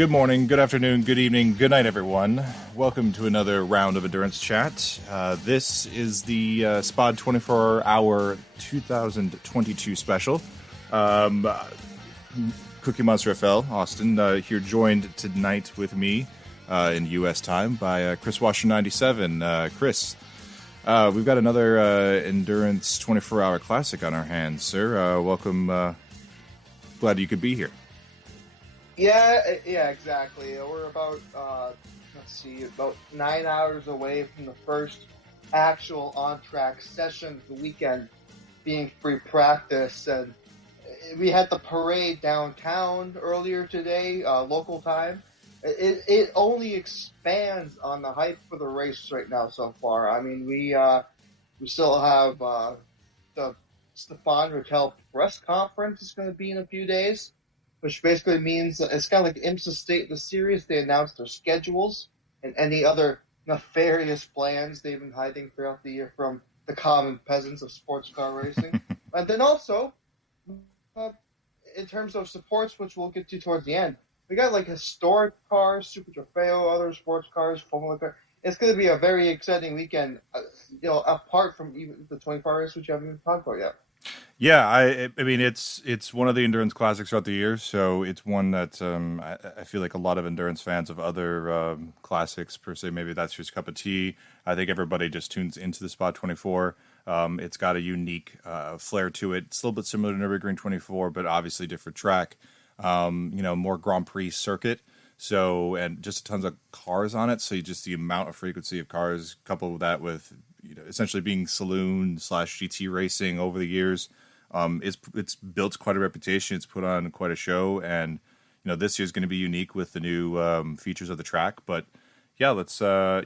Good morning, good afternoon, good evening, good night, everyone. Welcome to another round of Endurance Chat. This is the SPA 24-hour 2022 special. Cookie Monster FL, Austin, here joined tonight with me in U.S. time by Kris Washer 97. Kris, we've got another Endurance 24-hour classic on our hands, sir. Welcome. Glad you could be here. Yeah, exactly. We're about, about 9 hours away from the first actual on-track session of the weekend being free practice. And we had the parade downtown earlier today, local time. It only expands on the hype for the race right now so far. I mean, we still have the Stefan Rattel press conference is going to be in a few days, which basically means it's kind of like IMSA State of the Series. They announced their schedules and any other nefarious plans they've been hiding throughout the year from the common peasants of sports car racing. And then also, in terms of supports, which we'll get to towards the end, we got like historic cars, Super Trofeo, other sports cars, Formula Car. It's going to be a very exciting weekend, apart from even the 24 hours, which you haven't even talked about yet. Yeah, I mean, it's one of the endurance classics throughout the year, so it's one that I feel like a lot of endurance fans of other classics, per se, maybe that's just a cup of tea. I think everybody just tunes into the SPA 24. It's got a unique flair to it. It's a little bit similar to Nürburgring 24, but obviously different track. More Grand Prix circuit. So, and just tons of cars on it. So just the amount of frequency of cars, coupled with that with, essentially being saloon / GT racing over the years, it's built quite a reputation. It's put on quite a show, and this year's going to be unique with the new features of the track. But yeah, let's I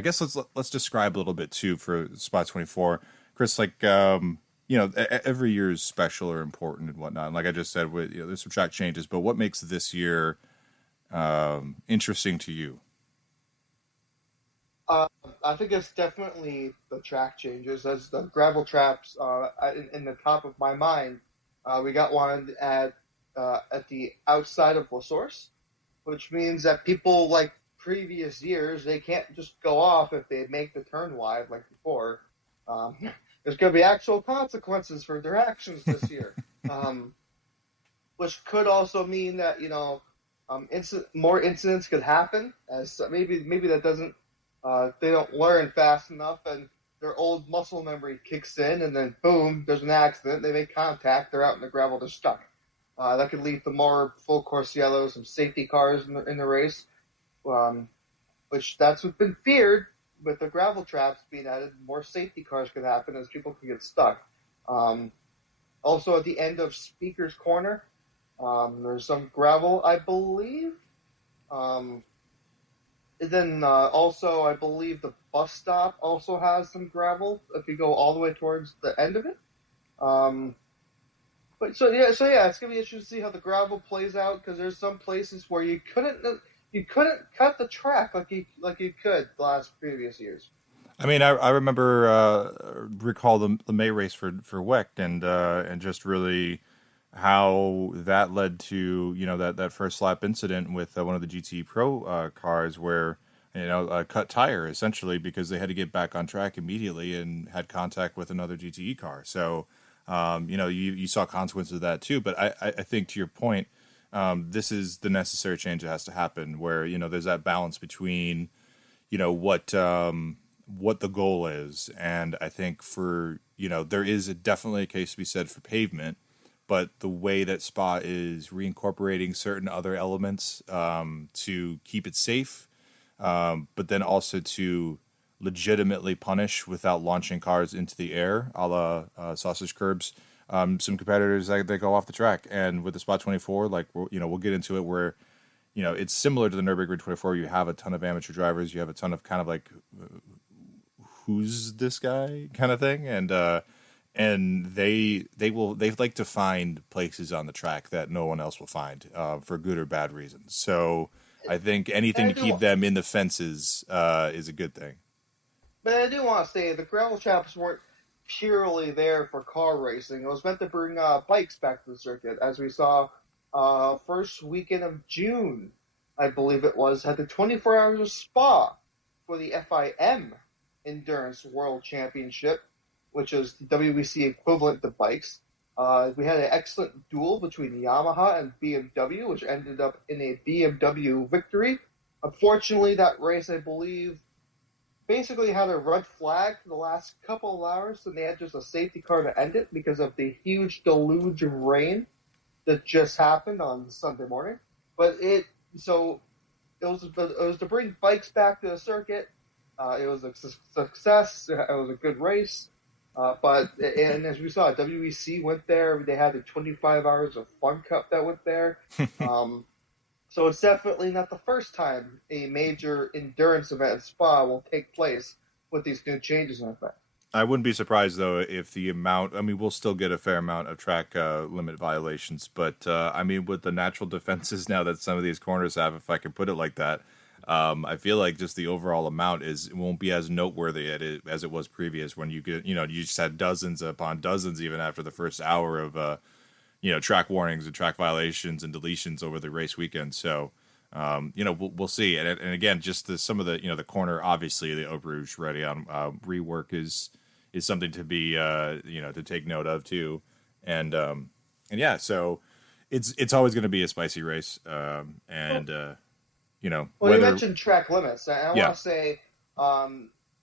guess let's describe a little bit too for SPA 24, Kris. Every year is special or important and whatnot. And like I just said, there's some track changes, but what makes this year interesting to you? I think it's definitely the track changes. As the gravel traps in the top of my mind, we got one at the outside of La Source, which means that people like previous years, they can't just go off if they make the turn wide like before. There's going to be actual consequences for their actions this year, which could also mean that more incidents could happen. As maybe that doesn't. They don't learn fast enough, and their old muscle memory kicks in, and then boom, there's an accident. They make contact. They're out in the gravel. They're stuck. That could lead to more full course yellows, some safety cars in the race, which that's what's been feared with the gravel traps being added. More safety cars could happen as people can get stuck. Also, at the end of Speaker's Corner, there's some gravel, I believe. Then also, I believe the bus stop also has some gravel if you go all the way towards the end of it. It's gonna be interesting to see how the gravel plays out, because there's some places where you couldn't cut the track like you could the last previous years. I mean, I remember recall the May race for Wecht and just really how that led to that first lap incident with one of the GT Pro cars where cut tire essentially because they had to get back on track immediately and had contact with another GTE car. So you saw consequences of that too. But I think to your point, this is the necessary change that has to happen where there's that balance between what the goal is, and I think for there is definitely a case to be said for pavement. But the way that SPA is reincorporating certain other elements to keep it safe, but then also to legitimately punish without launching cars into the air, a la sausage curbs. Some competitors they go off the track, and with the SPA 24, we'll get into it where it's similar to the Nürburgring 24. You have a ton of amateur drivers, you have a ton of kind of like who's this guy kind of thing, and they like to find places on the track that no one else will find for good or bad reasons. So I think anything to keep them in the fences is a good thing. But I do want to say the gravel traps weren't purely there for car racing. It was meant to bring bikes back to the circuit, as we saw first weekend of June, I believe it was, had the 24 Hours of Spa for the FIM Endurance World Championship, which is the WEC equivalent to bikes. We had an excellent duel between Yamaha and BMW, which ended up in a BMW victory. Unfortunately, that race, I believe, basically had a red flag for the last couple of hours, and they had just a safety car to end it because of the huge deluge of rain that just happened on Sunday morning. But it was to bring bikes back to the circuit. It was a success. It was a good race. And as we saw, WEC went there. They had the 25 Hours of Fun Cup that went there. So it's definitely not the first time a major endurance event at Spa will take place with these new changes in effect. I wouldn't be surprised though if the amount. I mean, we'll still get a fair amount of track limit violations, but I mean, with the natural defenses now that some of these corners have, if I can put it like that, I feel like just the overall amount won't be as noteworthy as it was previous when you get you just had dozens upon dozens even after the first hour of track warnings and track violations and deletions over the race weekend. So. We'll see, and again, just some of the the corner, obviously the Eau Rouge ready on rework is something to be to take note of too, and yeah, so it's always going to be a spicy race, and Well, you whether mentioned track limits, and I yeah. want to say,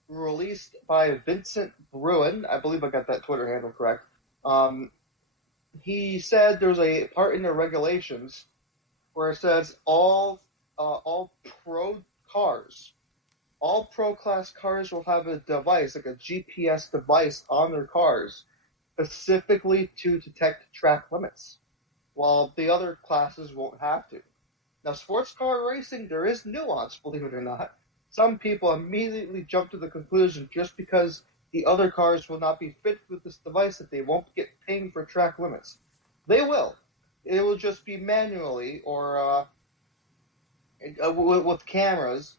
released by Vincent Bruin, I believe I got that Twitter handle correct. He said there's a part in the regulations where it says all pro cars, all pro class cars will have a device, like a GPS device on their cars, specifically to detect track limits, while the other classes won't have to. Now, sports car racing, there is nuance, believe it or not. Some people immediately jump to the conclusion just because the other cars will not be fit with this device that they won't get pinged for track limits. They will. It will just be manually or with cameras,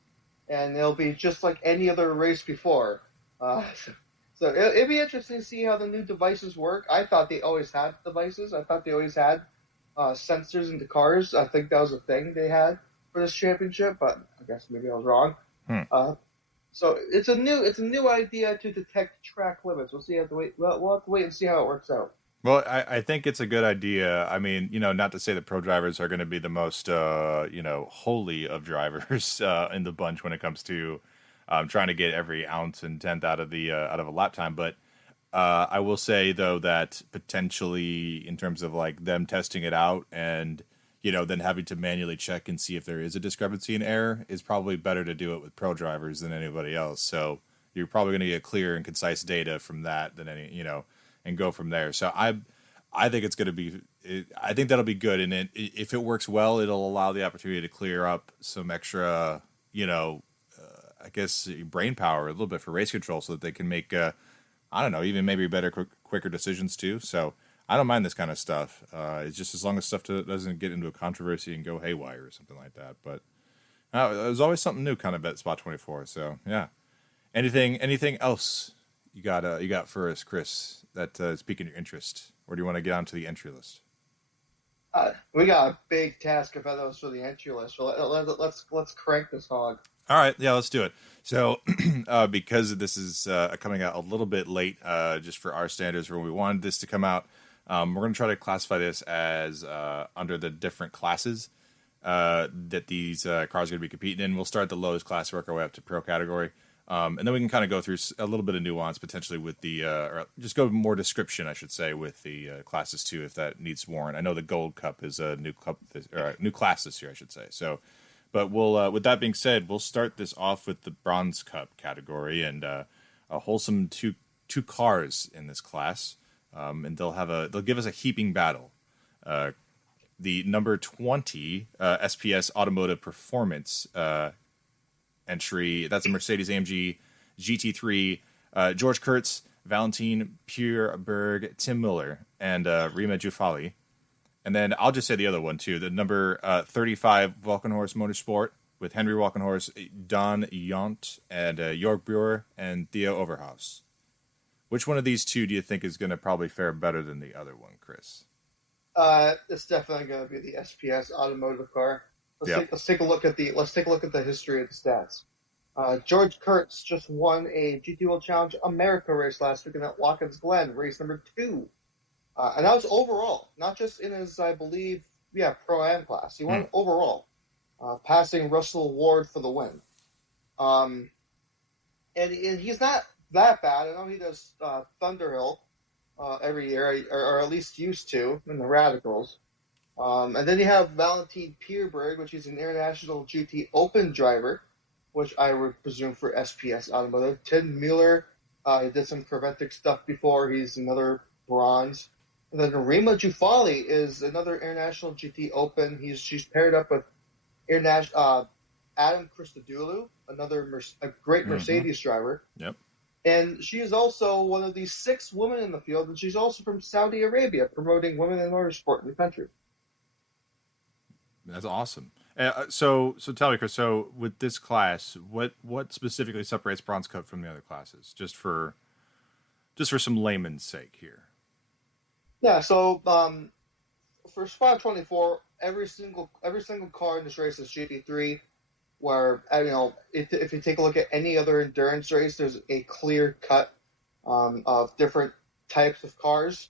and it'll be just like any other race before. So it'd be interesting to see how the new devices work. I thought they always had devices. I thought they always had sensors in the cars. I think that was a thing they had for this championship, but I guess maybe I was wrong. Hmm. So it's a new idea to detect track limits. We'll see. We'll have to wait and see how it works out. Well, I think it's a good idea. I mean, not to say that pro drivers are going to be the most, holy of drivers in the bunch when it comes to trying to get every ounce and tenth out of out of a lap time. But I will say though that potentially, in terms of like them testing it out and then having to manually check and see if there is a discrepancy in error, is probably better to do it with pro drivers than anybody else. So you're probably going to get clear and concise data from that than and go from there. So I think it's going to be. I think that'll be good, and if it works well, it'll allow the opportunity to clear up some extra, I guess brain power a little bit for race control, so that they can make, I don't know, even maybe better, quicker decisions too. So I don't mind this kind of stuff. It's just as long as stuff doesn't get into a controversy and go haywire or something like that. But there's always something new, kind of at Spot 24. So yeah. Anything else you got for us, Kris, that is piquing your interest, or do you want to get onto the entry list? We got a big task ahead of us for the entry list. So let's crank this hog. All right, yeah, let's do it. So, because this is coming out a little bit late, just for our standards, when we wanted this to come out, we're going to try to classify this as under the different classes that these cars are going to be competing in. We'll start at the lowest class, work our way up to pro category. And then we can kind of go through a little bit of nuance potentially with or just go more description, I should say, with the classes too, if that needs warrant. I know the Gold Cup is a new cup, or new class this year, I should say. So, but we'll, with that being said, we'll start this off with the Bronze Cup category, and a wholesome two cars in this class, and they'll give us a heaping battle. The number 20 SPS Automotive Performance entry. That's a Mercedes-AMG GT3. George Kurtz, Valentin Pureberg, Tim Miller, and Rima Jufali. And then I'll just say the other one, too. The number 35 Walkenhorst Motorsport with Henry Walkenhorst, Don Yont, and Jörg Breuer, and Theo Overhaus. Which one of these two do you think is going to probably fare better than the other one, Kris? It's definitely going to be the SPS automotive car. Yep. Let's take a look at the history of the stats. George Kurtz just won a GT World Challenge America race last weekend at Watkins Glen, race number 2. And that was overall, not just in his, I believe, Pro-Am class. He won overall, passing Russell Ward for the win. And he's not that bad. I know he does Thunderhill every year, or at least used to, in the Radicals. And then you have Valentin Pierberg, which is an International GT Open driver, which I would presume for SPS Automotive. Tim Mueller, he did some Corventic stuff before. He's another bronze. And then Rima Jufali is another International GT Open. She's paired up with International Adam Christodoulou, a great Mercedes driver. Yep. And she is also one of the 6 women in the field, and she's also from Saudi Arabia, promoting women in motorsport in the country. That's awesome. So tell me, Chris. So with this class, what specifically separates Bronze Cup from the other classes? Just for some layman's sake here. Yeah. So for Spa 24, every single car in this race is GT3. Where if you take a look at any other endurance race, there's a clear cut of different types of cars.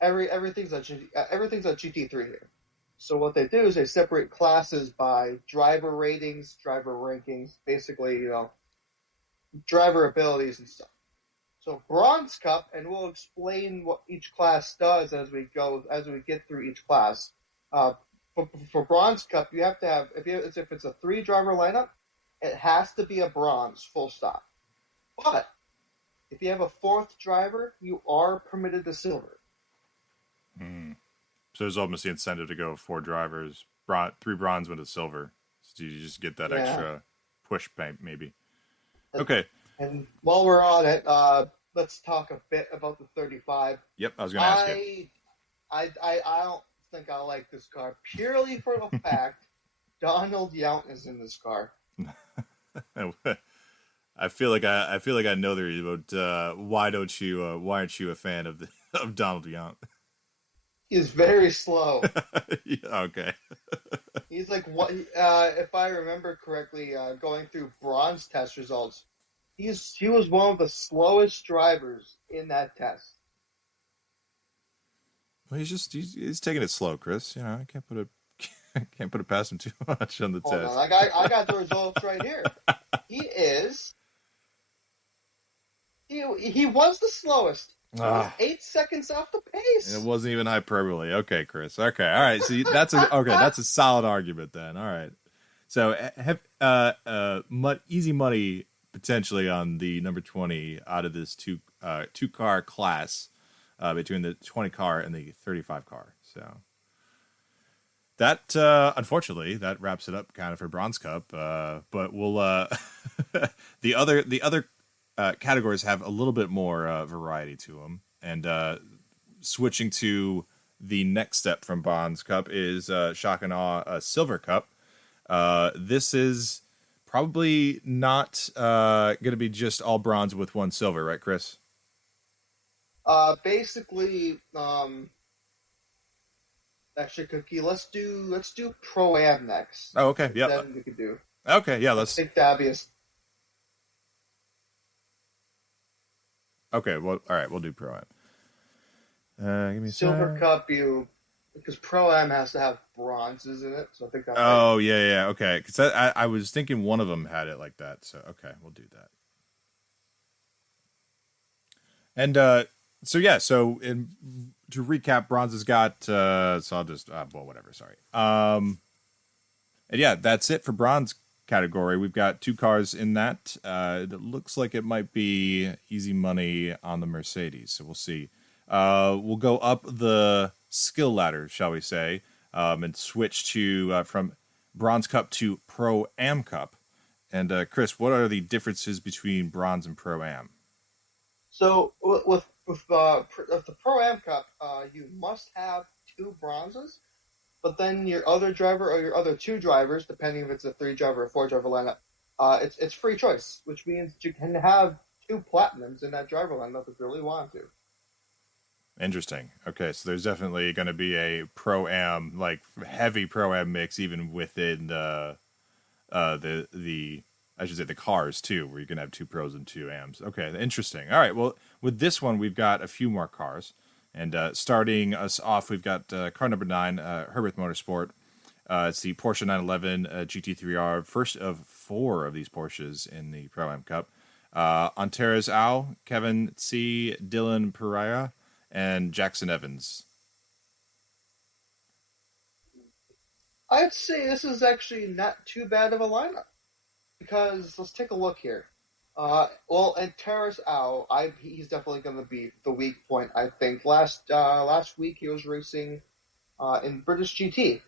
Everything's at GT3 here. So what they do is they separate classes by driver ratings, driver rankings, basically, driver abilities and stuff. So Bronze Cup, and we'll explain what each class does as we get through each class. For Bronze Cup, you have to have, if it's a 3-driver lineup, it has to be a bronze, full stop. But if you have a 4th driver, you are permitted to silver. So there's almost the incentive to go 4 drivers, 3 bronze, 1 to silver. So you just get that extra push, maybe. Okay. And while we're on it, let's talk a bit about the 35. Yep, I was going to ask you. I don't think I like this car purely for the fact Donald Yount is in this car. I feel like I know the reason, but why aren't you a fan of Donald Yount? He's very slow. Yeah, okay. He's like what? If I remember correctly, going through bronze test results, he was one of the slowest drivers in that test. Well, he's taking it slow, Chris. I can't put it past him too much on the Hold test. on. I got the results right here. He was the slowest. 8 seconds off the pace. It wasn't even hyperbole. Okay, Chris. Okay, all right. So that's a solid argument then. All right. So easy money potentially on the number 20 out of this two car class. Between the 20 car and the 35 car. So that, unfortunately, that wraps it up kind of for Bronze Cup. But we'll, the other categories have a little bit more variety to them. And switching to the next step from Bronze Cup is Shock and Awe Silver Cup. This is probably not going to be just all bronze with 1 silver, right, Chris? Basically, actually, Cookie, let's do Pro-Am next. Oh, okay. Yeah. Then we could do. Okay. Yeah. Let's take the obvious. Okay. Well, all right. We'll do Pro-Am. Give me a Silver sec. Cup, because Pro-Am has to have bronzes in it, so I think that. Oh, yeah. Okay. Because I was thinking one of them had it like that. So okay, we'll do that. And so to recap, bronze has got so I'll just whatever. Sorry. And yeah, that's it for bronze category. We've got 2 cars in that. It looks like it might be easy money on the Mercedes. So we'll see. We'll go up the skill ladder, shall we say, and switch to from Bronze Cup to Pro-Am Cup. And Chris, what are the differences between bronze and Pro-Am? So with the Pro-Am Cup, you must have 2 bronzes, but then your other driver or your other 2 drivers, depending if it's a 3-driver or 4-driver lineup, it's free choice, which means you can have 2 platinums in that driver lineup if you really want to. Interesting. Okay, so there's definitely going to be a pro-am, like heavy pro-am mix even within the I should say the cars too, where you can have two pros and two AMs. Okay, interesting. All right, well, with this one we've got a few more cars, and starting us off, we've got car number 9, Herbert Motorsport. It's the Porsche 911 GT3R, first of 4 of these Porsches in the Pro-Am Cup. Antares Au, Kevin C, Dylan Pereira, and Jackson Evans. I'd say this is actually not too bad of a lineup because let's take a look here. Well, and Terrace Au, he's definitely going to be the weak point. I think last week he was racing in British GT,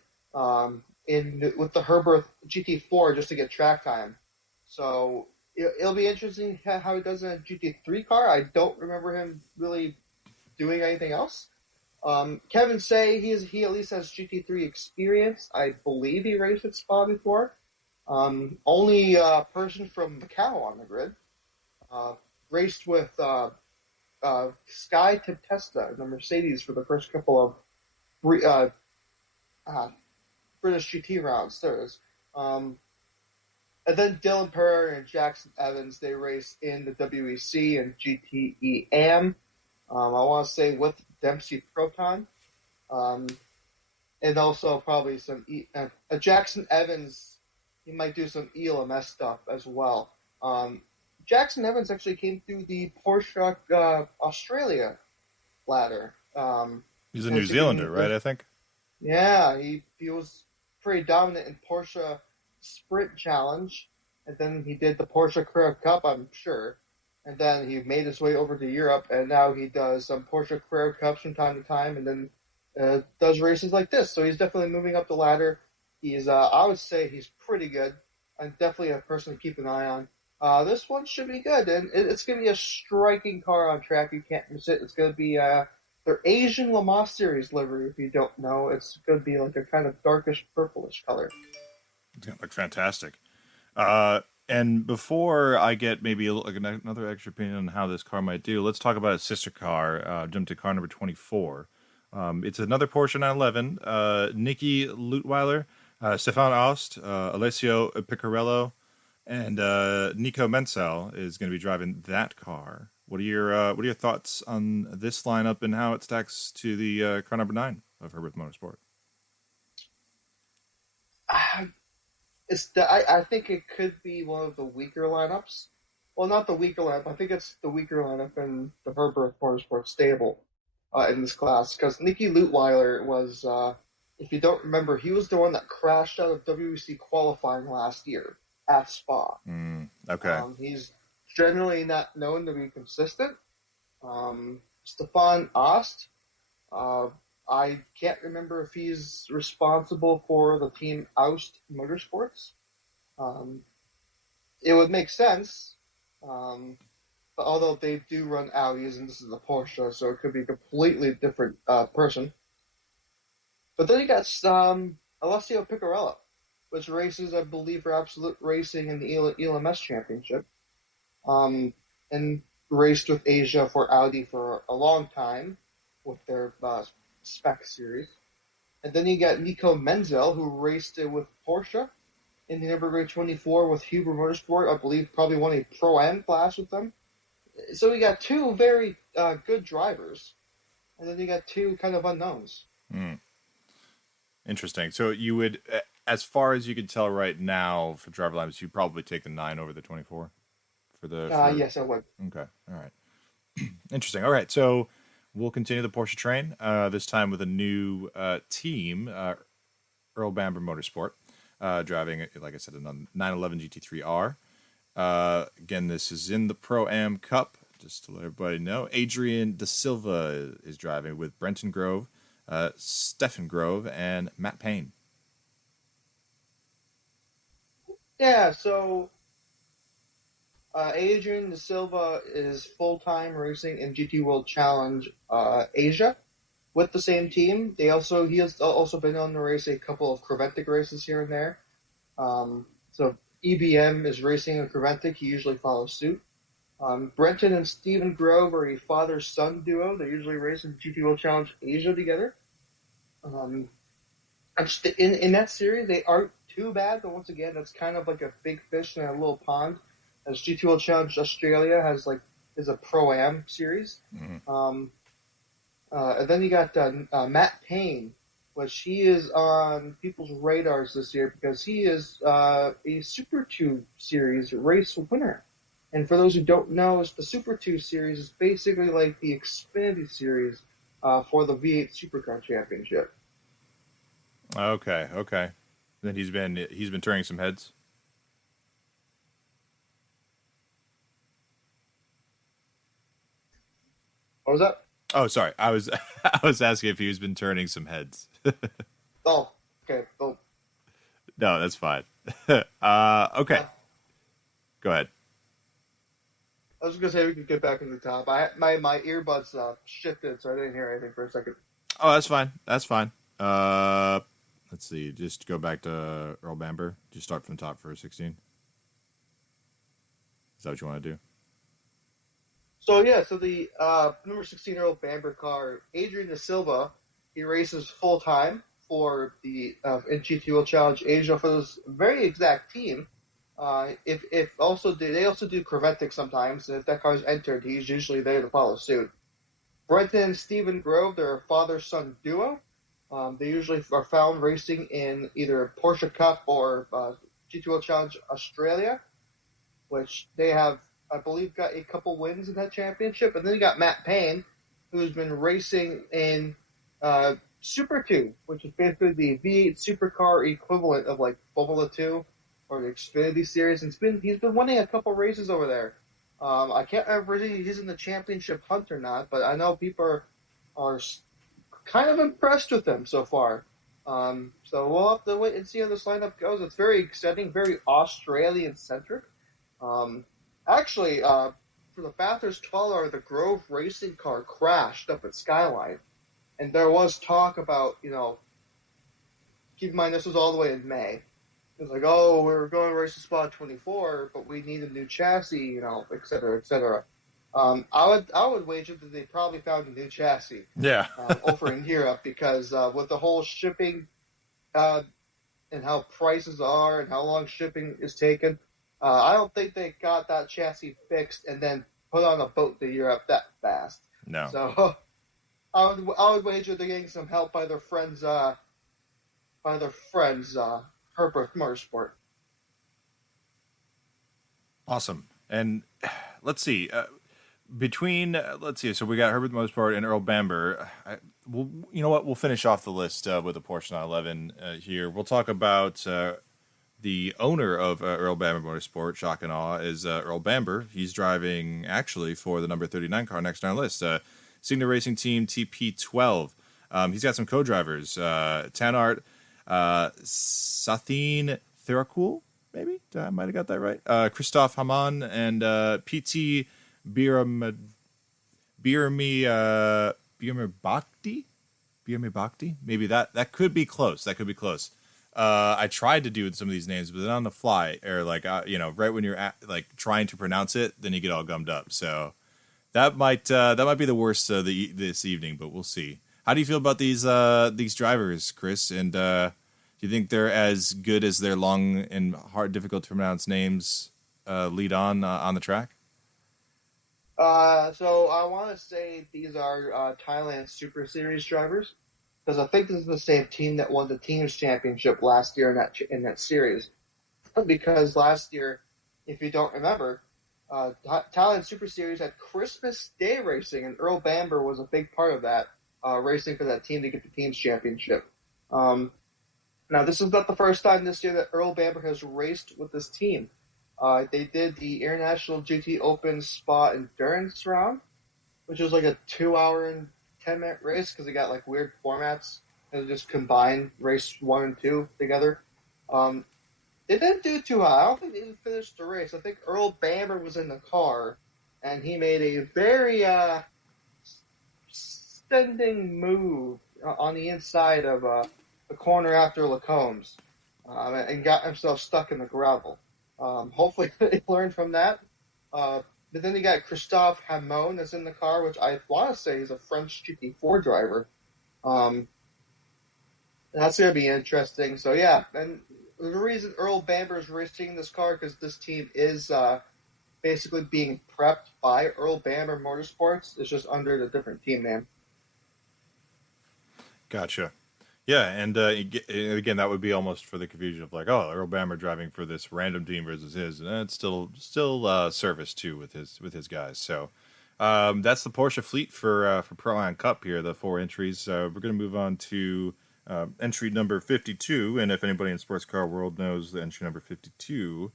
in with the Herbert GT4 just to get track time. So it'll be interesting how he does in a GT3 car. I don't remember him really doing anything else. Kevin Say, he at least has GT3 experience. I believe he raced at Spa before. Only person from Macau on the grid. Raced with Sky Tempesta, the Mercedes, for the first couple of British GT rounds. There it is. And then Dylan Pereira and Jackson Evans, they race in the WEC and GTE AM. I want to say with Dempsey Proton. And also probably some Jackson Evans, he might do some ELMS stuff as well. Jackson Evans actually came through the Porsche Australia ladder. He's a New Zealander, right? I think. Yeah, he was pretty dominant in Porsche Sprint Challenge, and then he did the Porsche Carrera Cup, I'm sure. And then he made his way over to Europe, and now he does some Porsche Carrera Cups from time to time, and then does races like this. So he's definitely moving up the ladder. I would say he's pretty good, and definitely a person to keep an eye on. This one should be good, and it's going to be a striking car on track. You can't miss it. It's going to be their Asian Le Mans Series livery, if you don't know. It's going to be like a kind of darkish purplish color. It's going to look fantastic. And before I get maybe another extra opinion on how this car might do, let's talk about a sister car. Jump to car number 24. It's another Porsche 911. Nicky Lutweiler, Stefan Aust, Alessio Piccarello, and Nico Menzel is going to be driving that car. What are your thoughts on this lineup and how it stacks to the car number 9 of Herbert Motorsport? I think it could be one of the weaker lineups. Well, not the weaker lineup. I think it's the weaker lineup in the Herbert Motorsport stable in this class because Nicky Lutweiler was, if you don't remember, he was the one that crashed out of WEC qualifying last year at Spa. Okay. He's generally not known to be consistent. Stefan Aust, I can't remember if he's responsible for the team Aust Motorsports. It would make sense, but although they do run Audis and this is a Porsche, so it could be a completely different person. But then you got Alessio Piccarello, which races, I believe, for Absolute Racing in the ELMS Championship, and raced with Asia for Audi for a long time with their Spec series. And then you got Nico Menzel, who raced it with Porsche in the Nürburgring 24 with Huber Motorsport. I believe probably won a Pro-Am class with them. So we got two very good drivers, and then you got two kind of unknowns. Interesting. So you would, as far as you could tell right now for driver lineups, you'd probably take the 9 over the 24 for the. Yes, I would. Okay. All right. Interesting. All right. So we'll continue the Porsche train, this time with a new team, Earl Bamber Motorsport, driving, like I said, a 911 GT3R. Again, this is in the Pro-Am Cup, just to let everybody know. Adrian Da Silva is driving with Brenton Grove, Stephen Grove, and Matt Payne. Yeah, so Adrian Da Silva is full-time racing in GT World Challenge Asia with the same team. He has also been on to race a couple of Creventic races here and there. So EBM is racing a Creventic. He usually follows suit. Brenton and Stephen Grove are a father-son duo. They usually race in GT World Challenge Asia together. Um, in that series, they aren't too bad, but once again, that's kind of like a big fish in a little pond. As GT World Challenge Australia is a pro-am series. Mm-hmm. And then you got Matt Payne, which he is on people's radars this year because he is a Super 2 Series race winner. And for those who don't know, the Super 2 Series is basically like the Xfinity Series for the V8 Supercar Championship. Okay. Then he's been turning some heads. What was that? Oh, sorry. I was I was asking if he's been turning some heads. Oh, okay. Oh, No, that's fine. Okay. uh, Go ahead. I was gonna say we could get back in the top. My earbuds shifted, so I didn't hear anything for a second. Oh, that's fine. That's fine. Uh, let's see. Just go back to Earl Bamber. Just start from the top for 16. Is that what you want to do? So yeah, so the number 16-year-old Bamber car, Adrian Da Silva, he races full time for the GT World Challenge Asia for this very exact team. If also they also do Creventic sometimes, and if that car is entered, he's usually there to follow suit. Brenton and Stephen Grove, they're a father-son duo. They usually are found racing in either Porsche Cup or GT World Challenge Australia, which they have, I believe, got a couple wins in that championship. And then you got Matt Payne, who's been racing in Super 2, which is basically the V8 supercar equivalent of like Formula 2 or the Xfinity Series. And he's been winning a couple races over there. I can't remember if he's in the championship hunt or not, but I know people are kind of impressed with him so far. So we'll have to wait and see how this lineup goes. It's very exciting, very Australian-centric. Actually, for the Bathurst 12 hour, the Grove racing car crashed up at Skyline. And there was talk about, keep in mind this was all the way in May. It was like, oh, we're going to race the Spa 24, but we need a new chassis, et cetera, et cetera. I would wager that they probably found a new chassis Yeah. over in Europe because with the whole shipping and how prices are and how long shipping is taken, I don't think they got that chassis fixed and then put on a boat to Europe that fast. No. So I would wager they're getting some help by their friends Herbert Motorsport. Awesome. And let's see. So we got Herbert Motorsport and Earl Bamber. You know what? We'll finish off the list with a Porsche 911 here. We'll talk about the owner of Earl Bamber Motorsport, shock and awe, is Earl Bamber. He's driving actually for the number 39 car next on our list. Signa Racing Team TP12. He's got some co-drivers. Tanart Sathin Thirakul, maybe? I might have got that right. Christoph Hamann and PT Birmi Bhakti? Maybe that could be close. That could be close. I tried to do some of these names, but then on the fly, or right when you're trying to pronounce it, then you get all gummed up. So that might be the worst this evening, but we'll see. How do you feel about these drivers, Chris? And do you think they're as good as their long and hard, difficult to pronounce names lead on the track? So I want to say these are Thailand Super Series drivers because I think this is the same team that won the teams championship last year in that series. Because last year, if you don't remember, Thailand Super Series had Christmas Day racing, and Earl Bamber was a big part of that, racing for that team to get the teams championship. Now, this is not the first time this year that Earl Bamber has raced with this team. They did the International GT Open Spa Endurance round, which was like a 2-hour and 10-minute race because they got like weird formats and just combined race 1 and 2 together. They didn't do too high. I don't think they even finished the race. I think Earl Bamber was in the car, and he made a very sending move on the inside of the corner after Lacombs and got himself stuck in the gravel. Hopefully they learned from that. But then you got Christophe Hamon that's in the car, which I want to say is a French GT4 driver. Um, that's going to be interesting. So yeah, and the reason Earl Bamber is racing this car because this team is basically being prepped by Earl Bamber Motorsports. It's just under the different team name. Gotcha. Yeah, and again, that would be almost for the confusion of like, oh, Earl Bamber driving for this random team versus his, and it's still service too with his guys. So that's the Porsche fleet for Pro Am Cup here. The 4 entries. We're going to move on to entry number 52, and if anybody in sports car world knows the entry number 52,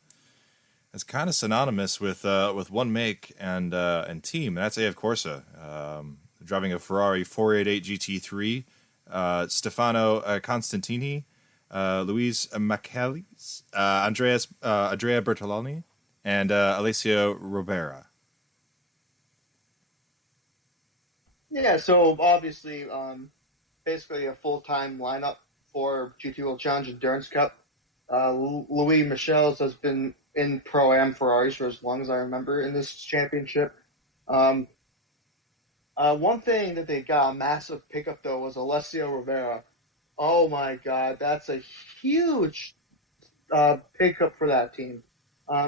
it's kind of synonymous with one make and team. That's AF Corsa, driving a Ferrari 488 GT3. Stefano Constantini, Luis Michaelis, Andrea Bertoloni, and Alessio Robera. Yeah, so obviously, basically a full-time lineup for GT World Challenge Endurance Cup. Louis Michels has been in Pro-Am Ferraris for as long as I remember in this championship. Um, one thing that they got a massive pickup though was Alessio Rivera. Oh my God, that's a huge pickup for that team.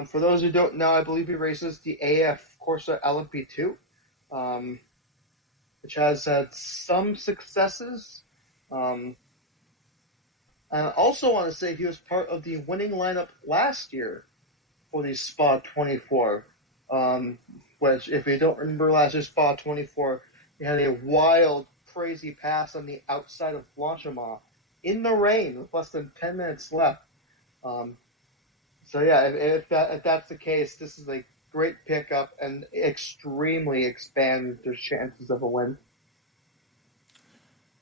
For those who don't know, I believe he races the AF Corsa LMP2, um, which has had some successes. Um, and I also want to say he was part of the winning lineup last year for the Spa 24. Which, if you don't remember last year's Spa 24, he had a wild, crazy pass on the outside of Blanchimont in the rain with less than 10 minutes left. Um, so yeah, if that's the case, this is a great pickup and extremely expands their chances of a win.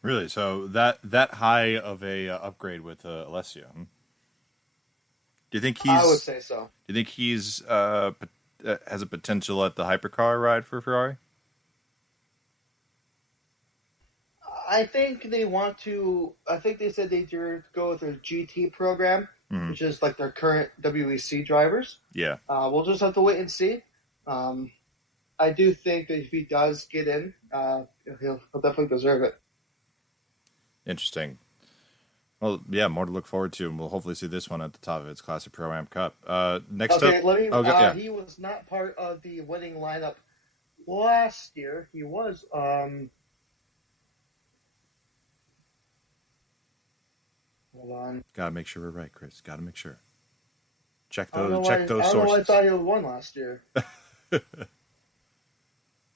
Really? So that high of a upgrade with Alessio? Hmm? Do you think I would he's say so. Do you think he's has a potential at the hypercar ride for Ferrari? I think they want to. I think they said they go with their GT program, Hmm. which is like their current WEC drivers. Yeah. We'll just have to wait and see. Um, I do think that if he does get in, he'll definitely deserve it. Interesting. Well, yeah, more to look forward to, and we'll hopefully see this one at the top of its Classic Pro Am Cup. Next up, Okay, let me. yeah, He was not part of the winning lineup last year. He was. Hold on. gotta make sure we're right, Chris. Gotta make sure. Check I don't know those why. check I those don't know why I sources. thought he won last year.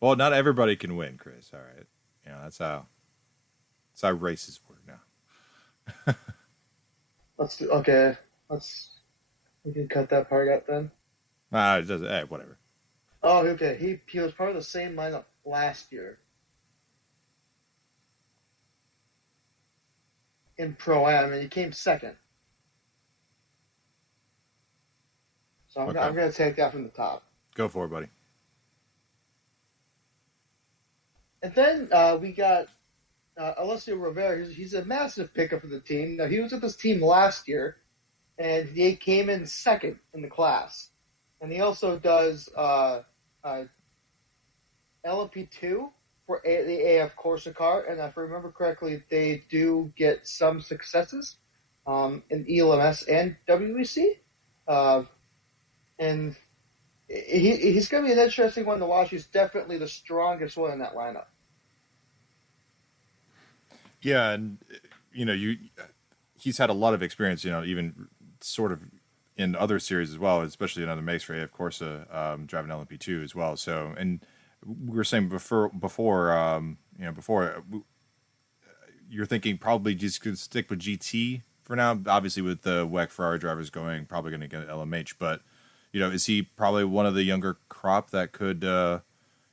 Well, not everybody can win, Chris. All right, you know that's how races work now. Let's do. Okay, let's. We can cut that part out then. It doesn't. Whatever. Oh, okay. He was part of the same lineup last year in Pro Am, and he came second. So Okay, I'm going to take that from the top. go for it, buddy. And then we got Alessio Rivera. He's a massive pickup for the team. Now, he was with this team last year, and he came in second in the class. And he also does LMP2 for the AF Corsa car. And if I remember correctly, they do get some successes in ELMS and WEC. And he's going to be an interesting one to watch. He's definitely the strongest one in that lineup. Yeah, and he's had a lot of experience. Even sort of in other series as well, especially in other makes for AF Corsa, driving LMP2 as well. So, and we were saying before you're thinking probably just could stick with GT for now. Obviously, with the WEC Ferrari drivers going, probably going to get LMH. But is he probably one of the younger crop that could,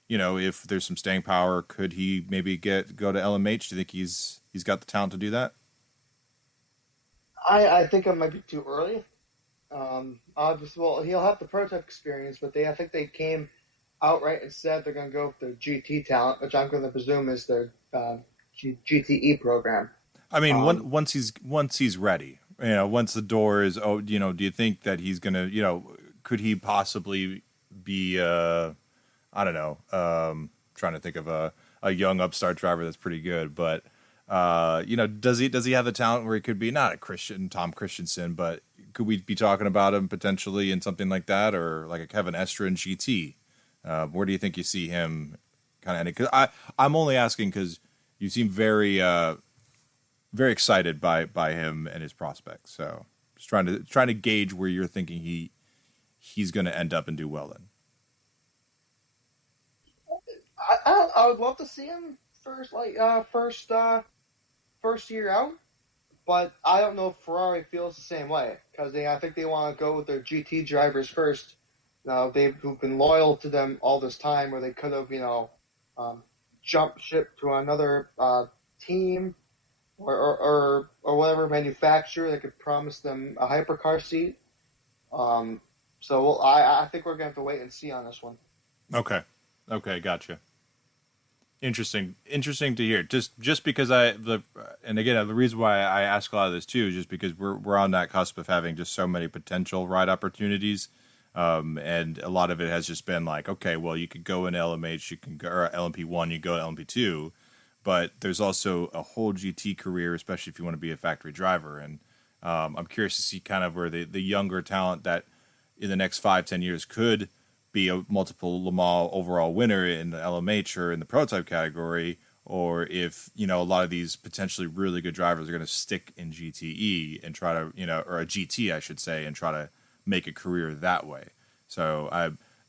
if there's some staying power, could he maybe go to LMH? Do you think he's got the talent to do that? I think it might be too early. Obviously, well, he'll have the prototype experience, but I think they came outright and said they're going to go with their GT talent, which I'm going to presume is their GTE program. I mean, once he's ready, once the door is, do you think that he's going to, could he possibly be, I don't know. Trying to think of a young upstart driver that's pretty good, but does he have the talent where he could be not a Tom Christensen, but could we be talking about him potentially in something like that, or like a Kevin Estre in GT? Where do you think you see him kind of ending? Because I'm only asking because you seem very excited by him and his prospects. So just trying to gauge where you're thinking he's going to end up and do well in. I would love to see him first year out, but I don't know if Ferrari feels the same way because I think they want to go with their GT drivers first. Now who've been loyal to them all this time, where they could have jumped ship to another team or whatever manufacturer that could promise them a hypercar seat. I think we're gonna have to wait and see on this one. Okay, gotcha. Interesting to hear. Just because and again, the reason why I ask a lot of this too is just because we're on that cusp of having just so many potential ride opportunities, and a lot of it has just been like, okay, well, you could go in LMH, you can go or LMP1, you go to LMP2, but there's also a whole GT career, especially if you want to be a factory driver, and I'm curious to see kind of where the younger talent that in the next 5-10 years could be a multiple Le Mans overall winner in the LMH or in the prototype category, or if a lot of these potentially really good drivers are going to stick in GTE and try to or a GT I should say, and try to make a career that way. So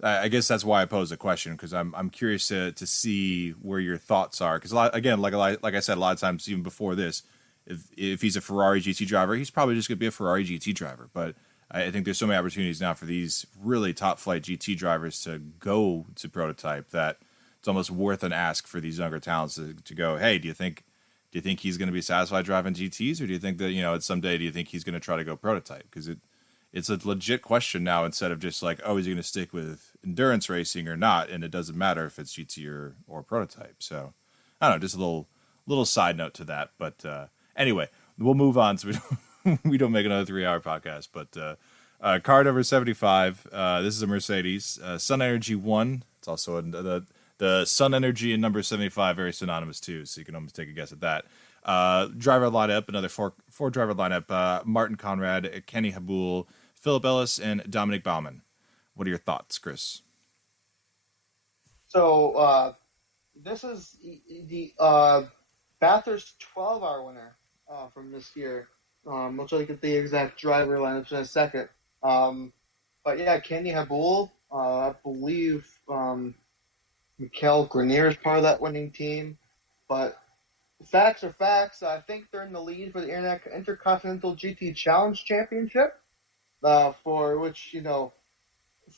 I guess that's why I pose the question, because I'm curious to see where your thoughts are, because again, like I said, a lot of times even before this, if he's a Ferrari GT driver, he's probably just going to be a Ferrari GT driver, but I think there's so many opportunities now for these really top flight GT drivers to go to prototype that it's almost worth an ask for these younger talents to go, hey, do you think he's going to be satisfied driving GTs, or do you think that at someday do you think he's going to try to go prototype? Because it's a legit question now, instead of just like, oh, is he going to stick with endurance racing or not, and it doesn't matter if it's GT or prototype. So I don't know, just a little side note to that. But anyway, we'll move on so we don't make another 3-hour podcast, but car number 75. This is a Mercedes Sun Energy 1. It's also the Sun Energy and number 75 very synonymous too, so you can almost take a guess at that. Driver lineup, another four driver lineup: Martin Conrad, Kenny Habul, Philip Ellis, and Dominic Baumann. What are your thoughts, Chris? So this is the Bathurst 12-hour winner from this year. We'll try to get the exact driver lineups in a second. But yeah, Kenny Habul, I believe Mikel Grenier is part of that winning team. But facts are facts. I think they're in the lead for the Intercontinental GT Challenge Championship, for which,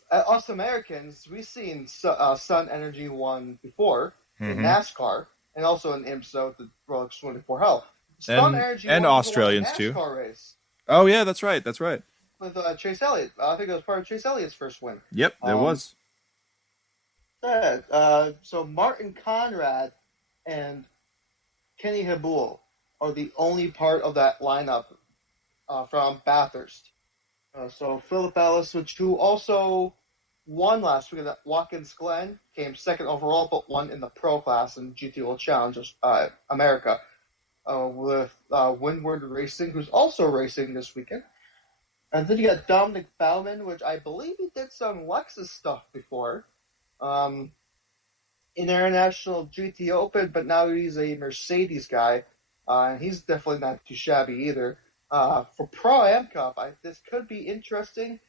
us Americans, we've seen Sun Energy 1 before in NASCAR, and also in IMSA, the Rolex 24 Hell. And Australians too. Race. Oh yeah, that's right. With Chase Elliott. I think it was part of Chase Elliott's first win. Yep, it was. So Martin Conrad and Kenny Habul are the only part of that lineup from Bathurst. So Philip Ellis, who also won last week at Watkins Glen, came second overall, but won in the pro class in GT World Challenge America. With Windward Racing, who's also racing this weekend. And then you got Dominic Baumann, which I believe he did some Lexus stuff before in International GT Open, but now he's a Mercedes guy. And he's definitely not too shabby either. For Pro Am Cup, this could be interesting.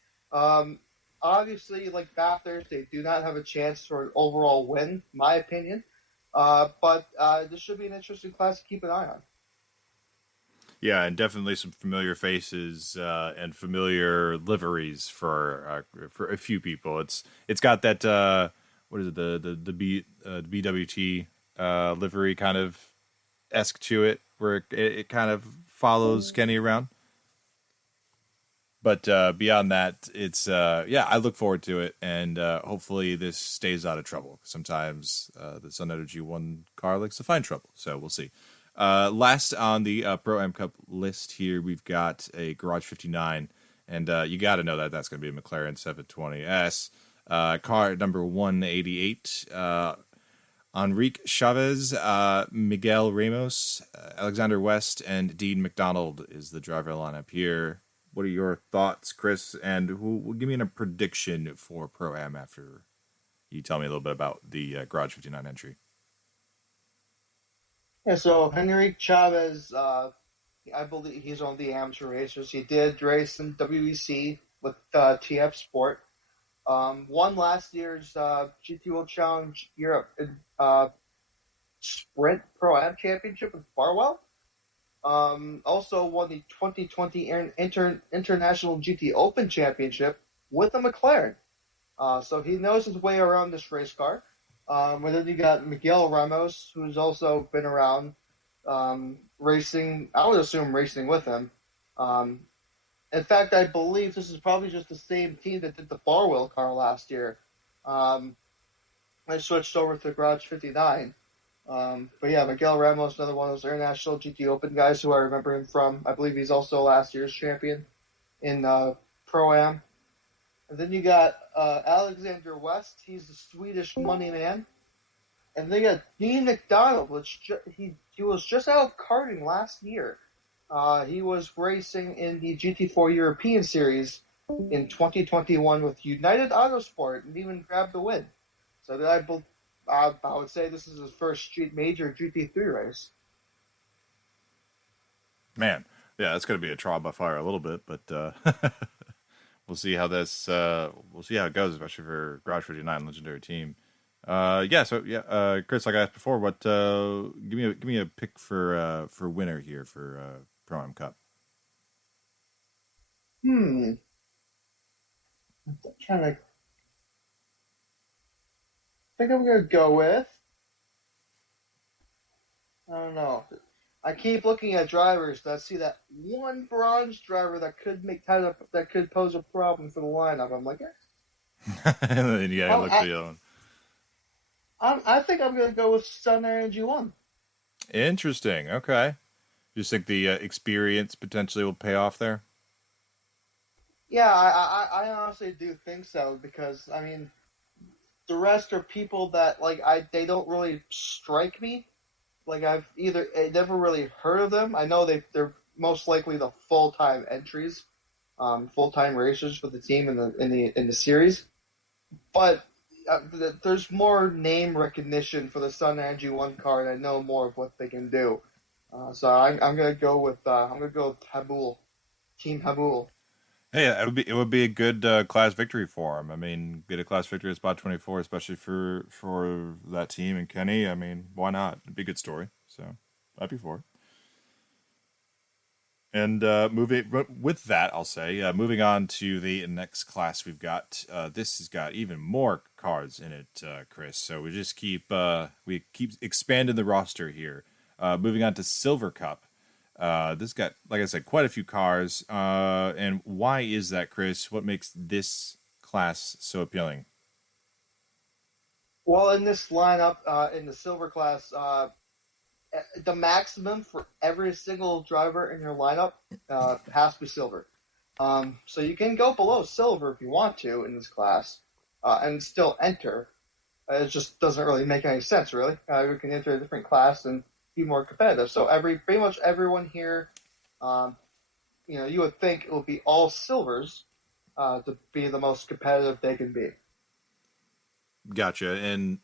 Obviously, like Bathurst, they do not have a chance for an overall win, in my opinion. But this should be an interesting class to keep an eye on. Yeah, and definitely some familiar faces and familiar liveries for a few people. It's got that what is it, the BWT livery kind of esque to it, where it kind of follows Kenny around. But beyond that, it's I look forward to it, and hopefully this stays out of trouble. Sometimes the Sun Energy 1 car likes to find trouble, so we'll see. Last on the Pro Am Cup list here, we've got a Garage 59, and you got to know that that's going to be a McLaren 720S. Car number 188. Enrique Chavez, Miguel Ramos, Alexander West, and Dean McDonald is the driver lineup here. What are your thoughts, Chris? And give me a prediction for Pro-Am after you tell me a little bit about the Garage 59 entry. Yeah, so Henrique Chavez, I believe he's on the amateur racers. He did race in WEC with TF Sport. Won last year's GT World Challenge Europe Sprint Pro-Am Championship with Farwell. Also won the 2020 International GT Open Championship with a McLaren. So he knows his way around this race car. And then you got Miguel Ramos, who's also been around racing, I would assume racing with him. In fact, I believe this is probably just the same team that did the Farwell car last year. I switched over to Garage 59. But yeah, Miguel Ramos, another one of those International GT Open guys who I remember him from. I believe he's also last year's champion in Pro-Am. And then you got Alexander West. He's the Swedish money man. And then you got Dean McDonald, which he was just out of karting last year. He was racing in the GT4 European Series in 2021 with United Autosport and even grabbed the win. So I would say this is his first major GT3 race. Man, yeah, that's going to be a trial by fire a little bit, but we'll see how we'll see how it goes, especially for Garage 59 legendary team. Chris, like I asked before, what give me a pick for winner here for Pro-Am Cup. I'm trying to. I think I'm gonna go with. I don't know. I keep looking at drivers that see that one bronze driver that could pose a problem for the lineup. I'm like, and then you gotta look for the other one. I think I'm gonna go with Sun Energy 1. Interesting. Okay. You just think the experience potentially will pay off there? Yeah, I honestly do think so because I mean, the rest are people that they don't really strike me. Like I never really heard of them. I know they're most likely the full-time entries, full-time racers for the team in the series, but there's more name recognition for the Sun Energy 1 car, and I know more of what they can do. So I'm gonna go with Habul, Team Habul. Hey, it would be a good class victory for him. I mean, get a class victory at spot 24, especially for that team and Kenny. I mean, why not? It'd be a good story. So I'd be for it. And with that, I'll say, moving on to the next class we've got. This has got even more cards in it, Chris. So we just keep expanding the roster here. Moving on to Silver Cup. This got, like I said, quite a few cars. And why is that, Chris? What makes this class so appealing? Well, in this lineup, in the silver class, the maximum for every single driver in your lineup has to be silver. So you can go below silver if you want to in this class and still enter. It just doesn't really make any sense, really. You can enter a different class and be more competitive. So pretty much everyone here, you would think it would be all silvers to be the most competitive they can be. Gotcha. And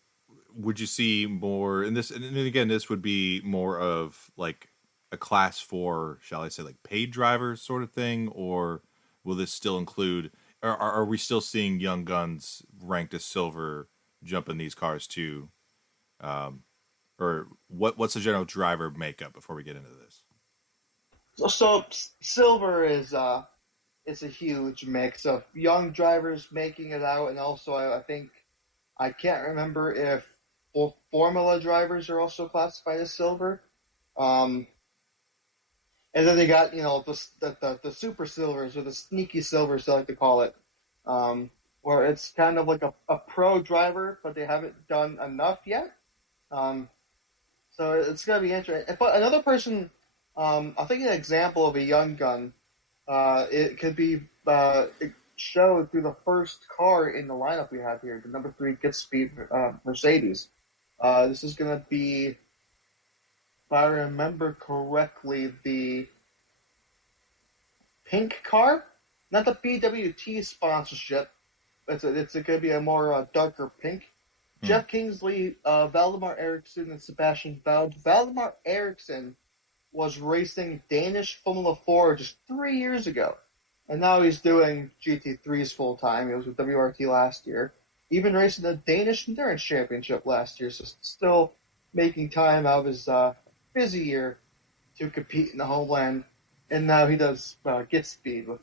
would you see more in this? And again, this would be more of like a class for, shall I say, like paid drivers sort of thing, or will this still include? Are we still seeing young guns ranked as silver jump in these cars too? Or what's the general driver makeup before we get into this? So silver is it's a huge mix of young drivers making it out, and also I think I can't remember if Formula drivers are also classified as silver. And then they got the super silvers or the sneaky silvers, they like to call it, where it's kind of like a pro driver, but they haven't done enough yet. So it's gonna be interesting. But another person, I think an example of a young gun, it could be showed through the first car in the lineup we have here, the number 3 Get Speed Mercedes. This is going to be, if I remember correctly, the pink car, not the BWT sponsorship. It's going to be a more darker pink. Hmm. Jeff Kingsley, Valdemar Eriksson, and Sebastian Veld. Valdemar Eriksson was racing Danish Formula 4 just 3 years ago. And now he's doing GT3s full time. He was with WRT last year. Even racing the Danish Endurance Championship last year. So still making time out of his busy year to compete in the homeland. And now he does Get Speed with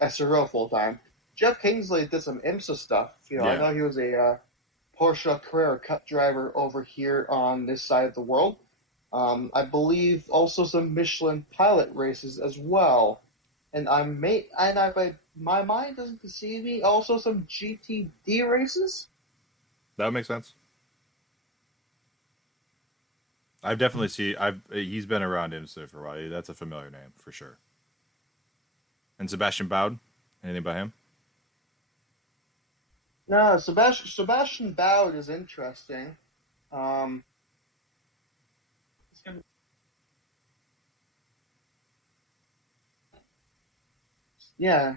SRO full time. Jeff Kingsley did some IMSA stuff. I Yeah. know he was a Porsche Carrera Cup driver over here on this side of the world. I believe also some Michelin pilot races as well. And my mind doesn't deceive me. Also some GTD races. That would make sense. I've definitely seen. He's been around IMSA for a while. That's a familiar name for sure. And Sebastian Bowd, anything about him? No, Sebastian Bowd is interesting. Um, yeah,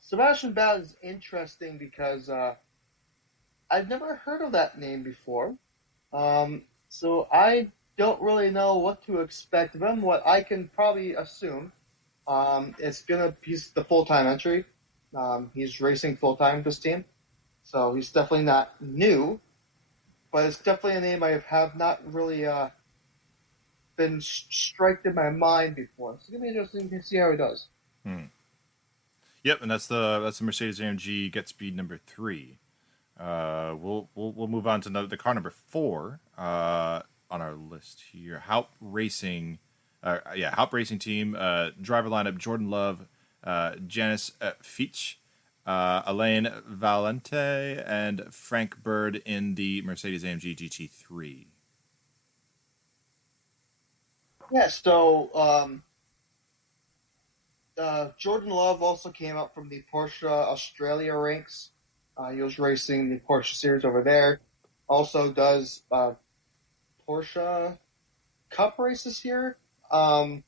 Sebastian Bowd is interesting because I've never heard of that name before. So I don't really know what to expect of him. What I can probably assume, he's the full time entry. He's racing full time with this team, so he's definitely not new, but it's definitely a name I have not really been striked in my mind before. So it's gonna be interesting to see how he does. Hmm. Yep, and that's the Mercedes AMG Get Speed number 3. We'll move on to the car number 4 on our list here. Haupt Racing, Haupt Racing Team driver lineup: Jordan Love, Janice Fitch, Alain Valente, and Frank Bird in the Mercedes AMG GT3. Yeah. So Jordan Love also came up from the Porsche Australia ranks. He was racing the Porsche series over there. Also does Porsche Cup races here. I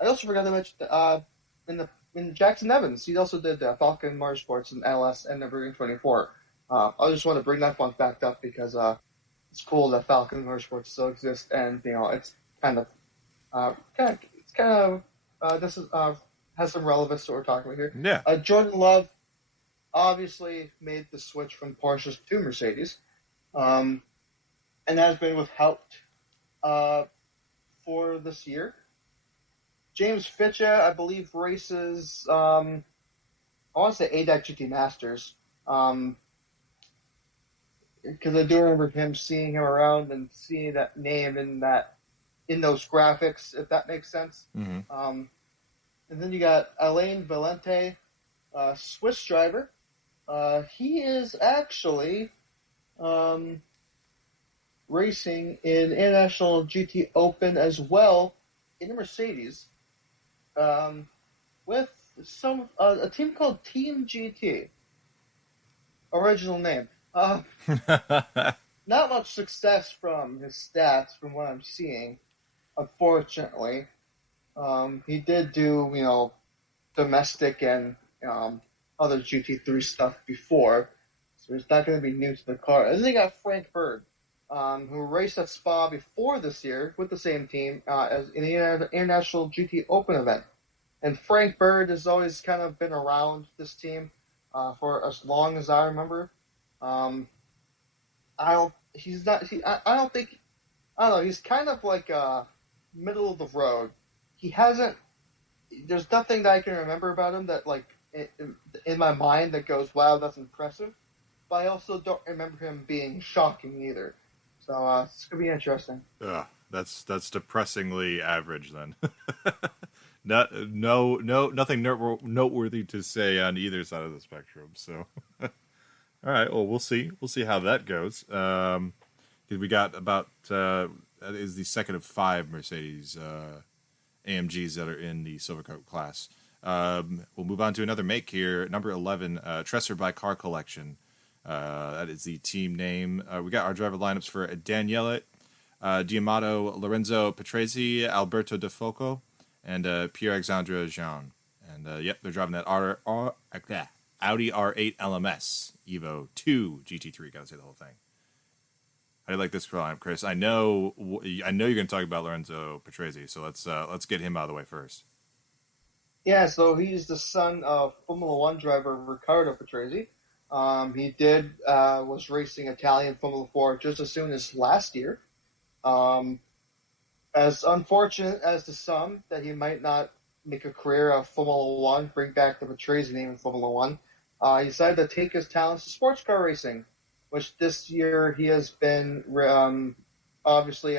also forgot to mention in Jackson Evans, he also did Falcon Motorsports and LS and Number 24. I just want to bring that fun fact up because it's cool that Falcon Motorsports still exists, and it's this is has some relevance to what we're talking about here. Yeah. Jordan Love obviously made the switch from Porsche to Mercedes, and has been with Haupt for this year. James Fitcha, I believe, races, I want to say ADAC GT Masters, because I do remember seeing him around and seeing that name in those graphics, if that makes sense. Mm-hmm. And then you got Alain Valente, Swiss driver. He is actually racing in International GT Open as well in the Mercedes, with a team called Team GT. Original name. Not much success from his stats, from what I'm seeing, unfortunately. He did do, domestic and other GT3 stuff before, so he's not going to be new to the car. And then they got Frank Bird, who raced at Spa before this year with the same team as in the International GT Open event. And Frank Bird has always kind of been around this team for as long as I remember. I don't. He's not. I don't think. I don't know. He's kind of like middle of the road. He hasn't. There's nothing that I can remember about him that in my mind that goes, wow, that's impressive. But I also don't remember him being shocking either. So it's gonna be interesting. That's depressingly average then. Nothing noteworthy to say on either side of the spectrum. So, all right, well, we'll see how that goes. Because we got about that is the second of 5 Mercedes AMGs that are in the Silver Cup class. We'll move on to another make here. Number 11, Tresser by Car Collection. That is the team name. We got our driver lineups for Daniele Diamato, Lorenzo Petresi, Alberto De Foco, and Pierre-Alexandre Jean. And yep, they're driving that Audi R8 LMS Evo 2 GT3. Gotta say the whole thing. How do you like this lineup, Chris? I know you're going to talk about Lorenzo Petresi, so let's get him out of the way first. Yeah, so he's the son of Formula One driver Riccardo Petresi. Was racing Italian Formula 4 just as soon as last year. As unfortunate as to some that he might not make a career of Formula One, bring back the Petresi name in Formula One, he decided to take his talents to sports car racing, which this year he has been obviously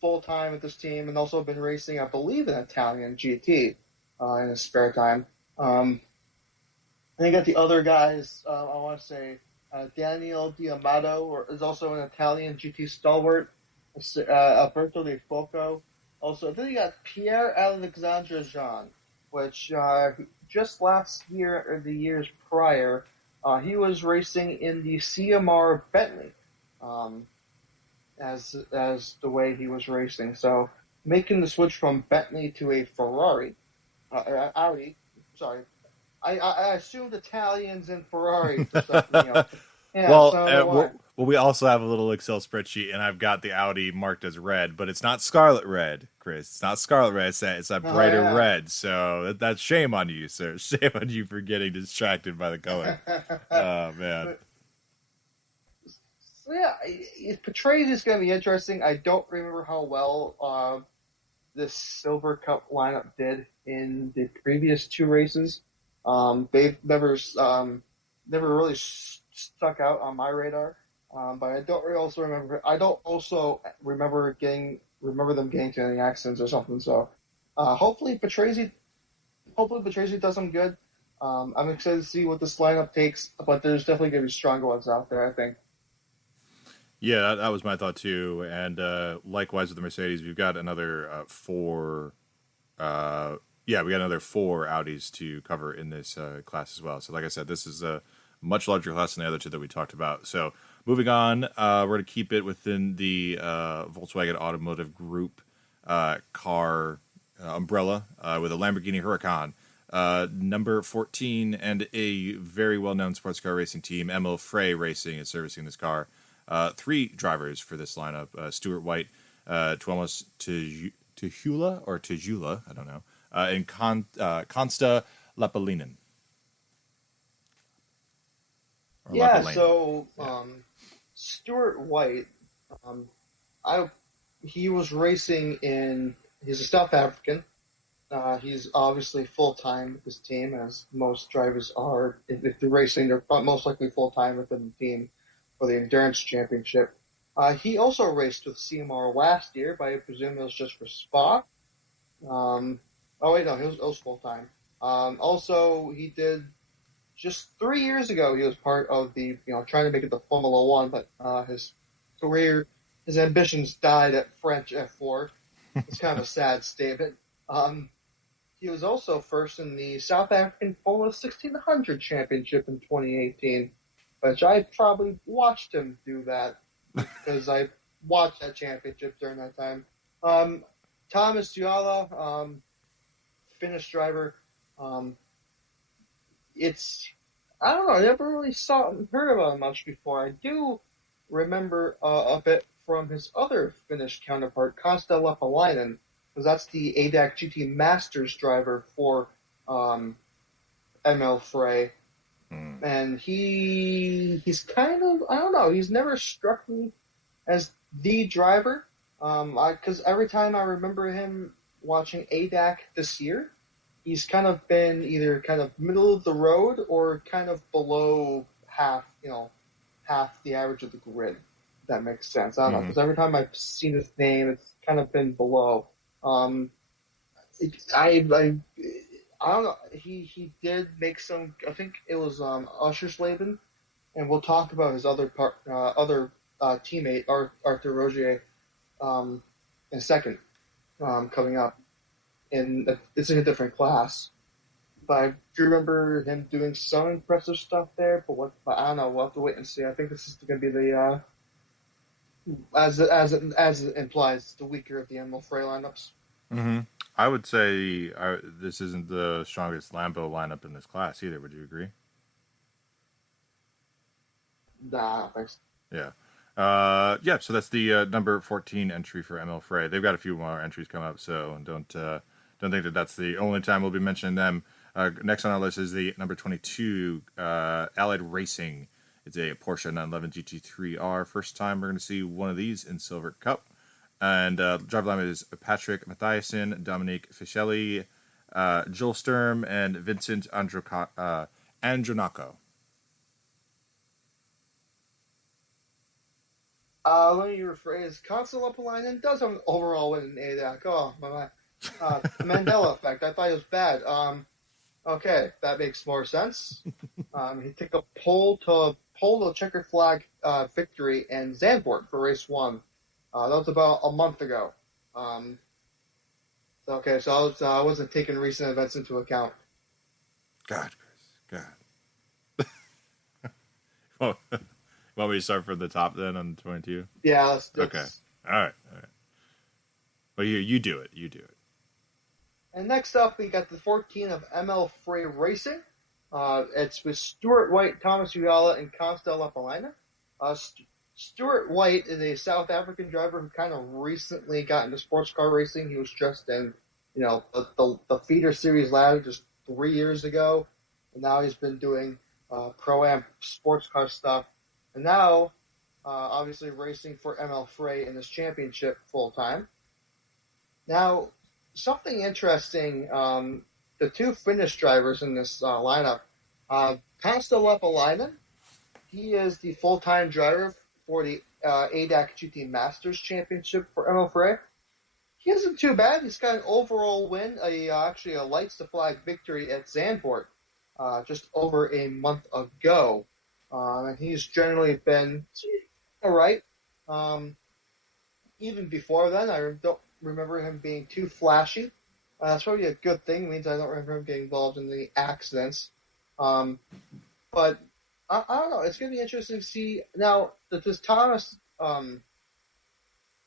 full-time with this team and also been racing, I believe, in Italian GT in his spare time. And you got the other guys, I want to say Daniel Diamato is also an Italian GT stalwart, Alberto De Foco. Also, then you got Pierre-Alexandre Jean, which just last year or the years prior, he was racing in the CMR Bentley as the way he was racing. So making the switch from Bentley to a Ferrari, Audi, sorry. I assumed Italians and Ferrari for stuff, Yeah, well, we also have a little Excel spreadsheet, and I've got the Audi marked as red, but it's not scarlet red, Chris. It's not scarlet red. It's that brighter red. So that's shame on you, sir. Shame on you for getting distracted by the color. Oh, man. So, yeah, Petresi is going to be interesting. I don't remember how well this Silver Cup lineup did in the previous two races. They've never really stuck out on my radar. But I don't really also remember. I don't also remember them getting to any accidents or something. So hopefully Petresi does them good. I'm excited to see what this lineup takes, but there's definitely going to be stronger ones out there, I think. Yeah, that was my thought too. And likewise with the Mercedes, we've got another four. We got another four Audis to cover in this class as well. So, like I said, this is a much larger class than the other two that we talked about. So, moving on, we're going to keep it within the Volkswagen Automotive Group car umbrella with a Lamborghini Huracan. Number 14 and a very well-known sports car racing team, ML Frey Racing, is servicing this car. Three drivers for this lineup: Stuart White, Tuomas Tejula, I don't know, and Consta Lapalinen. Stuart White, he was racing he's a South African. He's obviously full-time with this team, as most drivers are. If they're racing, they're most likely full-time within the team for the Endurance Championship. He also raced with CMR last year, but I presume it was just for Spa. He was full-time. Also, he did just 3 years ago, he was part of the, trying to make it to Formula One, but his ambitions died at French F4. It's kind of a sad statement. He was also first in the South African Formula 1600 Championship in 2018, which I probably watched him do that because I watched that championship during that time. Thomas Diala, Finnish driver. I don't know, I never really heard about him much before. I do remember a bit from his other Finnish counterpart, Consta Lepalainen, because that's the ADAC GT Masters driver for ML Frey. And he's kind of, I don't know, he's never struck me as the driver, because every time I remember him watching ADAC this year, he's kind of been either kind of middle of the road or kind of below half the average of the grid, if that makes sense. I don't know, because every time I've seen his name, it's kind of been below. I don't know. He did make some. I think it was Ushersleben, and we'll talk about his other teammate Arthur Rogier in a second, coming up. And it's in a different class, I do remember him doing some impressive stuff there, but I don't know. We'll have to wait and see. I think this is going to be the as it implies the weaker of the Animal Fray lineups. Mm-hmm. I would say this isn't the strongest Lambo lineup in this class either. Would you agree? Nah, I don't think so. Yeah. Yeah, so that's the number 14 entry for ML Frey. They've got a few more entries coming up, so don't think that that's the only time we'll be mentioning them. Next on our list is the number 22 Allied Racing. It's a Porsche 911 GT3R. First time we're going to see one of these in Silver Cup. And driver lineup is Patrick Mathiasen, Dominique Fischelli, Joel Sturm, and Vincent Andronaco. Let me rephrase. Console Lepalainen does have an overall win in ADAC. Oh, my. Mandela effect. I thought it was bad. Okay, that makes more sense. He took a pole to checkered flag victory in Zandvoort for race one. That was about a month ago. Okay, so I wasn't taking recent events into account. God, Chris, God. Well, want me to start from the top then on 22? Yeah, let's okay. All right. Well, you do it. And next up, we got the 14 of ML Frey Racing. It's with Stuart White, Thomas Uyala, and Constel Lepalainen. Stuart White is a South African driver who kind of recently got into sports car racing. He was just in, the feeder series ladder just 3 years ago, and now he's been doing pro-am sports car stuff. And now, obviously, racing for ML Frey in this championship full time. Now, something interesting, the two Finnish drivers in this lineup, Constel Lepalainen, he is the full-time driver for the ADAC GT Masters Championship for ML Frey. He isn't too bad. He's got an overall win, actually a lights to flag victory at Zandvoort just over a month ago. And he's generally been all right. Even before then, I don't remember him being too flashy. That's probably a good thing. It means I don't remember him getting involved in any accidents. But I don't know. It's going to be interesting to see. Now, this Thomas,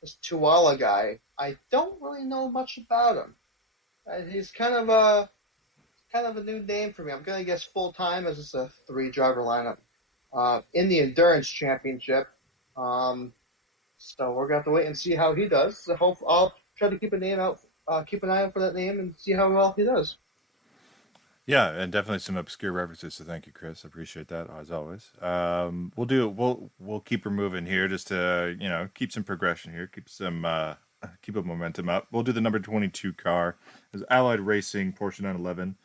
this Tuala guy, I don't really know much about him. He's kind of a new name for me. I'm going to guess full-time as it's a 3-driver lineup. In the Endurance Championship. So we're going to have to wait and see how he does. So I'll try to keep an eye out for that name and see how well he does. Yeah, and definitely some obscure references. So thank you, Chris. I appreciate that as always. We'll keep her moving here just to keep some progression here, keep a momentum up. We'll do the number 22 car. It's Allied Racing Porsche 911.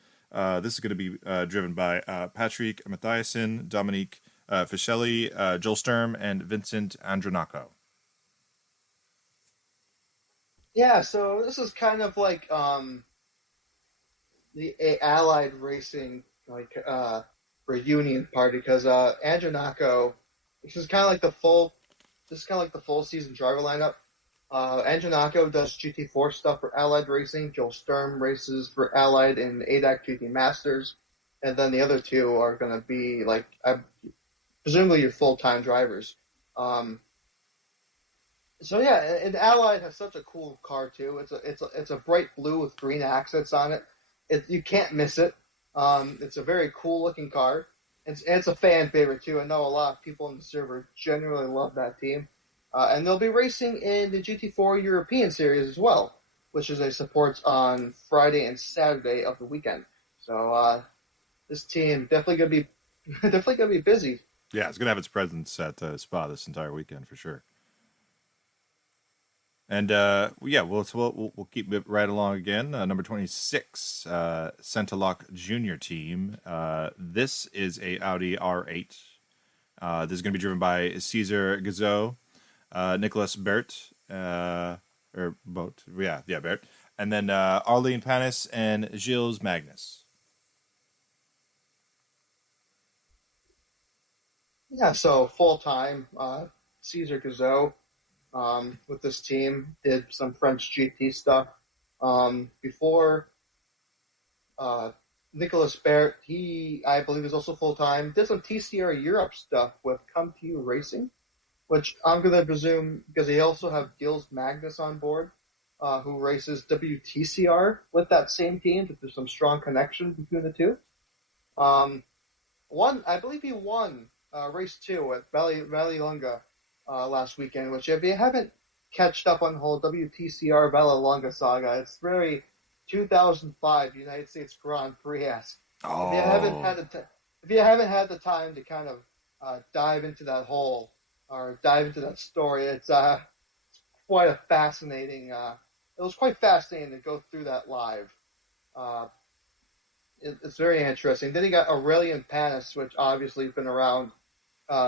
This is going to be driven by Patrick Mathiasen, Dominique Fischelli, Joel Sturm, and Vincent Andronaco. Yeah, so this is kind of like the Allied Racing reunion party because Andronaco, this is kind of like the full season driver lineup. Andronaco does GT4 stuff for Allied Racing. Joel Sturm races for Allied in ADAC GT Masters, and then the other two are going to be presumably your full-time drivers. So yeah, and Allied has such a cool car too. It's a bright blue with green accents on it. You can't miss it. It's a very cool looking car. It's a fan favorite too. I know a lot of people in the server genuinely love that team. And they'll be racing in the GT4 European Series as well, which is a support on Friday and Saturday of the weekend. So this team definitely gonna be busy. Yeah, it's gonna have its presence at Spa this entire weekend for sure. And we'll keep it right along again. Number 26, Centalock Junior Team. This is a Audi R8. This is going to be driven by Cesar Gazot, Nicholas Bert, Bert, and then Arlene Panis and Gilles Magnus. Yeah, so full time, Cesar Gazot. With this team, did some French GT stuff before Nicholas Barrett, I believe, is also full time. Did some TCR Europe stuff with Come To You Racing, which I'm going to presume because they also have Gilles Magnus on board, who races WTCR with that same team. That there's some strong connection between the two. Um, I believe he won race two at Vallelunga last weekend. Which, if you haven't catched up on the whole WTCR Vallelunga saga, it's very 2005 United States Grand Prix-esque. If you haven't Oh, had if you haven't had the time to kind of dive into that hole or dive into that story, it's quite a fascinating. It was quite fascinating to go through that live. Uh, it's very interesting. Then you got Aurelian Panis, which obviously has been around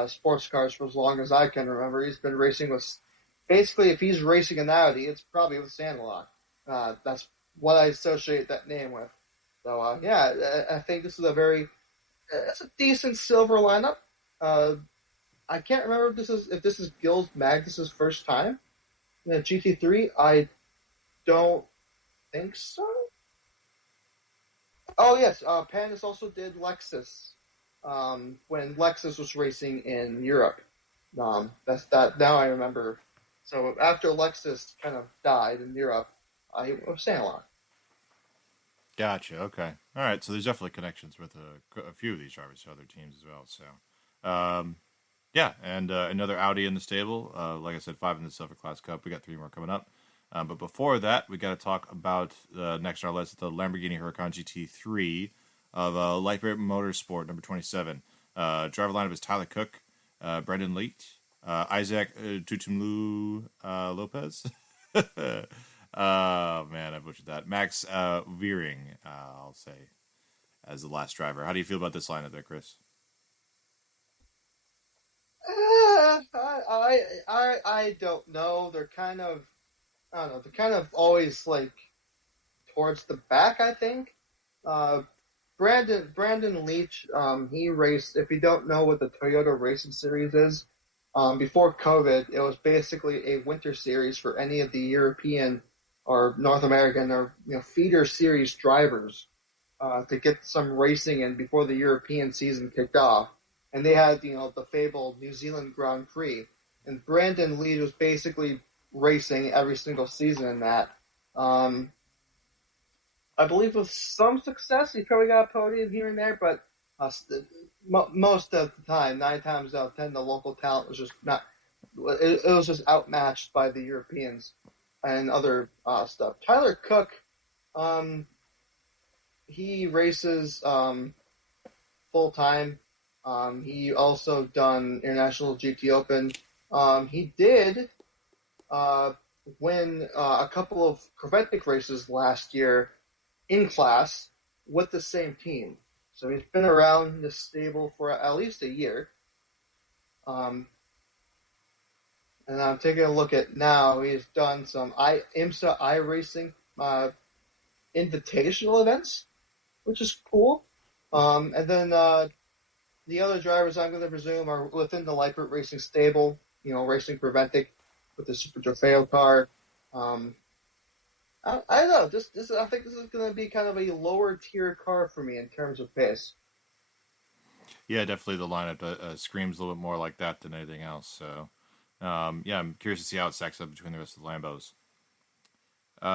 sports cars for as long as I can remember. He's been racing with, basically, if he's racing an Audi, it's probably with Sandlot. That's what I associate that name with. So yeah, I think this is it's a decent silver lineup. Uh, I can't remember if this is Gilles Magnus's first time in a GT3. I don't think so. Oh yes, Panis also did Lexus when Lexus was racing in Europe. That's that. Now I remember. So after Lexus kind of died in Europe, he was Sandlot. gotcha. Okay. All right. So there's definitely connections with a few of these drivers to other teams as well. So, yeah, and another Audi in the stable. Like I said, 5 in the Silver Class Cup. We got 3 more coming up. But before that, we got to talk about next on our list, the Lamborghini Huracan GT3 of Lightweight Motorsport, number 27. Driver lineup is Tyler Cook, Brendan Leet, Isaac Tutumlu Lopez. Oh, man, I butchered that. Max Veering, I'll say, as the last driver. How do you feel about this lineup there, Chris? I don't know. They're kind of I don't know. They're kind of always like towards the back. I think. Uh, Brandon Leach, he raced. If you don't know what the Toyota Racing Series is, before COVID, it was basically a winter series for any of the European or North American or feeder series drivers to get some racing in before the European season kicked off. And they had the fabled New Zealand Grand Prix, and Brandon Leach was basically racing every single season in that. Um, I believe with some success, he probably got a podium here and there, but most of the time, 9 times out of 10, the local talent was just not. It was just outmatched by the Europeans and other stuff. Tyler Cook, um, he races full time. He also done International GT Open. He did uh, win a couple of Corvettic races last year in class with the same team. So he's been around the stable for at least a year. Um, and I'm taking a look at now. He's done some IMSA iRacing invitational events, which is cool. And then the other drivers I'm going to presume are within the Lightfoot Racing stable, racing Preventic with the Super Trofeo car. Um, I don't know. I think this is going to be kind of a lower tier car for me in terms of pace. Yeah, definitely the lineup screams a little bit more like that than anything else. So, yeah, I'm curious to see how it stacks up between the rest of the Lambos.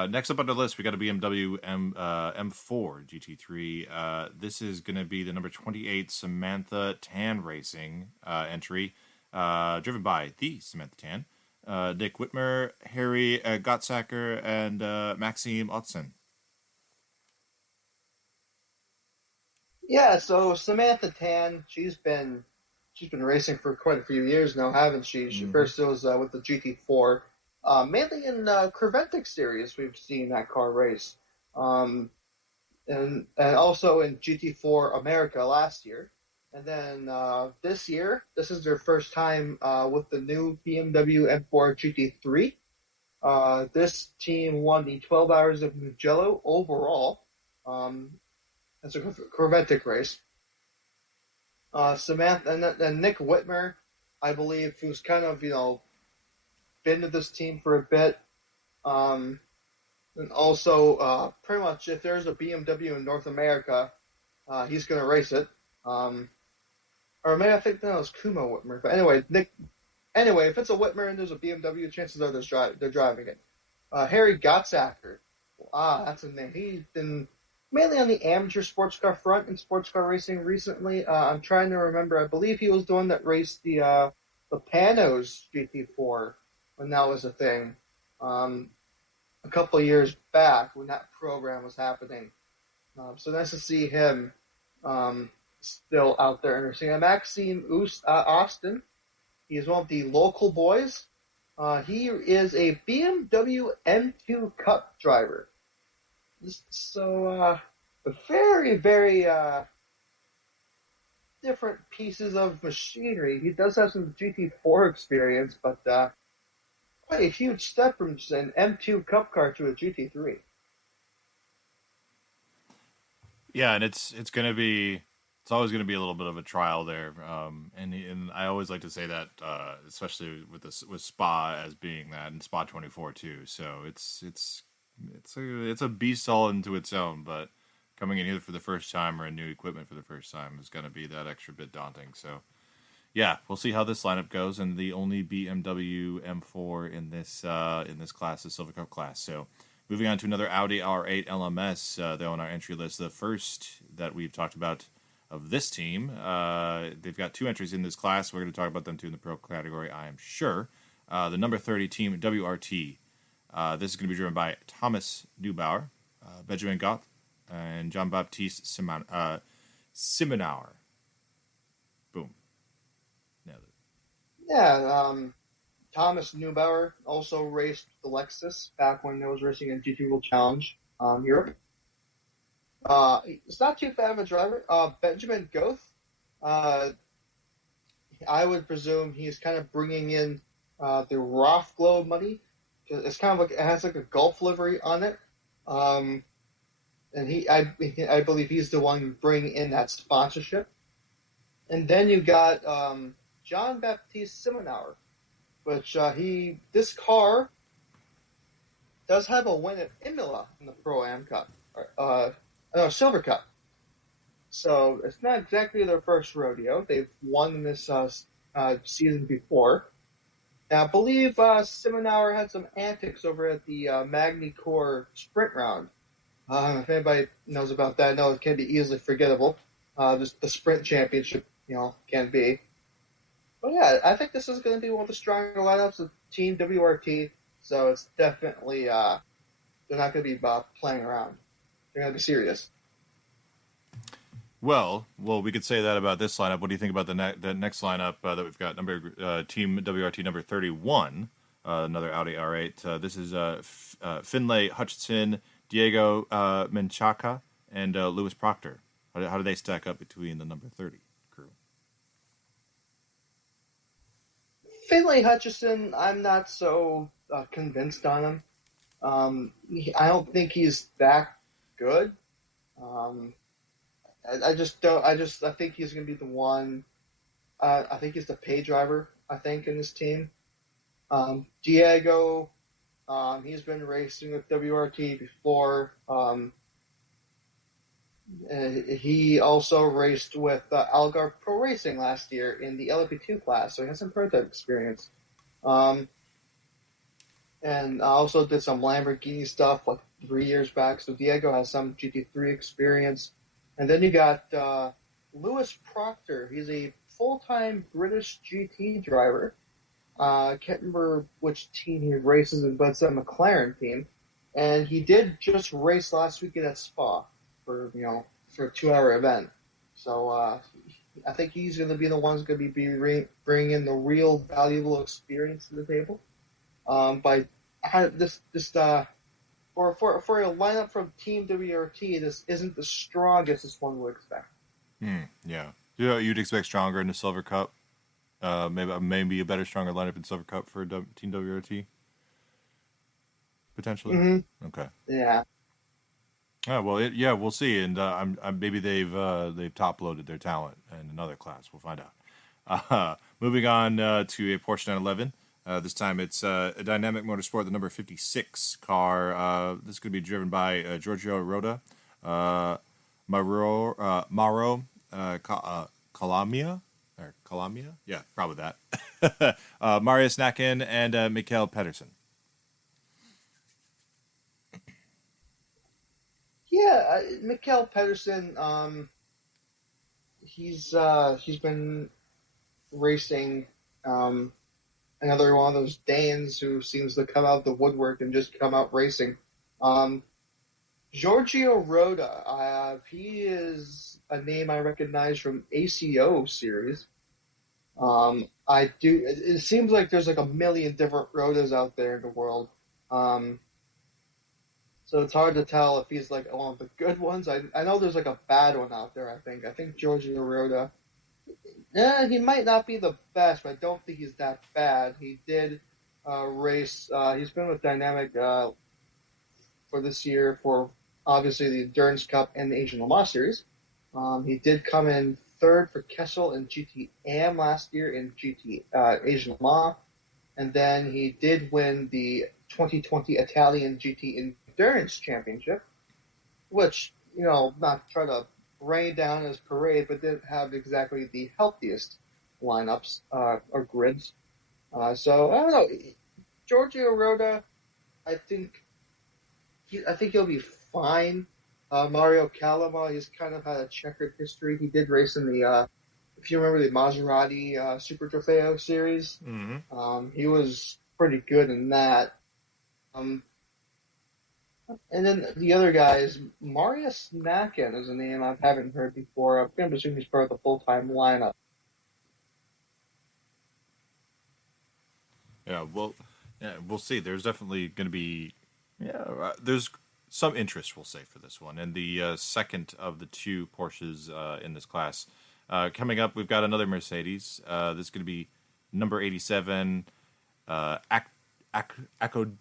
Next up on the list, we got a BMW M4 GT3. This is going to be the number 28 Samantha Tan Racing entry, driven by the Samantha Tan, Nick Whitmer, Harry Gottsacker, and Maxime Otzen. Yeah, so Samantha Tan, she's been racing for quite a few years now, haven't she? She Mm-hmm. first was with the GT4, mainly in Creventic series. We've seen that car race, um, and also in GT4 America last year, and then this year, this is their first time with the new BMW M4 GT3. This team won the 12 Hours of Mugello overall. Um, it's a Creventic race. Samantha and Nick Whitmer, I believe, who's kind of been to this team for a bit, and also pretty much if there's a BMW in North America, He's going to race it. Or maybe I think that was Kumo Whitmer. But anyway, if it's a Whitmer and there's a BMW, chances are they're driving it. Harry Gottsacker. That's a name. He's been mainly on the amateur sports car front in sports car racing recently. I'm trying to remember. I believe he was the one that raced the Panos GT4 when that was a thing. A couple of years back when that program was happening. So nice to see him still out there interesting. Maxime Austin, he is one of the local boys. He is a BMW M2 Cup driver. So very, very different pieces of machinery. He does have some GT4 experience, but quite a huge step from just an M2 Cup car to a GT3. Yeah, and it's always gonna be a little bit of a trial there, and I always like to say that, especially with Spa as being that, and Spa 24 too. So it's a beast all into its own, but coming in either for the first time or a new equipment for the first time is going to be that extra bit daunting. So yeah, we'll see how this lineup goes, and the only BMW M4 in this class is Silver Cup class. So moving on to another Audi R8 LMS, though on our entry list, the first that we've talked about of this team. They've got 2 entries in this class. We're going to talk about them too in the pro category, I am sure. The number 30 team, WRT. This is going to be driven by Thomas Neubauer, Benjamin Gott, and Jean-Baptiste Simonauer. Boom. Nailed it. Yeah, Thomas Neubauer also raced the Lexus back when I was racing in GT World Challenge Europe. It's not too bad of a driver. Benjamin Goth, I would presume he's kind of bringing in the Rothglow money. It's kind of like it has like a Gulf livery on it, and I believe he's the one bringing in that sponsorship. And then you got Jean-Baptiste Simonauer, which this car does have a win at Imola in the Pro-Am Cup, Silver Cup. So it's not exactly their first rodeo. They've won this season before. Now, I believe Simonauer had some antics over at the Magny Core sprint round. If anybody knows about that, I know it can be easily forgettable. Just the sprint championship, can be. But yeah, I think this is going to be one of the stronger lineups of Team WRT. So it's definitely they're not going to be playing around. They're going to be serious. Well, we could say that about this lineup. What do you think about the next lineup that we've got? Team WRT number 31, another Audi R8. This is Finlay Hutchinson, Diego Menchaca, and Lewis Proctor. How do they stack up between the number 30 crew? Finlay Hutchinson, I'm not so convinced on him. I don't think he's that good. I just don't. I think he's going to be the one. I think he's the pay driver. I think in this team. Diego, he's been racing with WRT before. He also raced with Algarve Pro Racing last year in the LP2 class, so he has some prototype experience. And also did some Lamborghini stuff like 3 years back. So Diego has some GT3 experience. And then you got Lewis Proctor. He's a full-time British GT driver. I can't remember which team he races in, but it's a McLaren team. And he did just race last weekend at Spa for a 2-hour event. So I think he's going to be the one who's going to be bringing in the real valuable experience to the table. For a lineup from Team WRT, this isn't the strongest as one would expect. Yeah. You'd expect stronger in the Silver Cup. Maybe a better, stronger lineup in Silver Cup for Team WRT. Potentially. Mm-hmm. Okay. Yeah. Oh, well, we'll see, and maybe they've top loaded their talent in another class. We'll find out. Moving on to a Porsche 911. This time it's a Dynamic Motorsport, the number 56 car. This is going to be driven by Giorgio Roda, Calamia, or Calamia, yeah, probably that. Marius Nakin and Mikael Pedersen. Yeah, Mikael Pedersen. He's been racing. Another one of those Danes who seems to come out the woodwork and just come out racing. Um, Giorgio Roda, he is a name I recognize from ACO series. I do. It seems like there's like a million different Rodas out there in the world. Um, so it's hard to tell if he's like one of the good ones. I know there's like a bad one out there. I think Giorgio Roda. Yeah, he might not be the best, but I don't think he's that bad. He did race. He's been with Dynamic for this year for obviously the Endurance Cup and the Asian Le Mans Series. He did come in third for Kessel and GT Am last year in GT Asian Le Mans, and then he did win the 2020 Italian GT Endurance Championship, which not try to rain down his parade, but didn't have exactly the healthiest lineups or grids. So I don't know. Giorgio Roda, I think he'll be fine. Mario Calama, he's kind of had a checkered history. He did race in the, if you remember the Maserati Super Trofeo series. Mm-hmm. He was pretty good in that. And then the other guy is Marius Nakin is a name I haven't heard before. I'm going to assume he's part of the full-time lineup. We'll see. There's definitely going to be, there's some interest, we'll say, for this one. And the second of the two Porsches in this class. Coming up, we've got another Mercedes. This is going to be number 87, Acodis,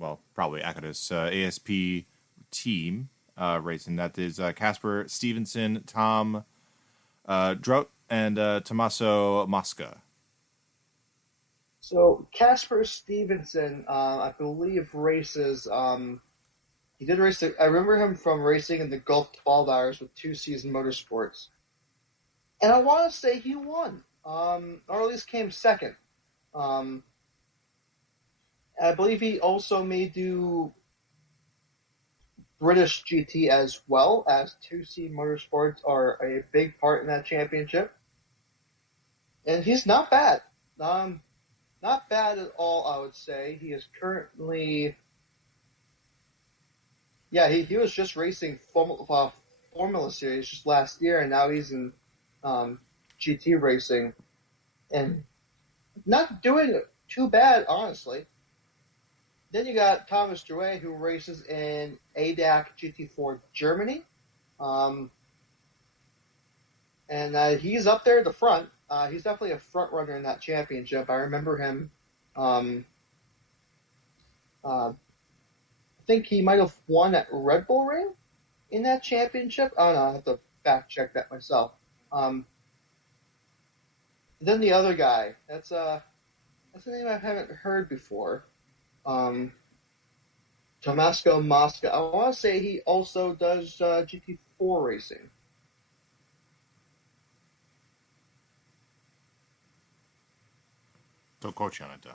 well, probably Acodis, ASP team racing. That is Casper Stevenson, Tom Drout, and Tommaso Mosca. So Casper Stevenson, I believe races. He did race. I remember him from racing in the Gulf 12 Hours with Two Season Motorsports, and I want to say he won, or at least came second. I believe he also may do British GT as well, as 2C Motorsports are a big part in that championship, and he's not bad. Not bad at all, I would say. He is currently, he was just racing Formula Series just last year, and now he's in GT racing, and not doing too bad, honestly. Then you got Thomas Drouet, who races in ADAC GT4 Germany, and he's up there at the front. He's definitely a front runner in that championship. I remember him. I think he might have won at Red Bull Ring in that championship. I don't know. I have to fact check that myself. Then the other guy. That's a name I haven't heard before. Tommaso Mosca. I want to say he also does GT4 racing. Don't quote you on it, though.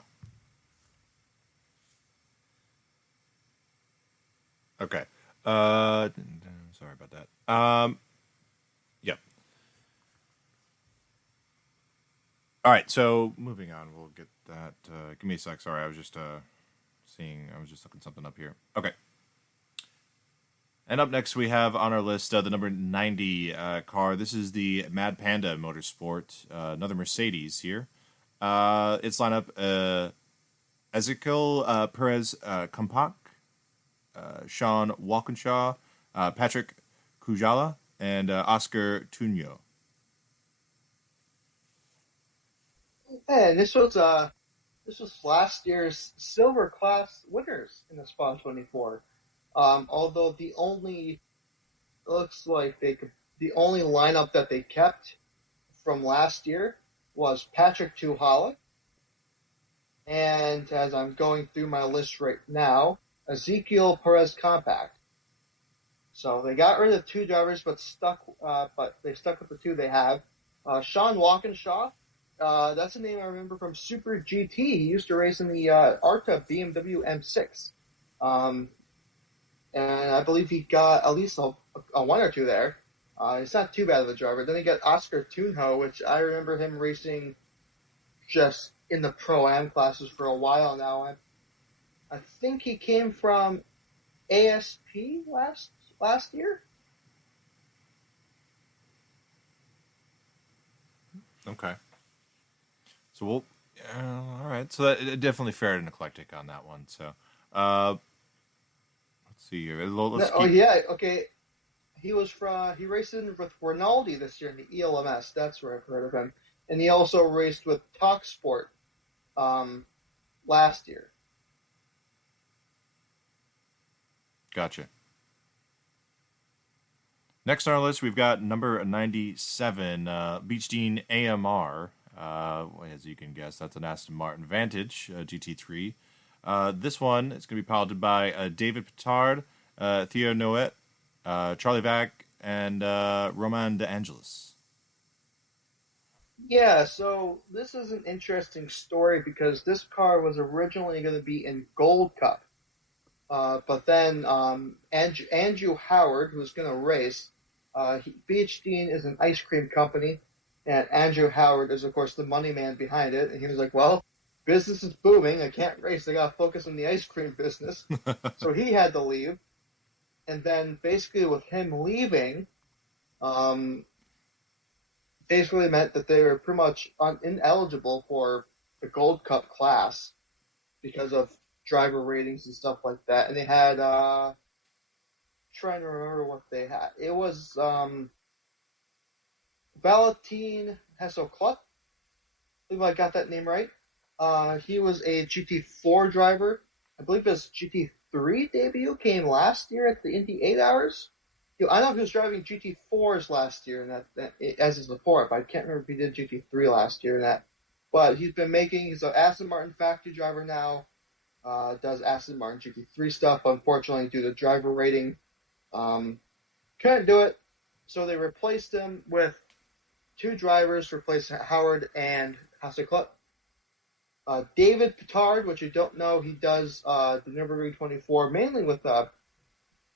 Okay. Sorry about that. Yep. All right. So moving on, we'll get that. Give me a sec. Sorry, I was just looking something up here. Okay. And up next, we have on our list the number 90 car. This is the Mad Panda Motorsport, another Mercedes here. Its lineup: Ezekiel Perez Compak, Sean Walkinshaw, Patrick Kujala, and Oscar Tunyo. And this was last year's silver class winners in the Spa 24. Although the only lineup that they kept from last year was Patrick Tuhala, and as I'm going through my list right now, Ezekiel Perez Compact. So they got rid of 2 drivers, but they stuck with the 2 they have. Sean Walkinshaw, that's a name I remember from Super GT. He used to race in the ARTA BMW M6. Um, and I believe he got at least a 1 or 2 there. He's not too bad of a driver. Then he got Oscar Tunho, which I remember him racing just in the Pro-Am classes for a while now. I think he came from ASP last year. Okay. So we'll. All right. So that definitely fared and eclectic on that one. So let's see here. Let's Oh keep. yeah, okay. He raced in with Rinaldi this year in the ELMS. That's where I've heard of him. And he also raced with TalkSport um, last year. Gotcha. Next on our list, we've got number 97, Beach Dean AMR. As you can guess, that's an Aston Martin Vantage GT3. This one is going to be piloted by David Petard, Theo Noet, Charlie Vac, and Roman De Angelis. Yeah, so this is an interesting story because this car was originally going to be in Gold Cup. But then Andrew Howard, who's going to race, Beach Dean is an ice cream company, and Andrew Howard is, of course, the money man behind it. And he was like, well, business is booming. I can't race. I got to focus on the ice cream business. So he had to leave. And then basically with him leaving, basically meant that they were pretty much ineligible for the Gold Cup class because of driver ratings and stuff like that. And they had, trying to remember what they had. It was Valentin Hasselclut. I believe I got that name right. He was a GT4 driver. I believe his GT3 debut came last year at the Indy 8 Hours. I know he was driving GT4s last year, and that as his support, but I can't remember if he did GT3 last year. And that, but he's an Aston Martin factory driver now. Does Aston Martin GT3 stuff. Unfortunately, due to driver rating, couldn't do it. So they replaced him with 2 drivers, replaced Howard and Hasselclut. David Petard, which you don't know, he does the Nürburgring 24 mainly with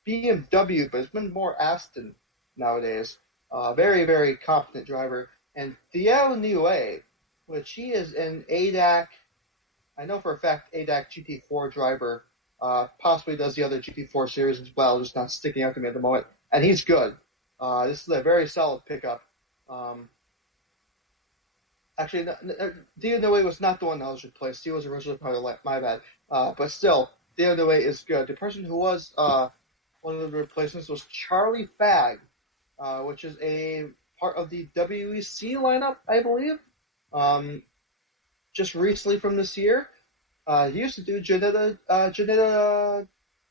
BMW, but it's been more Aston nowadays. Very, very competent driver. And Theo Niue, which he is an ADAC, I know for a fact ADAC GT4 driver, possibly does the other GT4 series as well, just not sticking out to me at the moment. And he's good. This is a very solid pickup. Actually, Theo Niue was not the one that was replaced. He was originally part of my bad. But still, Theo Niue is good. The person who was one of the replacements was Charlie Fagg, which is a part of the WEC lineup, I believe. Just recently from this year. He used to do Janetta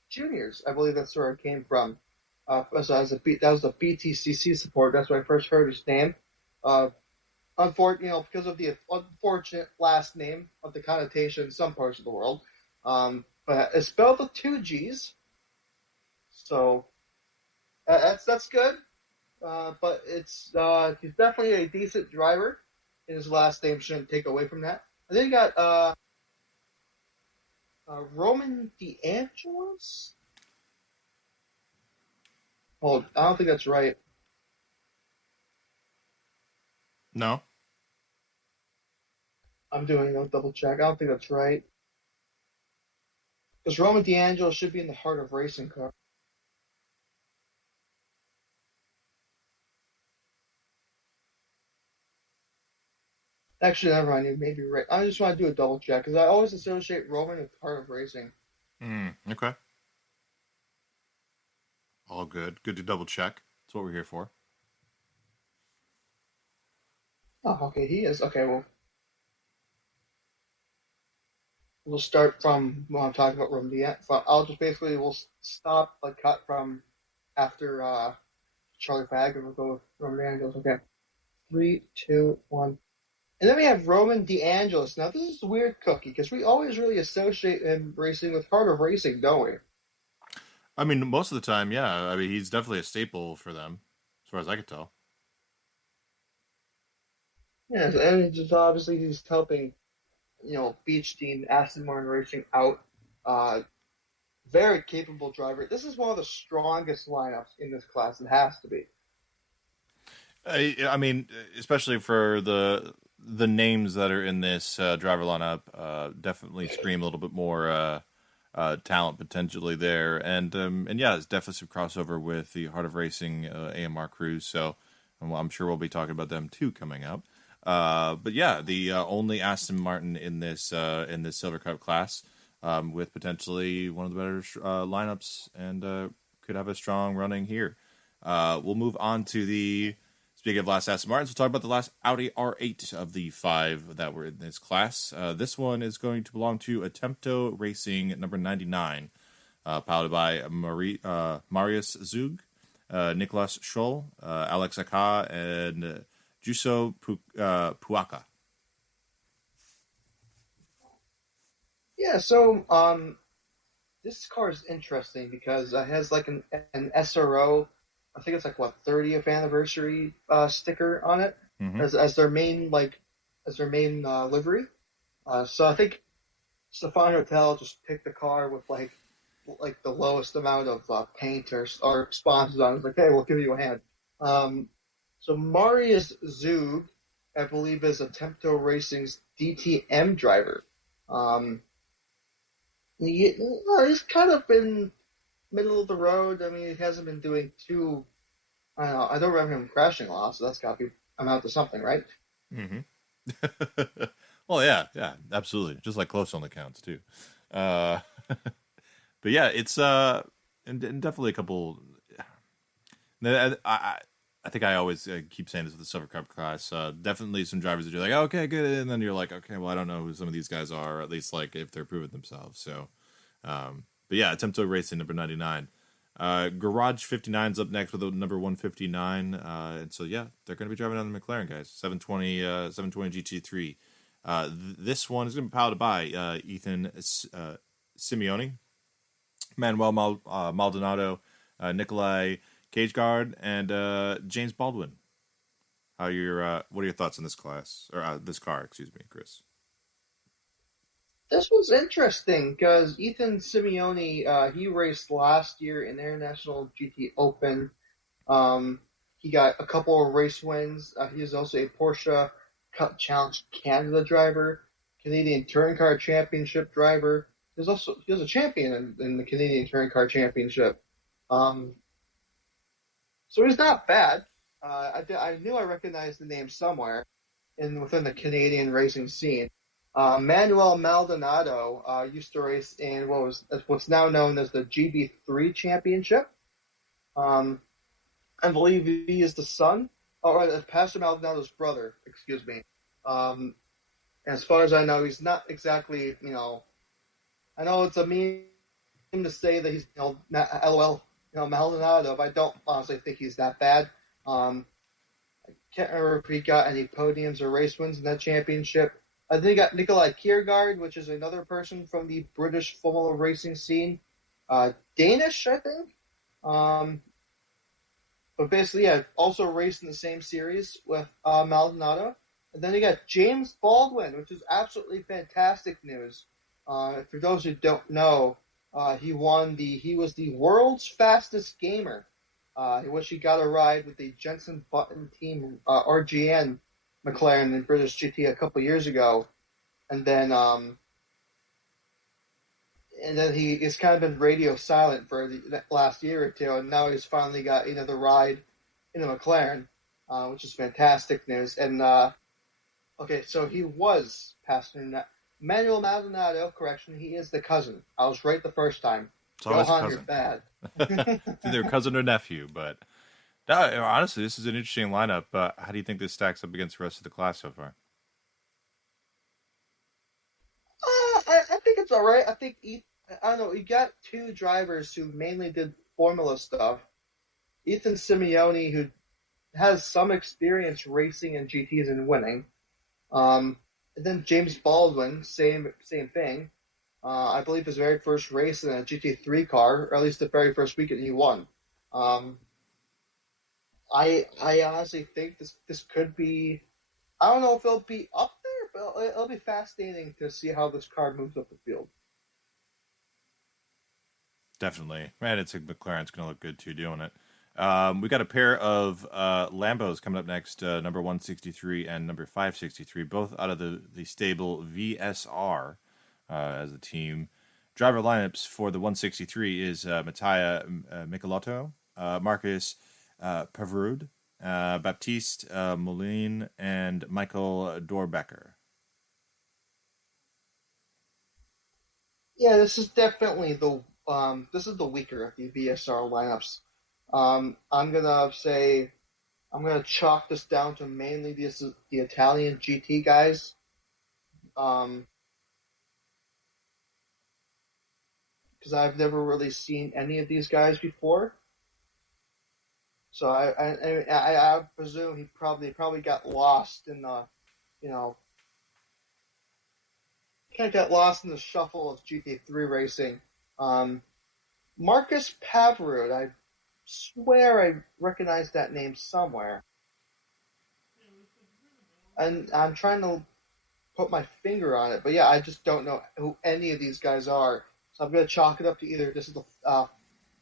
Juniors. I believe that's where it came from. That was a BTCC support. That's where I first heard his name. Because of the unfortunate last name of the connotation in some parts of the world. But it's spelled with 2 G's. So that's good. But he's definitely a decent driver. And his last name shouldn't take away from that. And then you got Roman DeAngelis? Hold, I don't think that's right. No. I'm doing a double check. I don't think that's right. Because Roman DeAngelis should be in the heart of racing car. Actually, never mind. You may be right. I just want to do a double check because I always associate Roman with heart of racing. Okay. All good. Good to double check. That's what we're here for. Oh, okay. He is. Okay, well, we'll start from when I'm talking about Roman DeAngelis. I'll just basically, we'll stop, cut from after Charlie Fagg, and we'll go with Roman DeAngelis. Okay. 3, 2, 1. And then we have Roman DeAngelis. Now, this is a weird cookie because we always really associate him racing with heart of racing, don't we? I mean, most of the time, yeah. I mean, he's definitely a staple for them, as far as I could tell. Yeah, and just obviously he's helping, Beach Team, Aston Martin Racing out. Uh, Very capable driver. This is one of the strongest lineups in this class. It has to be. I mean, especially for the names that are in this driver lineup, definitely scream a little bit more talent potentially there, and yeah, it's definitely some crossover with the Heart of Racing AMR crews. So I'm sure we'll be talking about them too coming up. But yeah, the only Aston Martin in this Silver Cup class, with potentially one of the better lineups, and could have a strong running here. We'll move on to the. Speaking of last Aston Martins, we'll talk about the last Audi R8 of the 5 that were in this class. This one is going to belong to Attempto Racing number 99, piloted by Marius Zug, Nicolas Scholl, Alex Aka, and Juso Puaka. Yeah, so this car is interesting because it has like an SRO, I think it's like what 30th anniversary sticker on it Mm-hmm. as their main livery. So I think Stefan Hotel just picked the car with like the lowest amount of paint or sponsors on it. It's like, hey, we'll give you a hand. Um, so Marius Zug, I believe, is Attempto Racing's DTM driver. Um, he's kind of been middle of the road. I mean, he hasn't been doing too. I don't know. I don't remember him crashing a lot, so that's got to be amount to something, right? Mm-hmm. Well, yeah, yeah, absolutely. Just like close on the counts too. Uh, but yeah, it's and definitely a couple. I think I always keep saying this with the Silver Cup class. Definitely some drivers that you're like, okay, good, and then you're like, okay, well, I don't know who some of these guys are, or at least like if they're proving themselves. So, but yeah, Attempto Racing number 99. Garage 59's up next with the number 159. And so yeah, they're going to be driving on the McLaren guys, 720 GT3. This one is going to be piloted by Ethan Simeone, Manuel Maldonado, Nikolai Cageguard, and James Baldwin. What are your thoughts on this class or this car? Excuse me, Chris. This was interesting because Ethan Simeone, he raced last year in the International GT Open. He got a couple of race wins. He is also a Porsche Cup Challenge Canada driver, Canadian Touring Car Championship driver. He was a champion in the Canadian Touring Car Championship. Um, so he's not bad. I knew I recognized the name somewhere within the Canadian racing scene. Manuel Maldonado used to race in what's now known as the GB3 Championship. Um, I believe he is the son, or Pastor Maldonado's brother. Excuse me. Um, as far as I know, he's not exactly. I know it's a meme to say that he's LOL, Maldonado, but I don't honestly think he's that bad. Can't remember if he got any podiums or race wins in that championship. I think he got Nikolai Kiergaard, which is another person from the British Formula racing scene. Danish, I think. But basically, yeah, also raced in the same series with Maldonado. And then you got James Baldwin, which is absolutely fantastic news. For those who don't know, he was the world's fastest gamer, in which he got a ride with the Jenson Button team RGN McLaren in British GT a couple years ago, and then he has kind of been radio silent for the last year or two, and now he's finally got the ride in a McLaren, which is fantastic news. And okay, so he was Pastor Manuel Maldonado. Correction, he is the cousin. I was right the first time. It's always Johan, cousin. you're bad. It's either cousin or nephew, but honestly, this is an interesting lineup. How do you think this stacks up against the rest of the class so far? I think it's all right. I don't know. You got two drivers who mainly did formula stuff. Ethan Simeone, who has some experience racing in GTs and winning. And then James Baldwin, same thing. I believe his very first race in a GT3 car, or at least the very first weekend he won. Um, I honestly think this could be. I don't know if it'll be up there, but it'll be fascinating to see how this car moves up the field. Definitely, man. It's a McLaren's going to look good too doing it. We got a pair of Lambos coming up next, number 163 and number 563, both out of the stable VSR as a team. Driver lineups for the 163 is Mattia Michelotto, Marcus Pavrud, Baptiste Moline, and Michael Dorbecker. Yeah, this is definitely the weaker of the VSR lineups. I'm gonna chalk this down to mainly the Italian GT guys. Um, because I've never really seen any of these guys before. So I presume he probably got lost in the you know kind of got lost in the shuffle of GT3 racing. Um, Marcus Pavrud, I swear I recognize that name somewhere, and I'm trying to put my finger on it, but yeah, I just don't know who any of these guys are. So I'm gonna chalk it up to either this is the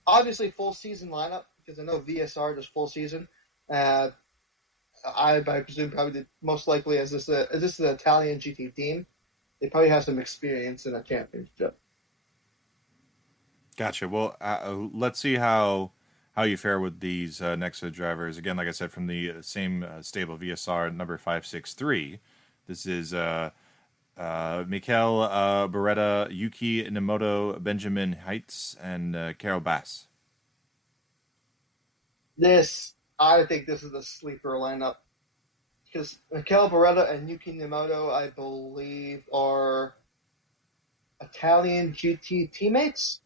obviously full season lineup because I know VSR does full season. Uh, I presume probably most likely as this is an Italian GT team, they probably have some experience in a championship. Gotcha. Well, let's see how you fare with these next set of drivers. Again, like I said, from the same stable VSR number 563. This is Mikel Beretta, Yuki Nemoto, Benjamin Heitz, and Carol Bass. I think this is a sleeper lineup because Mikel Beretta and Yuki Nemoto, I believe, are Italian GT teammates.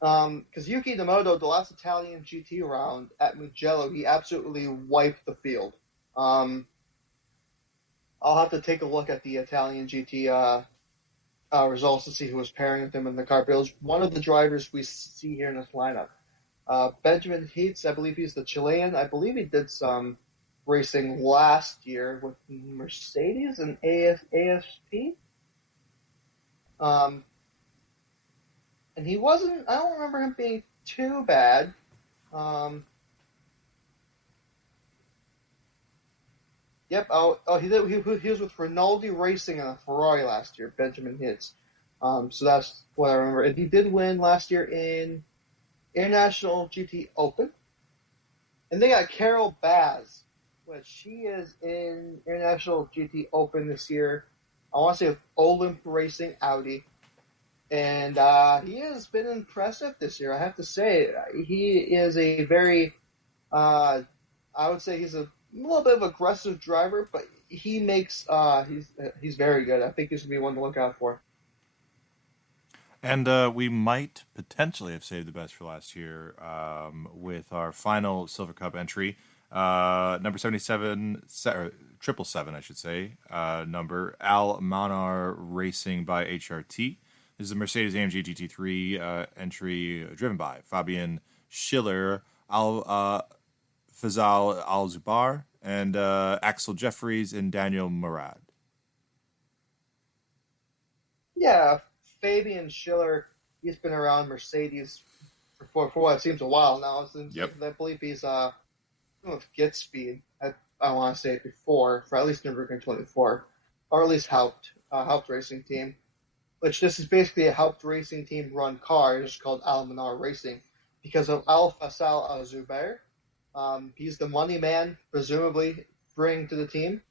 Because Yuki Nemoto, the last Italian GT round at Mugello, he absolutely wiped the field. Um, I'll have to take a look at the Italian GT results to see who was pairing with him in the car. But it was one of the drivers we see here in this lineup. Benjamin Heats, I believe he's the Chilean. I believe he did some racing last year with Mercedes and ASP. Um, and he wasn't. I don't remember him being too bad. Um, yep. He did. He was with Rinaldi Racing in a Ferrari last year. Benjamin Hitz. So that's what I remember. And he did win last year in International GT Open. And they got Carol Baz, which she is in International GT Open this year. I want to say with Olymp Racing Audi. And he has been impressive this year. I have to say, he is a very, I would say he's a little bit of aggressive driver, but he's very good. I think he's gonna be one to look out for. And we might potentially have saved the best for last year with our final Silver Cup entry, number 77, triple seven, I should say, number Al Manar Racing by HRT. This is a Mercedes AMG GT3 entry driven by Fabian Schiller, Fazal Al Zubar, and Axel Jeffries and Daniel Murad. Yeah, Fabian Schiller, he's been around Mercedes for what seems a while now. Since Yep. I believe he's with Get Speed. I want to say it before for at least Nürburgring 24, or at least helped racing team. Which this is basically a helped racing team run car. It's called Al Manar Racing because of Al Fasal Al Zubair. He's the money man, presumably bring to the team.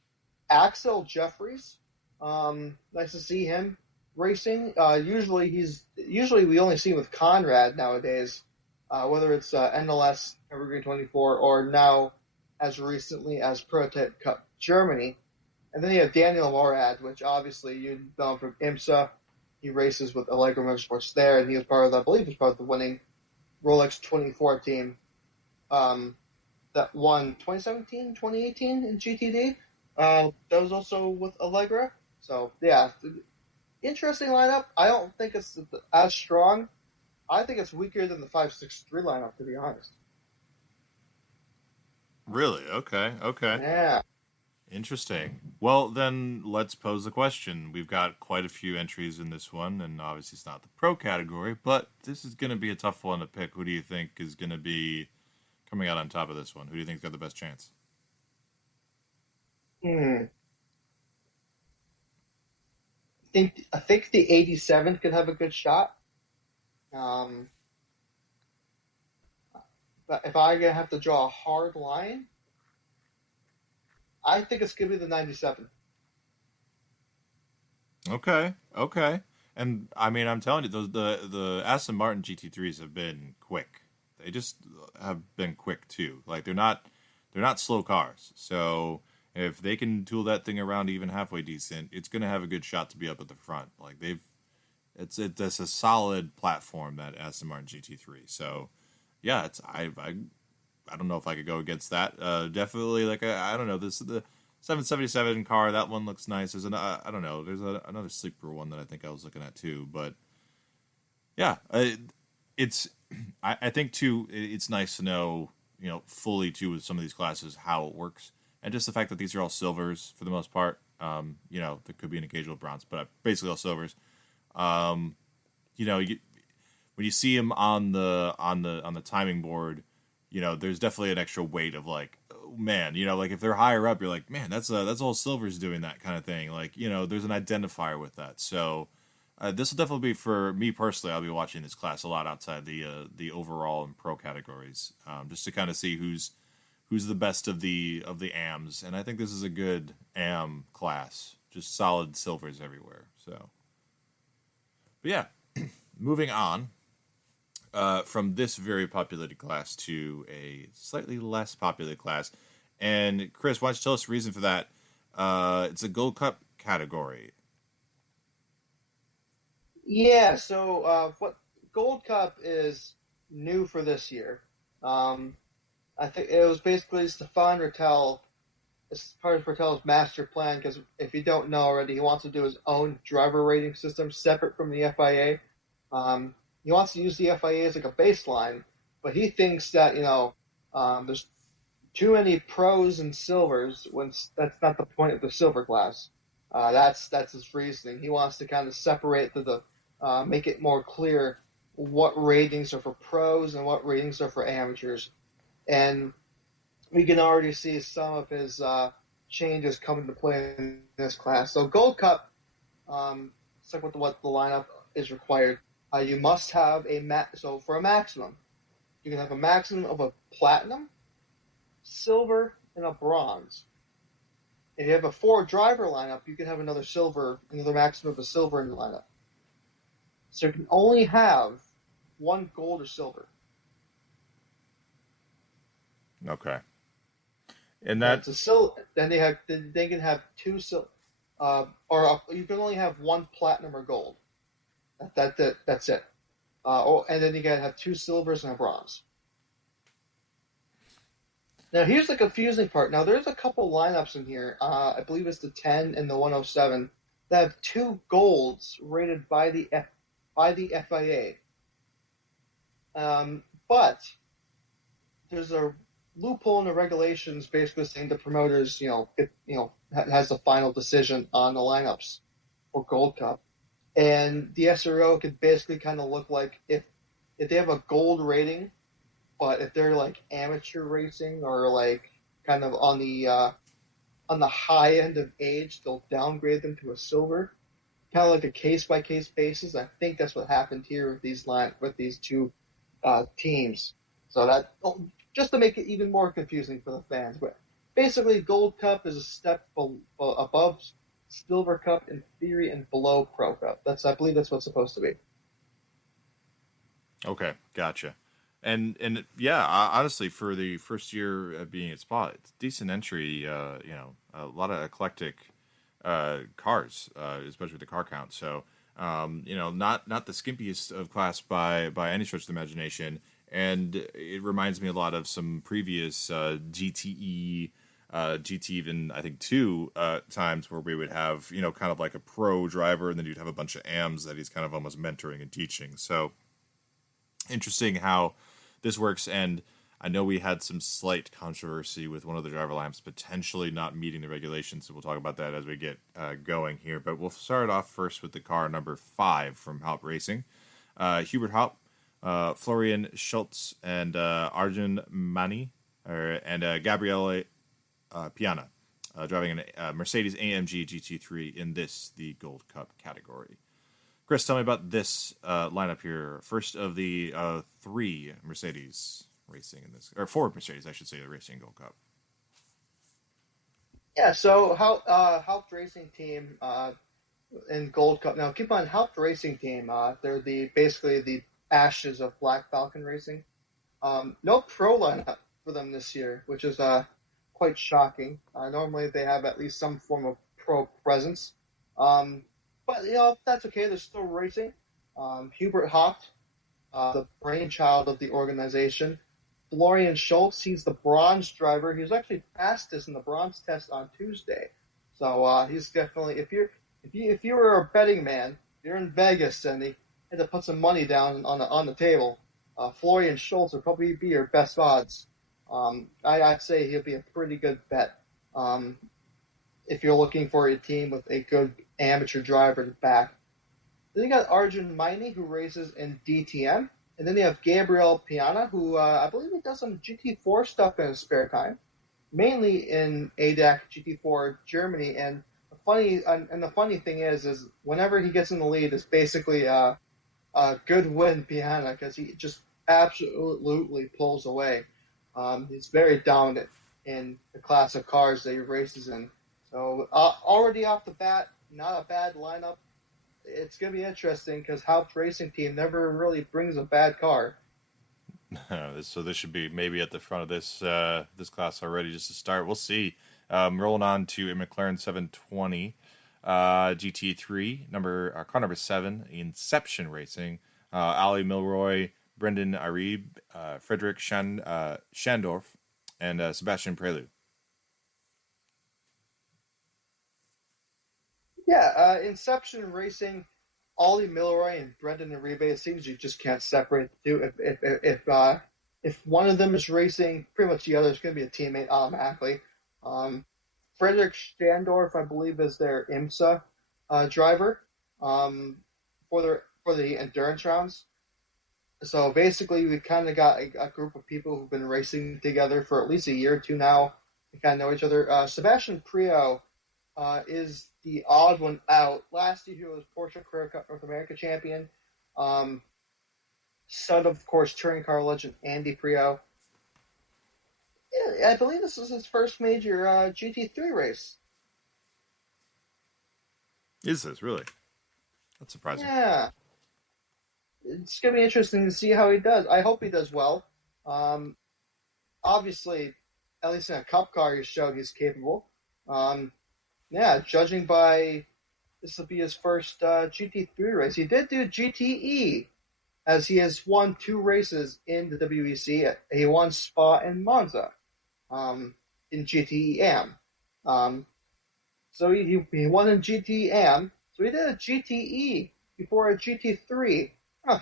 Axel Jeffries, nice to see him racing. Usually we only see him with Conrad nowadays, whether it's NLS Nürburgring 24 or now as recently as Prototype Cup Germany. And then you have Daniel Morad, which obviously you know from IMSA. He races with Allegro Motorsports there, and he was part of, I believe, he was part of the winning Rolex 24 team that won 2017, 2018 in GTD. That was also with Allegra. So, yeah, Interesting lineup. I don't think it's as strong. I think it's weaker than the 563 lineup, to be honest. Really? Okay. Okay. Yeah. Interesting. Well, then let's pose the question. We've got quite a few entries in this one, and obviously it's not the pro category, but this is going to be a tough one to pick. Who do you think is going to be coming out on top of this one? Who do you think's got the best chance? Hmm. I think the 87 could have a good shot. Um, but if I gonna have to draw a hard line, I think it's gonna be the 97. Okay. Okay. And I mean, I'm telling you, those the Aston Martin GT3s have been quick. They just have been quick too. Like they're not slow cars. So if they can tool that thing around even halfway decent, it's going to have a good shot to be up at the front. Like it's a solid platform, that Aston Martin GT3. So yeah, it's I don't know if I could go against that. Definitely, like I don't know, this the 777 car. That one looks nice. There's I don't know. There's another sleeper one that I think I was looking at too. But yeah, it's I think too. It's nice to know, fully too, with some of these classes how it works, and just the fact that these are all silvers for the most part. There could be an occasional bronze, but basically all silvers. Um, you, when you see them on the timing board, there's definitely an extra weight of like, oh, man, like if they're higher up, you're like, man, that's all silver's doing that kind of thing. Like, there's an identifier with that. So this will definitely be, for me personally, I'll be watching this class a lot outside the overall and pro categories, just to kind of see who's the best of the AMs. And I think this is a good AM class, just solid silvers everywhere. So, but yeah, moving on from this very populated class to a slightly less popular class. And Chris, why don't you tell us the reason for that? It's a Gold Cup category. Yeah. So what Gold Cup is new for this year? Um, I think it was basically Stefan Rattel. It's part of Rattel's master plan because if you don't know already, he wants to do his own driver rating system separate from the FIA. He wants to use the FIA as like a baseline, but he thinks that there's too many pros and silvers when that's not the point of the silver class. That's his reasoning. He wants to kind of separate make it more clear what ratings are for pros and what ratings are for amateurs. And we can already see some of his changes come into play in this class. So Gold Cup, it's like what the lineup is required. You must have so for a maximum, you can have a maximum of a platinum, silver, and a bronze. If you have a four-driver lineup, you can have another maximum of a silver in the lineup. So you can only have one gold or silver. Okay. And And that it's then they can have two you can only have one platinum or gold. That's it. And then you gotta have two silvers and a bronze. Now here's the confusing part. Now there's a couple lineups in here. I believe it's the 10 and the 107 that have two golds rated by the FIA. But there's a loophole in the regulations basically saying the promoters, has the final decision on the lineups for Gold Cup. And the SRO could basically kind of look like if they have a gold rating, but if they're like amateur racing or like kind of on the high end of age, they'll downgrade them to a silver, kind of like a case by case basis. I think that's what happened here with these two teams. So that just to make it even more confusing for the fans, but basically, Gold Cup is a step above Silver Cup in theory and below Pro Cup. I believe that's what's supposed to be. Okay, gotcha. And yeah, honestly, for the first year of being at Spa, it's decent entry. A lot of eclectic cars, especially with the car count. So, not the skimpiest of class by any stretch of the imagination. And it reminds me a lot of some previous GTE GT even I think two times where we would have kind of like a pro driver, and then you'd have a bunch of AMs that he's kind of almost mentoring and teaching. So interesting how this works. And I know we had some slight controversy with one of the driver lamps potentially not meeting the regulations, so we'll talk about that as we get going here. But we'll start off first with the car number 5 from Haupt Racing. Hubert Haupt, Florian Schultz, and Arjun Mani, and Gabriele Piana, driving a Mercedes AMG GT3 in the Gold Cup category. Kris, tell me about this lineup here. First of the 3 Mercedes racing in this, or 4 Mercedes, I should say, the Racing Gold Cup. Yeah, so Haupt Racing Team in Gold Cup. Now, keep in mind, Haupt Racing Team, they're basically the ashes of Black Falcon Racing. No pro lineup for them this year, which is quite shocking. Normally, they have at least some form of pro presence. But that's okay. They're still racing. Hubert Haupt, the brainchild of the organization. Florian Schultz, he's the bronze driver. He was actually fastest in the bronze test on Tuesday. So he's definitely, if you were a betting man, you're in Vegas and you had to put some money down on the table, Florian Schultz would probably be your best odds. I'd say he'll be a pretty good bet if you're looking for a team with a good amateur driver to back. Then you got Arjun Maini, who races in DTM. And then you have Gabriel Piana, who I believe he does some GT4 stuff in his spare time, mainly in ADAC GT4 Germany. And the funny thing is whenever he gets in the lead, it's basically a good win Piana, because he just absolutely pulls away. He's very dominant in the class of cars that he races in. So already off the bat, not a bad lineup. It's going to be interesting because Haupt Racing Team never really brings a bad car. So this should be maybe at the front of this class already just to start. We'll see. Rolling on to a McLaren 720 GT3, car number 7, Inception Racing. Ali Milroy, Brendan Arib, Frederick Schandorf, and Sebastian Prelude. Yeah, Inception Racing, Ollie Milroy and Brendan Aribe. It seems you just can't separate the two. If one of them is racing, pretty much the other is going to be a teammate automatically. Frederick Schandorf, I believe, is their IMSA driver for the endurance rounds. So basically, we kind of got a group of people who've been racing together for at least a year or two now. We kind of know each other. Sebastian Priaulx is the odd one out. Last year, he was Porsche Carrera Cup North America champion. Son of course, touring car legend Andy Priaulx. Yeah, I believe this is his first major GT3 race. Is this really? That's surprising. Yeah. It's going to be interesting to see how he does. I hope he does well. Obviously, at least in a cup car, he showed he's capable. Yeah, judging by this will be his first GT3 race. He did do GTE, as he has won 2 races in the WEC. He won Spa and Monza in GTE AM. So he won in GTE AM. So he did a GTE before a GT3. Huh.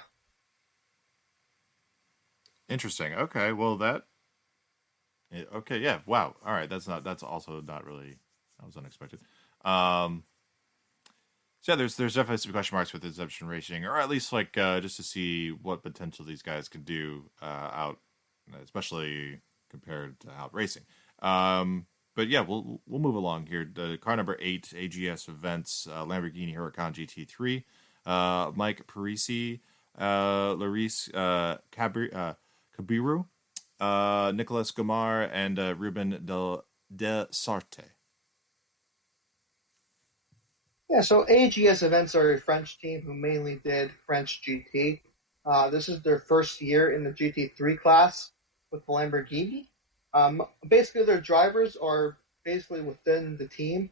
Interesting. Okay, well okay, yeah, wow. All right, that's also not really, that was unexpected. So yeah, there's definitely some question marks with Inception Racing, or at least like just to see what potential these guys can do out, especially compared to Haupt Racing. But yeah, we'll move along here. The car number 8, AGS Events, Lamborghini Huracan GT3, Mike Parisi, Laris Cabiru, Nicolas Gomar, and Ruben de Sarte. Yeah, so AGS Events are a French team who mainly did French GT. This is their first year in the GT3 class with the Lamborghini. Basically, their drivers are basically within the team,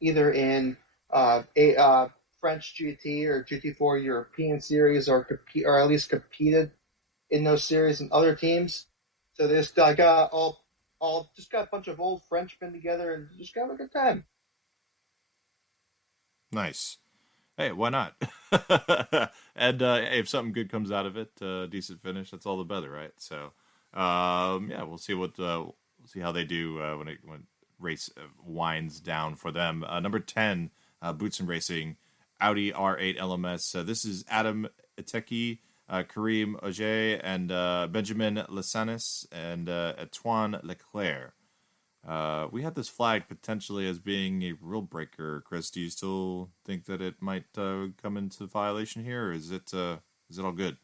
either in French GT or GT4 European series, or at least competed in those series and other teams. So they just got all all just got a bunch of old Frenchmen together and just got a good time. Nice. Hey, why not? And hey, if something good comes out of it, decent finish, that's all the better, right? So, yeah, we'll see we'll see how they do when race winds down for them. Number 10, Boots and Racing, Audi R8 LMS. This is Adam Iteki, Kareem Ogier, and Benjamin Lasanis, and Antoine Leclerc. We had this flagged potentially as being a rule breaker. Chris, do you still think that it might come into violation here, or is it all good?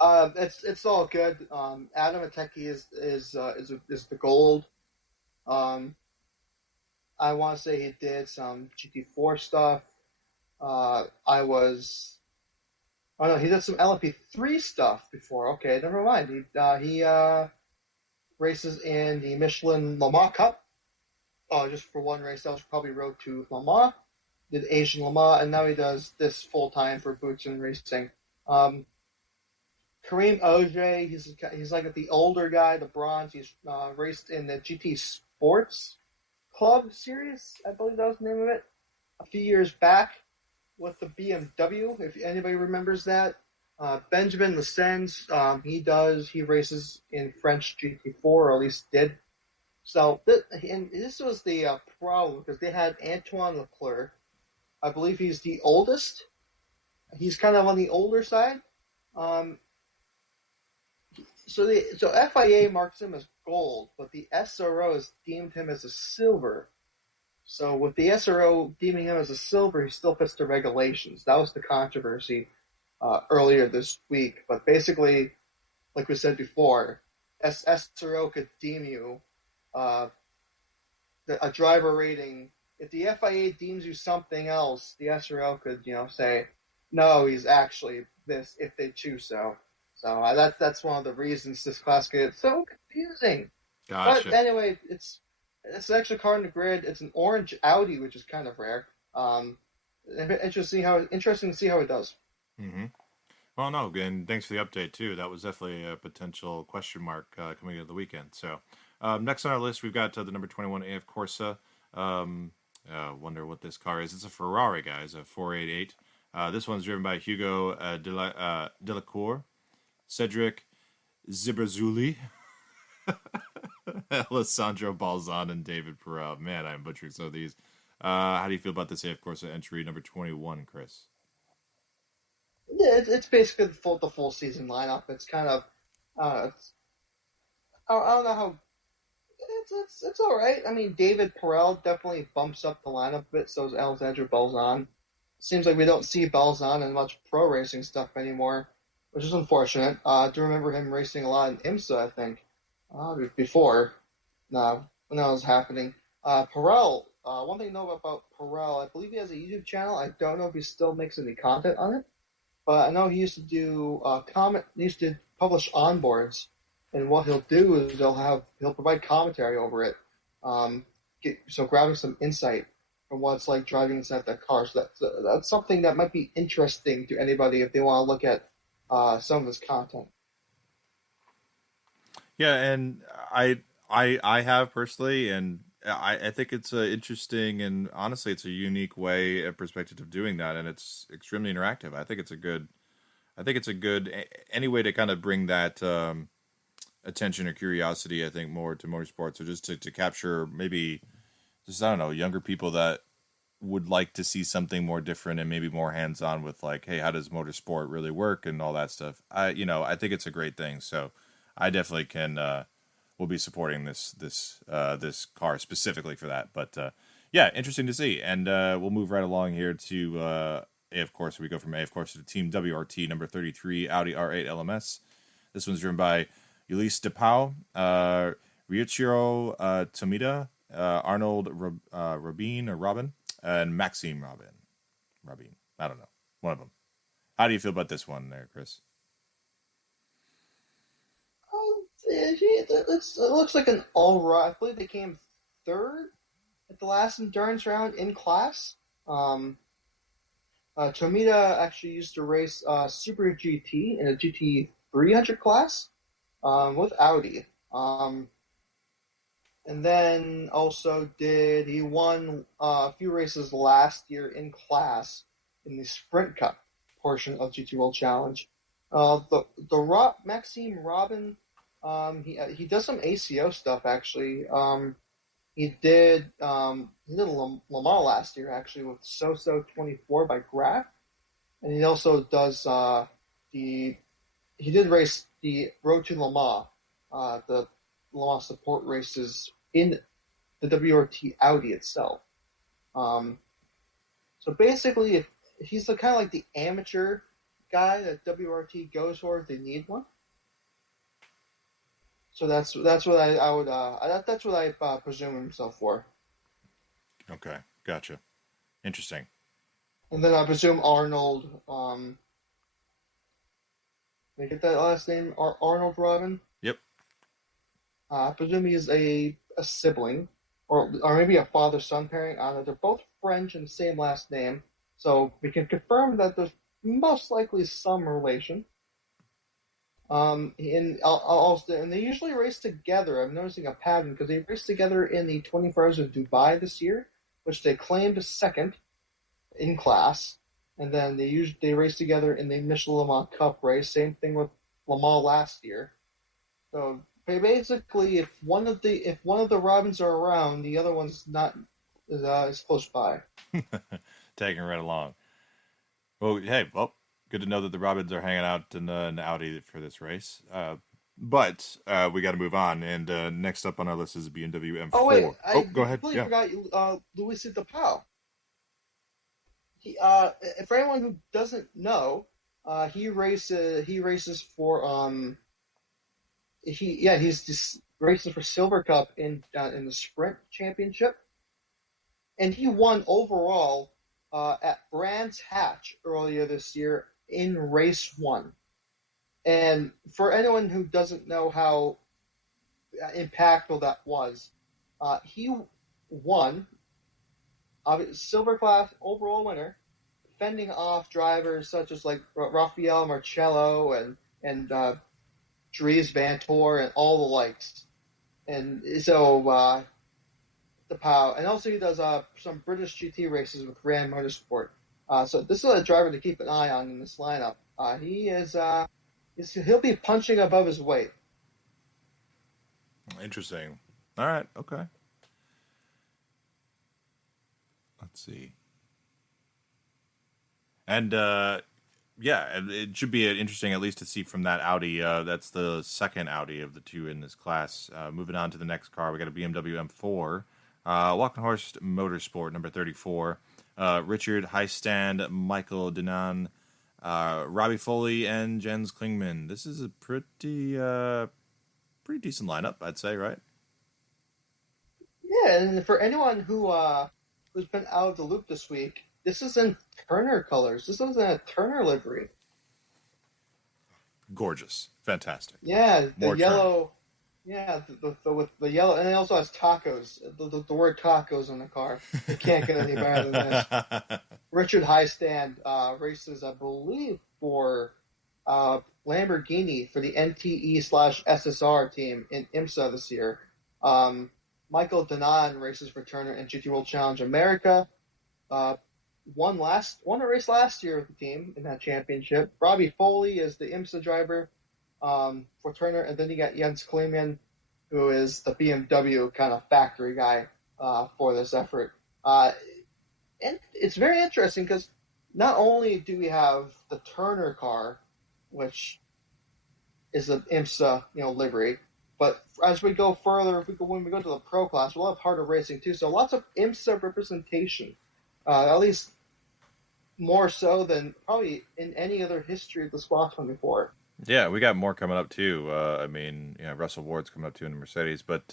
It's all good. Adam Ateki is the gold. Um, I want to say he did some GT4 stuff. I was Oh no, he did some LMP3 stuff before. Okay, never mind. He races in the Michelin Le Mans Cup. Just for one race, that was probably Road to Le Mans. Did Asian Le Mans, and now he does this full time for Boots and Racing. Um, Kareem Oj, he's like the older guy, the bronze. He's raced in the GT Sports Club series, I believe that was the name of it, a few years back with the BMW, if anybody remembers that. Benjamin Lecens, he races in French GT4, or at least did. So, and this was the problem, because they had Antoine Leclerc. I believe he's the oldest. He's kind of on the older side. Um, so FIA marks him as gold, but the SROs deemed him as a silver. So with the SRO deeming him as a silver, he still fits the regulations. That was the controversy earlier this week. But basically, like we said before, SRO could deem you uh, a driver rating. If the FIA deems you something else, the SRO could, say, no, he's actually this if they choose so. So that's one of the reasons this class gets so confusing. But Gotcha. anyway, it's an extra car in the grid. It's an orange Audi, which is kind of rare. Interesting to see how it does. Mm-hmm. Well, no, and thanks for the update too. That was definitely a potential question mark coming into the weekend. So, next on our list, we've got the number 21 AF Corsa. Wonder what this car is. It's a Ferrari, guys, a 488. This one's driven by Hugo Delacour, Cedric Zibrazuli, Alessandro Balzan, and David Perel. Man, I'm butchering some of these. How do you feel about this AF Corsa entry number 21, Chris? Yeah, it's basically the full season lineup. It's kind of I don't know how it's all right. I mean, David Perel definitely bumps up the lineup a bit. So does Alexandre Balzan. Seems like we don't see Balzan in much pro racing stuff anymore, which is unfortunate. I do remember him racing a lot in IMSA, I think, before when that was happening. Perel, one thing to know about Perel, I believe he has a YouTube channel. I don't know if he still makes any content on it, but I know he used to do he used to publish onboards, and what he'll do is he'll provide commentary over it, grabbing some insight from what it's like driving inside that car. So that's something that might be interesting to anybody if they want to look at some of his content. Yeah, and I have personally, and I think it's interesting, and honestly, it's a unique way, a perspective of doing that, and it's extremely interactive. I think it's a good any way to kind of bring that attention or curiosity. I think more to motorsports, or just to capture maybe just I don't know younger people that would like to see something more different and maybe more hands on with like, hey, how does motorsport really work and all that stuff. I think it's a great thing. So I definitely can will be supporting this car specifically for that. But yeah, interesting to see. And we'll move right along here to A of course. We go from A of course to Team WRT number 33 Audi R8 LMS. This one's driven by Ulysse DePau, Ryuichiro Tomita, Arnold Robin or Robin, and Maxime Robin. I don't know. One of them. How do you feel about this one there, Chris? It looks like an all right. I believe they came third at the last endurance round in class. Tomita actually used to race Super GT in a GT 300 class with Audi. And then also he won a few races last year in class in the Sprint Cup portion of GT World Challenge. Maxime Robin, he does some ACO stuff actually. He did Le Mans last year actually with Soso 24 by Graf, and he also does the he did race the Road to Le Mans, the Le Mans support races in the WRT Audi itself. Um, so basically, if he's kind of like the amateur guy that WRT goes for if they need one. So that's what I would that's what I presume himself for. Okay, gotcha. Interesting. And then I presume Arnold. Did I get that last name? Arnold Robin. Yep. I presume he's a sibling, or maybe a father-son pairing. I don't know. They're both French and the same last name, so we can confirm that there's most likely some relation. And they usually race together. I'm noticing a pattern because they raced together in the 24 Hours of Dubai this year, which they claimed second in class, and then they race together in the Michelin Le Mans Cup race. Same thing with Le Mans last year. So basically, if one of the Robins are around, the other one's not is close by. Tagging right along. Well, hey, good to know that the Robins are hanging out in the Audi for this race. But we got to move on. And next up on our list is BMW M4. Oh wait, Go I ahead. completely Yeah. forgot Luis Tapau. For anyone who doesn't know, he races for he's just races for Silver Cup in the Sprint Championship, and he won overall at Brands Hatch earlier this year in race one. And for anyone who doesn't know how impactful that was, he won silver class overall winner, fending off drivers such as like Rafael Marcello and Dries Vantor and all the likes. And so the POW, and also he does some British GT races with Rand Motorsport. So this is a driver to keep an eye on in this lineup. He'll be punching above his weight. Interesting. All right. Okay. Let's see. And yeah, it should be interesting at least to see from that Audi. That's the second Audi of the two in this class. Moving on to the next car, we got a BMW M4. Walkenhorst Motorsport, number 34. Richard Heistand, Michael Dinan, Robbie Foley, and Jens Klingman. This is a pretty decent lineup, I'd say, right? Yeah, and for anyone who's been out of the loop this week, this is in Turner colors. This is in a Turner livery. Gorgeous, fantastic. Yeah, the More yellow. Yeah, with the yellow, and it also has tacos. The word tacos on the car. You can't get any better than this. Richard Heistand races, I believe, for Lamborghini for the NTE/SSR team in IMSA this year. Michael Danan races for Turner and GT World Challenge America. Won a race last year with the team in that championship. Robbie Foley is the IMSA driver for Turner, and then you got Jens Kleeman, who is the BMW kind of factory guy for this effort. And it's very interesting because not only do we have the Turner car, which is an IMSA livery, but as we go further, when we go to the pro class, we'll have harder racing too. So lots of IMSA representation, at least more so than probably in any other history of the Spa 24. Yeah, we got more coming up too. I mean, Russell Ward's coming up too in the Mercedes, but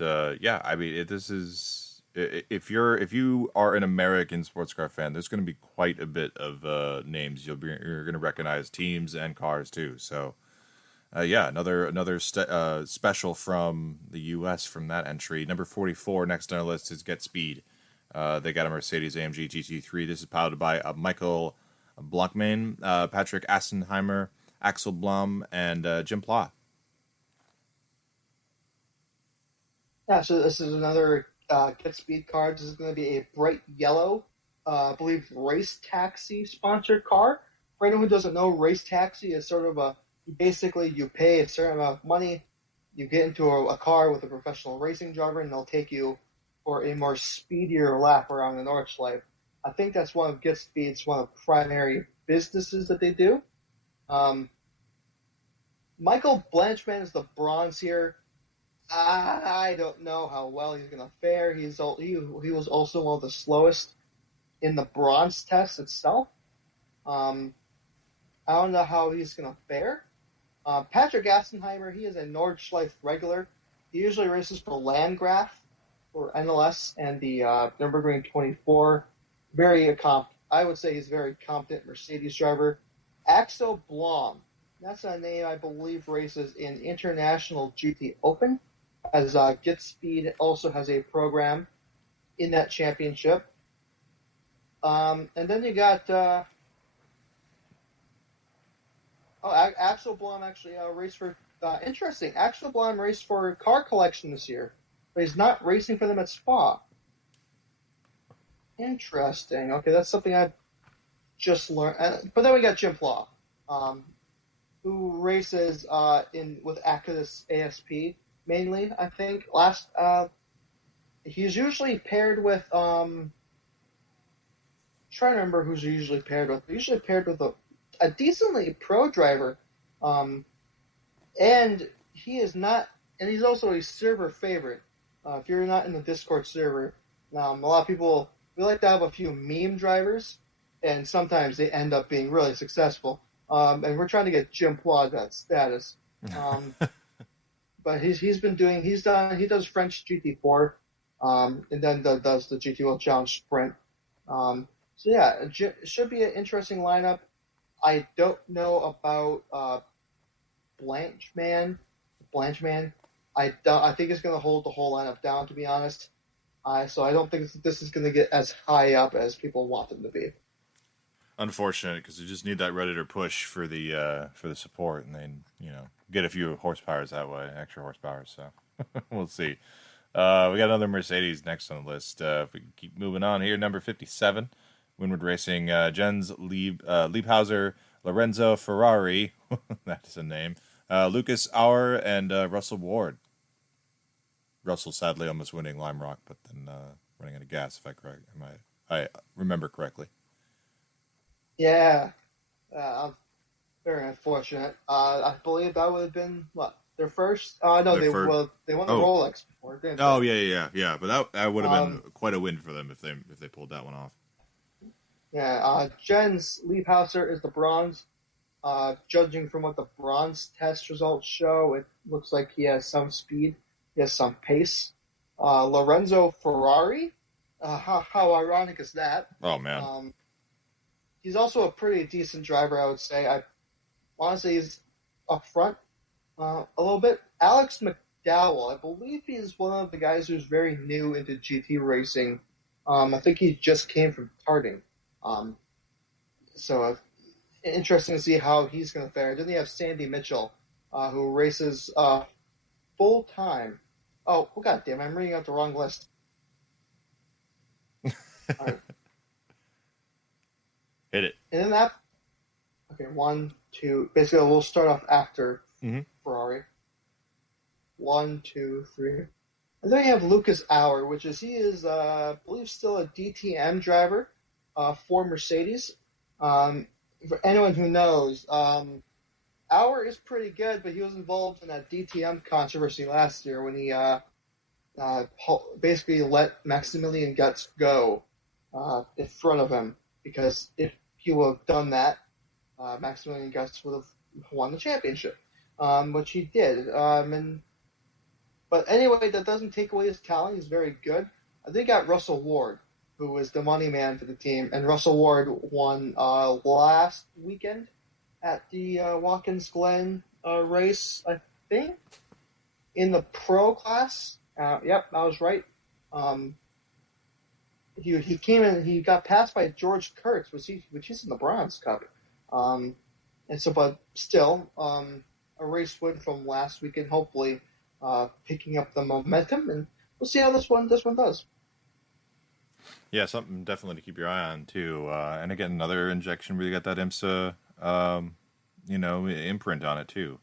yeah, I mean, this is if you are an American sports car fan, there's going to be quite a bit of names you're going to recognize, teams and cars too. So yeah, another special from the U.S. from that entry. Number 44 next on our list is Get Speed. They got a Mercedes AMG GT3. This is piloted by Michael Blancmain, Patrick Assenheimer, Axel Blum, and Jim Pla. Yeah, so this is another Get Speed card. This is going to be a bright yellow, I believe, race taxi sponsored car. For anyone who doesn't know, race taxi is sort of basically you pay a certain amount of money, you get into a car with a professional racing driver, and they'll take you for a more speedier lap around the Nordschleife. I think that's one of Get Speed's one of the primary businesses that they do. Um, Michael Blanchman is the bronze here. I don't know how well he's going to fare. He was also one of the slowest in the bronze test itself. Um, I don't know how he's going to fare. Patrick Gassenheimer, he is a Nordschleife regular. He usually races for Landgraf for NLS and the Nürburgring 24. I would say he's a very competent Mercedes driver. Axel Blom, that's a name I believe races in International GT Open, as Get Speed also has a program in that championship. And then you got Axel Blom actually raced for interesting. Axel Blom raced for Car Collection this year, but he's not racing for them at Spa. Interesting. Okay, that's something I've just learned. But then we got Jim Flaw, who races with Acus ASP mainly. I think he's usually paired with trying to remember who's usually paired with. Usually paired with a decently pro driver, and he is not. And he's also a server favorite. If you're not in the Discord server, a lot of people, we like to have a few meme drivers, and sometimes they end up being really successful. And we're trying to get Jim Plodd that status. But he does French GT4, and then does the GT World Challenge Sprint. So yeah, it should be an interesting lineup. I don't know about Blanchman. I think it's going to hold the whole lineup down, to be honest. So I don't think this is going to get as high up as people want them to be. Unfortunate, because you just need that Redditor push for the support, and then get a few horsepowers that way, extra horsepower. So we'll see. We got another Mercedes next on the list. If we can keep moving on here, number 57, Windward Racing, Jens Liebhauser, Lorenzo Ferrari, that's a name, Lucas Auer, and Russell Ward. Russell sadly almost winning Lime Rock, but then running out of gas, if I remember correctly. Yeah, very unfortunate. I believe that would have been their first. No, they won the Rolex before. Didn't they? Yeah. But that would have been quite a win for them if they pulled that one off. Yeah, Jens Liebhauser is the bronze. Judging from what the bronze test results show, it looks like he has some speed. He has some pace. Lorenzo Ferrari. How ironic is that? Oh man. He's also a pretty decent driver, I would say. I want to say he's up front a little bit. Alex McDowell, I believe he's one of the guys who's very new into GT racing. I think he just came from karting. So interesting to see how he's going to fare. Then you have Sandy Mitchell, who races full time. Oh, God damn, I'm reading out the wrong list. All right. Hit it. And then okay, 1, 2. Basically, we'll start off after Ferrari. 1, 2, 3. And then you have Lucas Auer, he is, I believe, still a DTM driver for Mercedes. For anyone who knows, Auer is pretty good, but he was involved in that DTM controversy last year when he basically let Maximilian Guts go in front of him, because if he would have done that, Maximilian Guts would have won the championship, which he did. But anyway, that doesn't take away his talent. He's very good. I think got Russell Ward, who was the money man for the team, and Russell Ward won last weekend at the Watkins Glen race, I think, in the pro class. Yep, I was right. He came in. He got passed by George Kurtz, which he's in the Bronze Cup. And so, but still, a race win from last weekend. Hopefully, picking up the momentum. And we'll see how this one does. Yeah, something definitely to keep your eye on too. And again, another injection where you got that IMSA, imprint on it too.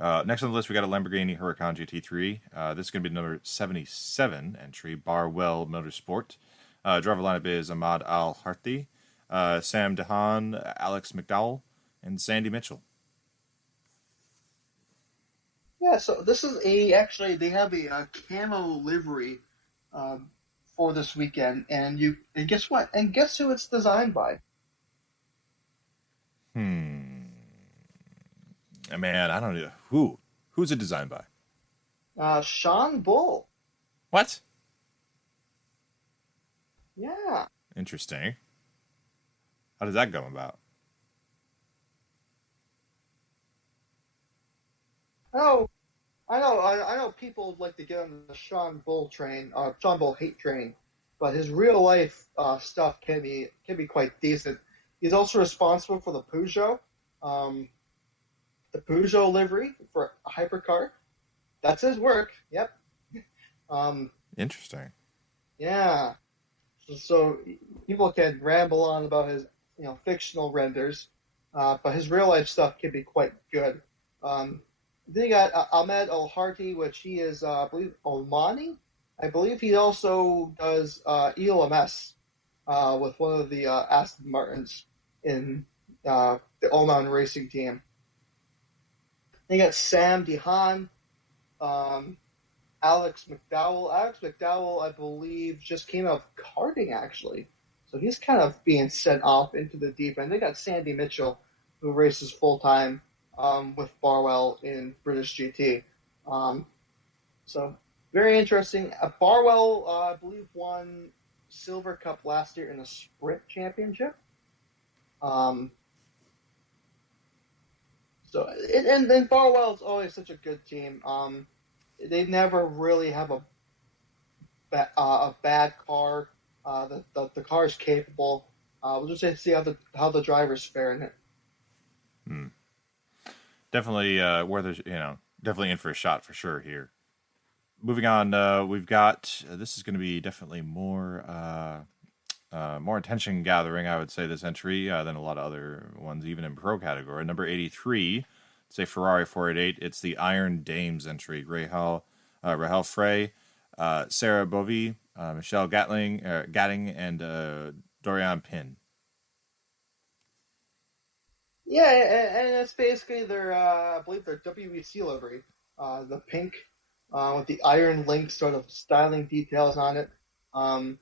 Next on the list, we got a Lamborghini Huracan GT3. This is going to be number 77 entry, Barwell Motorsport. Driver lineup is Ahmad Al Harthi, Sam Dehan, Alex McDowell, and Sandy Mitchell. Yeah, so this is actually they have a camo livery um, for this weekend, and guess what? And guess who it's designed by? Hmm. Man, I don't know who. Who's it designed by? Sean Bull. What? Yeah. Interesting. How does that come about? Oh, I know people like to get on the Sean Bull train, Sean Bull hate train, but his real life stuff can be quite decent. He's also responsible for um, the Peugeot livery for Hypercar. That's his work. Yep. Um, Interesting. yeah. So people can ramble on about his fictional renders, but his real life stuff can be quite good. Um, then you got Ahmed Al Harti, which he is, I believe, Omani. I believe he also does ELMS with one of the Aston Martins in the Oman racing team. Then you got Sam Dehan, um, Alex McDowell. Alex McDowell, I believe, just came out of karting actually, so he's kind of being sent off into the deep end. They got Sandy Mitchell, who races full time with Barwell in British GT. Um, so very interesting. Barwell, I believe, won Silver Cup last year in the Sprint Championship. Um, and Barwell's always such a good team. They never really have a bad car. The car is capable. We'll just have to see how the drivers fare in it. Hmm. Definitely where there's definitely in for a shot for sure here. Moving on, we've got this is going to be definitely more attention gathering, I would say, this entry than a lot of other ones, even in pro category. Number 83, it's a Ferrari 488. It's the Iron Dames entry. Rahel Frey, Sarah Bovey, Michelle Gatting, and Dorian Pin. Yeah, and it's basically their, I believe their WEC livery, the pink with the iron link sort of styling details on it. Um,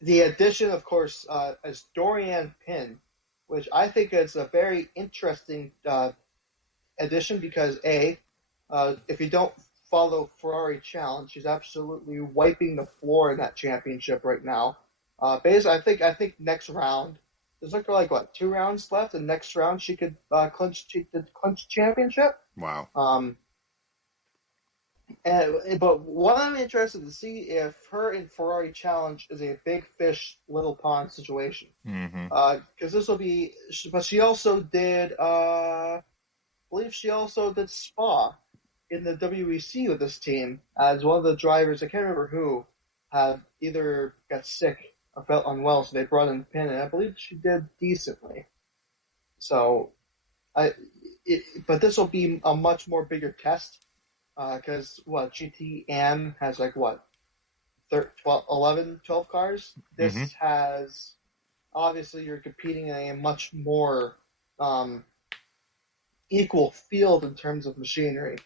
the addition, of course, is Dorian Pin, which I think is a very interesting addition because if you don't follow Ferrari Challenge, she's absolutely wiping the floor in that championship right now. Basically, I think next round there's like what 2 rounds left, and next round she could clinch championship. Wow. But what I'm interested to see if her in Ferrari Challenge is a big fish, little pond situation. Mm-hmm. Because this will be, but she also did, I believe she also did Spa in the WEC with this team as one of the drivers. I can't remember who had either got sick or felt unwell, so they brought in Pin, and I believe she did decently. So, I, but this will be a much more bigger test because what GTM has like what 12, 11, 12 cars. Mm-hmm. This has obviously you're competing in a much more um, equal field in terms of machinery.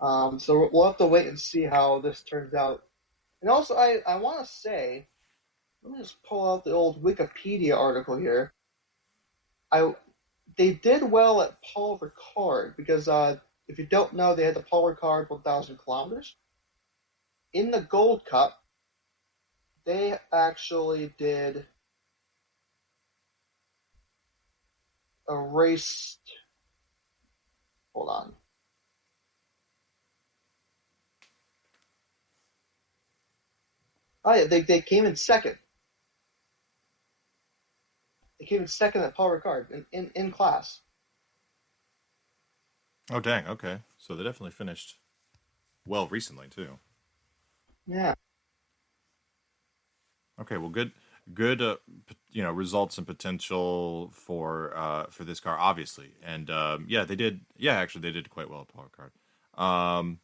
So we'll have to wait and see how this turns out. And also, I want to say, let me just pull out the old Wikipedia article here. I They did well at Paul Ricard because if you don't know, they had the Paul Ricard 1,000 kilometers. In the Gold Cup, they actually did a race. Hold on. Oh yeah, they came in second. They came in second at Paul Ricard in class. Oh, dang. Okay. So they definitely finished well recently, too. Yeah. Okay, well, good, results and potential for this car, obviously, and yeah, they did. Yeah, actually, they did quite well at Power Card. Um,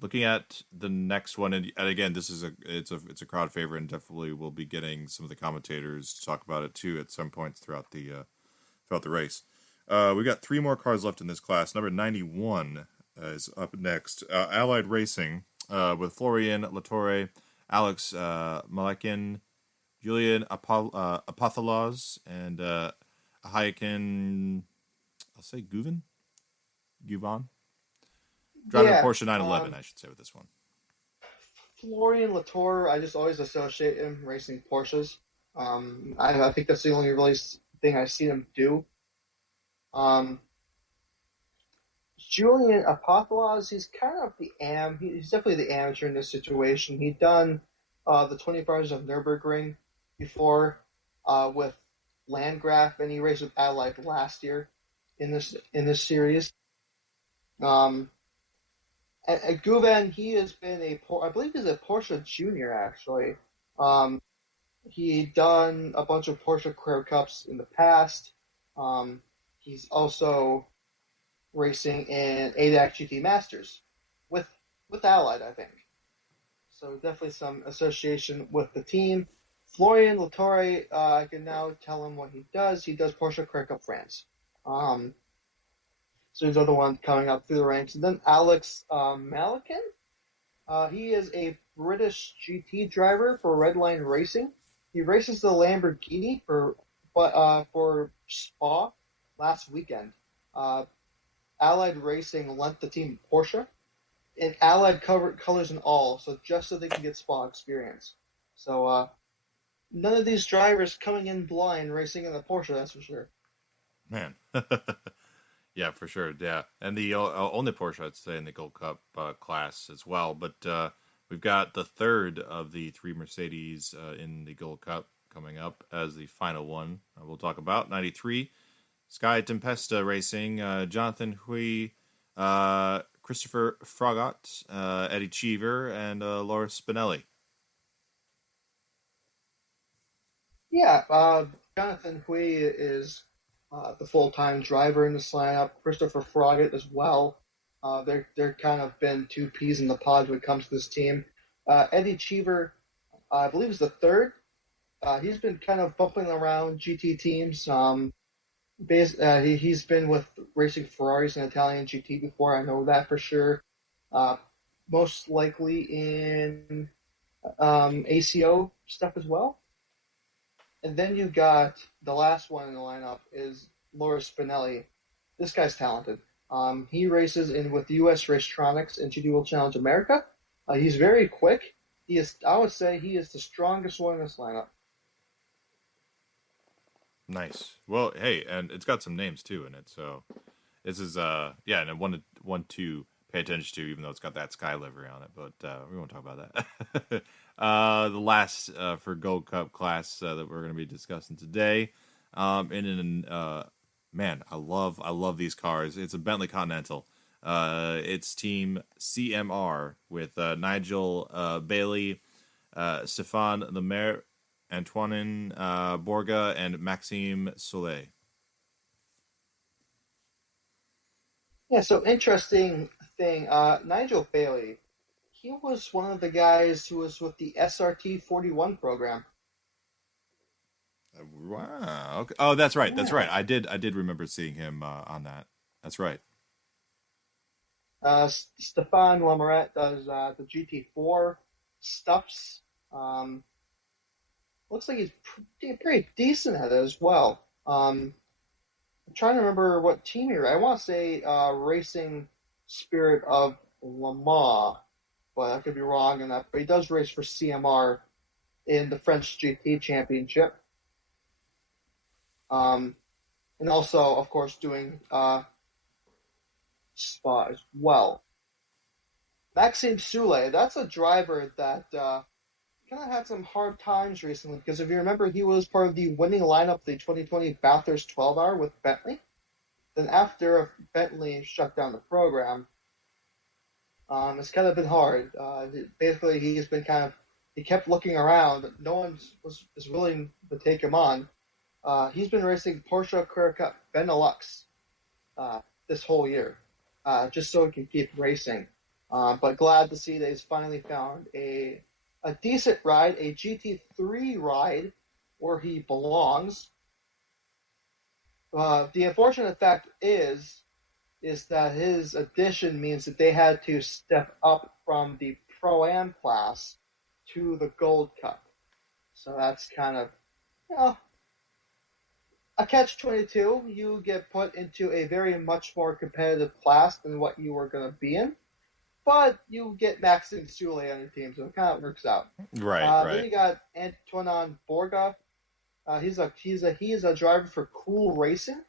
Looking at the next one, and again, this is it's a crowd favorite, and definitely we'll be getting some of the commentators to talk about it too at some points throughout the race. We got three more cars left in this class. Number 91 is up next. Allied Racing with Florian Latore, Alex Malakin, Julian Apotholos, and Hayakin, I'll say Guvan. Driving a Yeah, Porsche 911, I should say, with this one. Florian Latour, I just always associate him racing Porsches. I think that's the only really thing I've seen him do. Um, Julian Apopoulos, he's kind of he's definitely the amateur in this situation. He'd done the 24 Hours of Nürburgring before with Landgraf, and he raced with Adelaide last year in this series. Um, and Guven, he has been I believe he's a Porsche junior actually. Um, he done a bunch of Porsche Career Cups in the past. He's also racing in ADAC GT Masters with Allied, I think. So definitely some association with the team. Florian Latore, I can now tell him what he does. He does Porsche Career Cup France. So he's the other one coming up through the ranks. And then Alex Malikin, he is a British GT driver for Redline Racing. He races the Lamborghini for Spa last weekend. Allied Racing lent the team Porsche, and Allied covered colors and all, so just so they can get Spa experience. So none of these drivers coming in blind racing in the Porsche, that's for sure. Man. Yeah, for sure. Yeah, and the only Porsche I'd say in the Gold Cup class as well. But we've got the third of the three Mercedes in the Gold Cup coming up as the final one. We'll talk about 93 Sky Tempesta Racing, Jonathan Hui, Christopher Fragot, Eddie Cheever, and Laura Spinelli. Yeah, Jonathan Hui is the full-time driver in this lineup. Christopher Froggatt as well. They're kind of been two peas in the pod when it comes to this team. Eddie Cheever, I believe, is the third. He's been kind of bumping around GT teams. He's been with racing Ferraris and Italian GT before. I know that for sure. Uh, Most likely in ACO stuff as well. And then you got the last one in the lineup is Laura Spinelli. This guy's talented. He races in with US Racetronics and GT World Challenge America. He's very quick. I would say he is the strongest one in this lineup. Nice. Well, hey, and it's got some names too in it. So this is yeah, and one to pay attention to, even though it's got that sky livery on it. But we won't talk about that. The last for Gold Cup class that we're going to be discussing today. Man, I love these cars. It's a Bentley Continental. It's Team CMR with Nigel Bailey, Stefan Lemaire, Antoine Borga, and Maxime Soleil. Yeah, so interesting thing. Nigel Bailey, he was one of the guys who was with the SRT 41 program. Wow. Okay. Oh, that's right. That's Yeah. right. I did remember seeing him on that. That's right. Stefan Lemaret does the GT4 stuffs. Looks like he's pretty decent at it as well. I'm trying to remember what team here. I want to say Racing Spirit of Le Mans, but I could be wrong on that. But he does race for CMR in the French GT Championship. And also, of course, doing Spa as well. Maxime Soule, that's a driver that kind of had some hard times recently because if you remember, he was part of the winning lineup of the 2020 Bathurst 12 Hour with Bentley. Then after Bentley shut down the program, it's kind of been hard. Basically, he kept looking around. No one was willing to take him on. He's been racing Porsche Carrera Cup Benelux this whole year, just so he can keep racing. But glad to see that he's finally found a decent ride, a GT3 ride where he belongs. The unfortunate fact is that his addition means that they had to step up from the Pro-Am class to the Gold Cup. So that's kind of, you know, a catch-22. You get put into a very much more competitive class than what you were going to be in, but you get Max and Sule on your team, so it kind of works out. Right. Then you got Antonin Borga. He's a driver for Cool Racing.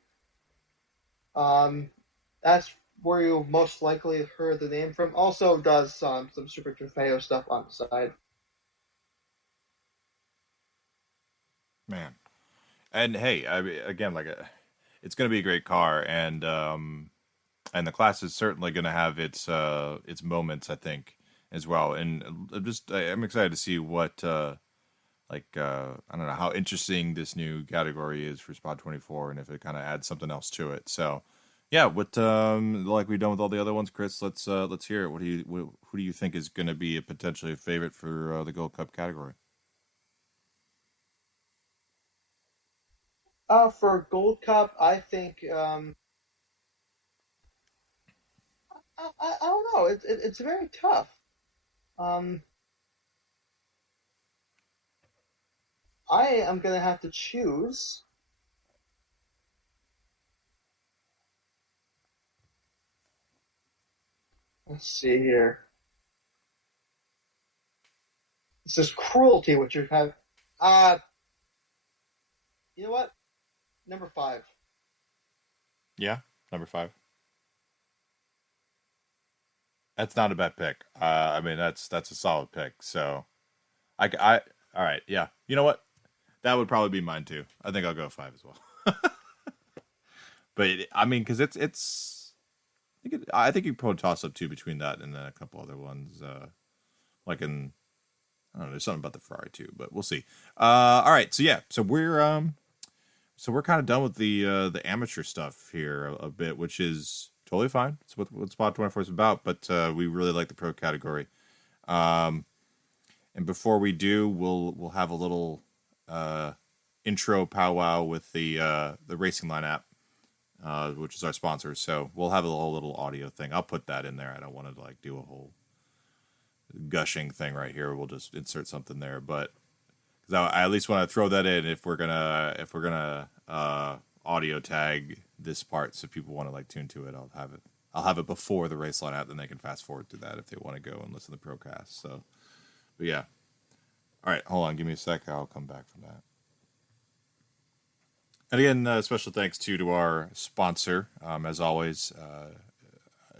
That's where you most likely have heard the name from. Also does some Super Trofeo stuff on the side. Man. And hey, I mean, again, it's going to be a great car, and the class is certainly going to have its moments, I think, as well. And I'm excited to see what I don't know how interesting this new category is for Spot 24, and if it kind of adds something else to it. So, yeah, what like we've done with all the other ones, Chris. Let's hear it. Who do you think is going to be a potentially favorite for the Gold Cup category? For Gold Cup, I think I don't know. It's very tough. Um, I am gonna have to choose. Let's see here. This is cruelty what you have. Uh, you know what? Number 5. Yeah, number 5. That's not a bad pick. I mean, that's a solid pick. So, all right, yeah. You know what? That would probably be mine too. I think I'll go 5 as well. But I mean, because I think you probably toss up 2 between that and then a couple other ones. Like in, I don't know, there's something about the Ferrari too, but we'll see. All right, so yeah, so we're kind of done with the amateur stuff here a bit, which is totally fine. It's what Spot 24 is about, but we really like the pro category. And before we do, we'll have a little intro powwow with the Racing Line app, which is our sponsor. So we'll have a whole little audio thing. I'll put that in there. I don't want to do a whole gushing thing right here. We'll just insert something there, but because I at least want to throw that in if we're gonna audio tag this part, so people want to tune to it. I'll have it before the Race Line app, then they can fast forward through that if they want to go and listen to the Procast. So, but yeah. All right, hold on, give me a sec. I'll come back from that. And again, special thanks to our sponsor, as always.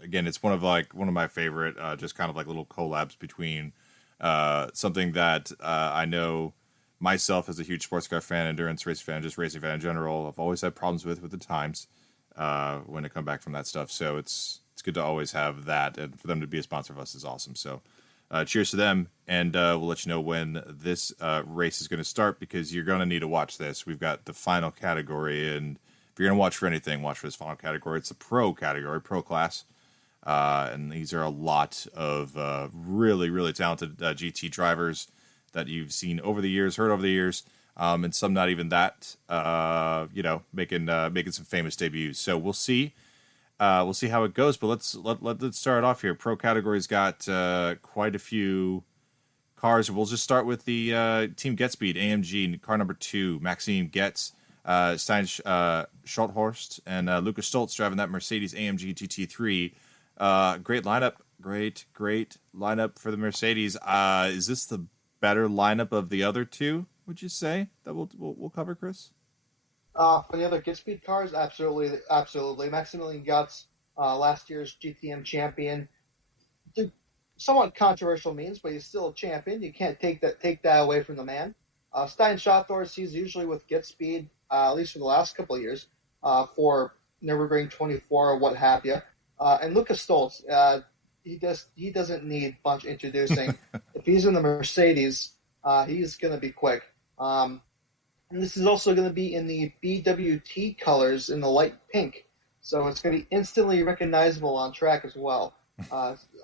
Again, it's one of my favorite, just kind of little collabs between something that I know myself as a huge sports car fan, endurance race fan, just racing fan in general, I've always had problems with the times when I come back from that stuff. So it's good to always have that, and for them to be a sponsor of us is awesome. So cheers to them, and we'll let you know when this race is going to start, because you're going to need to watch this. We've got the final category, and if you're going to watch for anything, watch for this final category. It's the pro category, pro class. And these are a lot of really, really talented GT drivers that you've seen over the years, heard over the years, and some not even that, making some famous debuts. So we'll see. We'll see how it goes, but let's start off here. Pro category's got quite a few cars. We'll just start with the Team GetSpeed AMG car number 2, Maxime Getz, Stein Schulthorst, and Lucas Stoltz driving that Mercedes AMG GT3. Great lineup, great lineup for the Mercedes. Is this the better lineup of the other two, would you say, that we'll cover, Chris? For the other GetSpeed cars, absolutely. Maximilian Gutz, last year's GTM champion. Somewhat controversial means, but he's still a champion. You can't take that away from the man. Stein Schotthorst, he's usually with GetSpeed, at least for the last couple of years, for Nürburgring 24 or what have you. And Lucas Stoltz, he doesn't need much introducing. If he's in the Mercedes, He's going to be quick. And this is also going to be in the BWT colors in the light pink. So it's going to be instantly recognizable on track as well.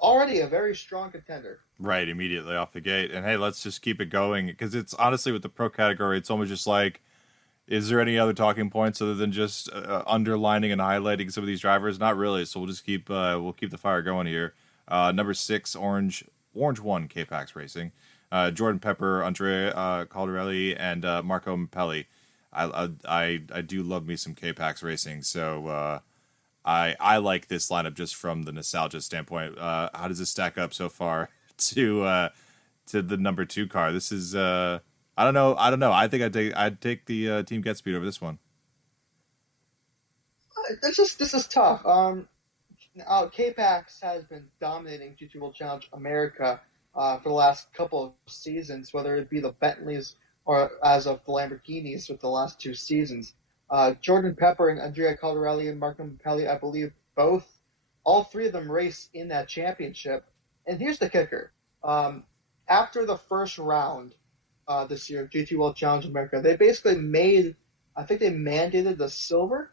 Already a very strong contender. Right, immediately off the gate. And hey, let's just keep it going because it's honestly with the pro category, it's almost just like, is there any other talking points other than just underlining and highlighting some of these drivers? Not really. So we'll just keep the fire going here. Number 6, Orange One, K-Pax Racing. Jordan Pepper, Andrea Caldarelli, and Marco Mapelli. I do love me some K-Pax Racing, so I like this lineup just from the nostalgia standpoint. How does this stack up so far to the number 2 car? This is I don't know. I think I'd take the Team Get Speed over this one. This is tough. K-Pax has been dominating GT World Challenge America for the last couple of seasons, whether it be the Bentleys or as of the Lamborghinis with the last 2 seasons. Jordan Pepper and Andrea Caldarelli and Marco Mapelli, I believe all 3 of them race in that championship. And here's the kicker. After the first round this year of GT World Challenge America, they basically I think they mandated the silver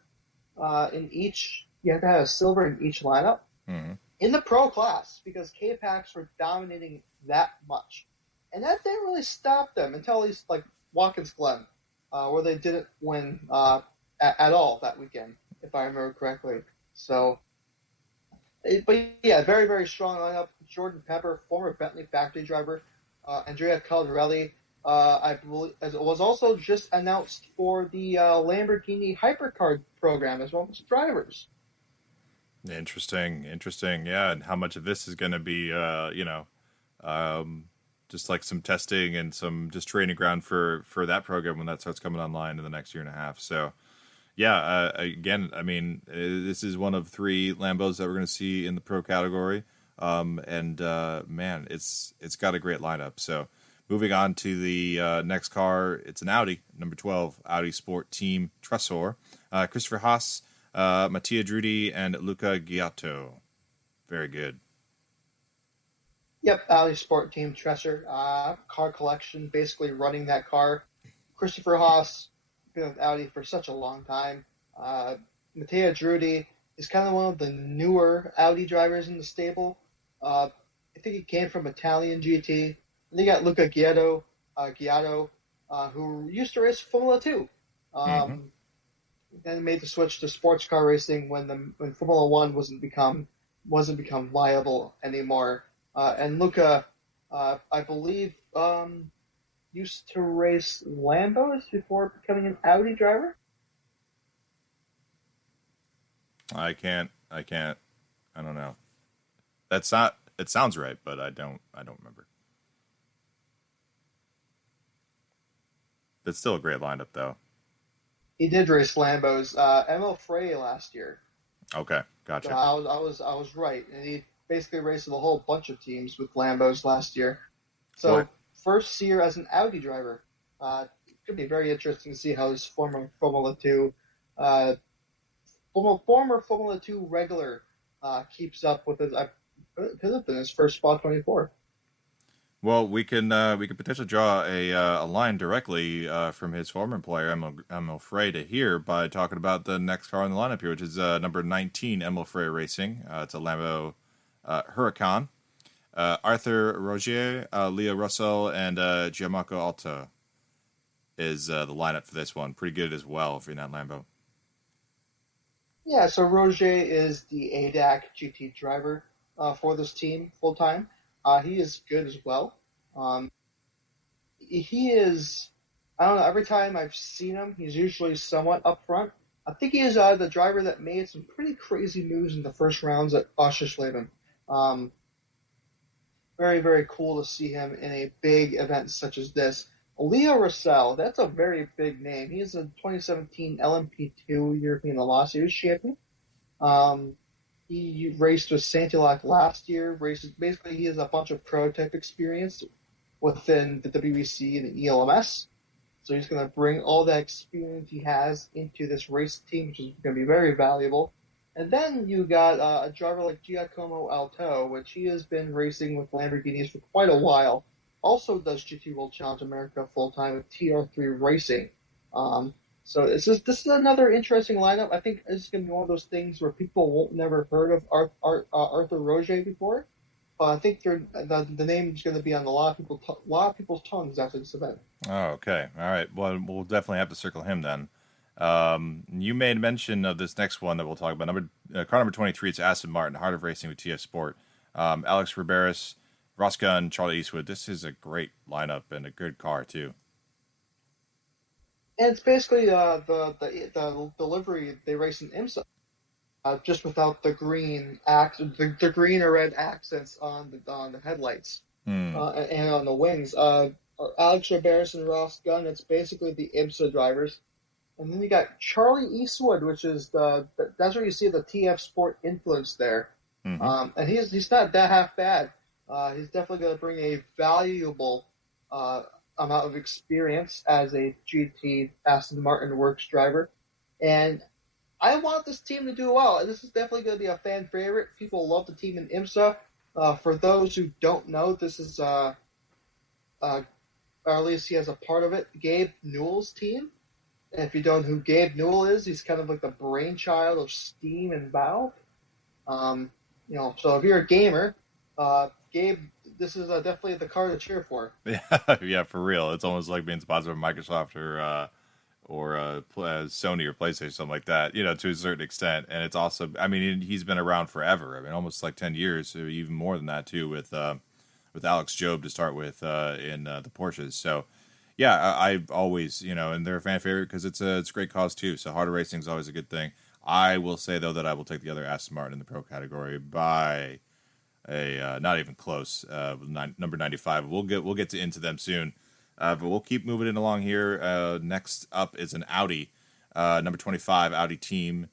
in each, you have to have a silver in each lineup. Mm-hmm. In the pro class, because K-Pax were dominating that much. And that didn't really stop them until at least like Watkins Glen, where they didn't win at all that weekend, if I remember correctly. So, but yeah, very, very strong lineup. Jordan Pepper, former Bentley factory driver. Andrea Caldarelli, I believe, as it was also just announced for the Lamborghini Hypercar program as well as drivers. Interesting. Yeah, and how much of this is going to be, just like some testing and some just training ground for that program when that starts coming online in the next year and a half. So, yeah, again, I mean, this is one of 3 Lambos that we're going to see in the pro category, and man, it's got a great lineup. So, moving on to the next car, it's an Audi, number 12, Audi Sport Team Tresor, Christopher Haas, Mattia Drudi, and Luca Giotto. Very good. Yep, Audi Sport Team Tresor, car collection, basically running that car. Christopher Haas, been with Audi for such a long time. Mattia Drudi is kind of one of the newer Audi drivers in the stable. I think he came from Italian GT. And they got Luca Giotto, who used to race Formula 2. Then made the switch to sports car racing when Formula 1 wasn't become viable anymore. And Luca, I believe, used to race Lambos before becoming an Audi driver. I don't know. That's not. It sounds right, but I don't remember. It's still a great lineup, though. He did race Lambos. Emil Frey last year. Okay, gotcha. So I was right, and he basically raced with a whole bunch of teams with Lambos last year. So What? first year as an Audi driver. Could be very interesting to see how this former Formula 2 regular keeps up with his. Could have been his first Spa 24. Well, we can potentially draw a line directly from his former employer, Emil Frey, to here by talking about the next car in the lineup here, which is number 19, Emil Frey Racing. It's a Lambo Huracan. Arthur Rogier, Leah Russell, and Gianmarco Alto is the lineup for this one. Pretty good as well for that Lambo. Yeah, so Roger is the ADAC GT driver for this team full time. He is good as well. He is, I don't know, every time I've seen him, he's usually somewhat up front. I think he is the driver that made some pretty crazy moves in the first rounds at Oschersleben. Very, very cool to see him in a big event such as this. Leo Russell, that's a very big name. He's a 2017 LMP2 European Le Series champion. He raced with Santilac last year. Basically, he has a bunch of prototype experience within the WEC and the ELMS. So he's going to bring all that experience he has into this race team, which is going to be very valuable. And then you got a driver like Giacomo Alto, which he has been racing with Lamborghinis for quite a while. also does GT World Challenge America full time with TR3 Racing. Um, so this is another interesting lineup. I think it's going to be one of those things where people won't never heard of Arthur Roger before. But I think the name is going to be on a lot of people's tongues after this event. Oh, okay. All right. Well, we'll definitely have to circle him then. You made mention of this next one that we'll talk about. Car number 23. It's Aston Martin, Heart of Racing with TF Sport. Alex Riberas, Ross Gunn, Charlie Eastwood. This is a great lineup and a good car too. And it's basically the delivery they race in IMSA, just without the green or red accents on the headlights Hmm. and on the wings. Alex Riberas and Ross Gunn. It's basically the IMSA drivers. And then you got Charlie Eastwood, which is that's where you see the TF Sport influence there. Mm-hmm. And he's not that half bad. He's definitely going to bring a valuable amount of experience as a GT Aston Martin Works driver. And I want this team to do well. And this is definitely going to be a fan favorite. People love the team in IMSA. For those who don't know, this is, or at least he has a part of it, Gabe Newell's team. And if you don't know who Gabe Newell is, he's kind of like the brainchild of Steam and Valve. So if you're a gamer, Gabe, this is definitely the car to cheer for. Yeah, yeah, for real. It's almost like being sponsored by Microsoft or Sony or PlayStation, something like that. To a certain extent. And it's also, I mean, he's been around forever. I mean, almost like 10 years, even more than that too, with Alex Job to start with in the Porsches. So. Yeah, I've always, and they're a fan favorite because it's a great cause too. So Heart of Racing is always a good thing. I will say though that I will take the other Aston Martin in the pro category by a not even close. Number 95. We'll get into them soon, but we'll keep moving it along here. Next up is an Audi, number 25 Audi team,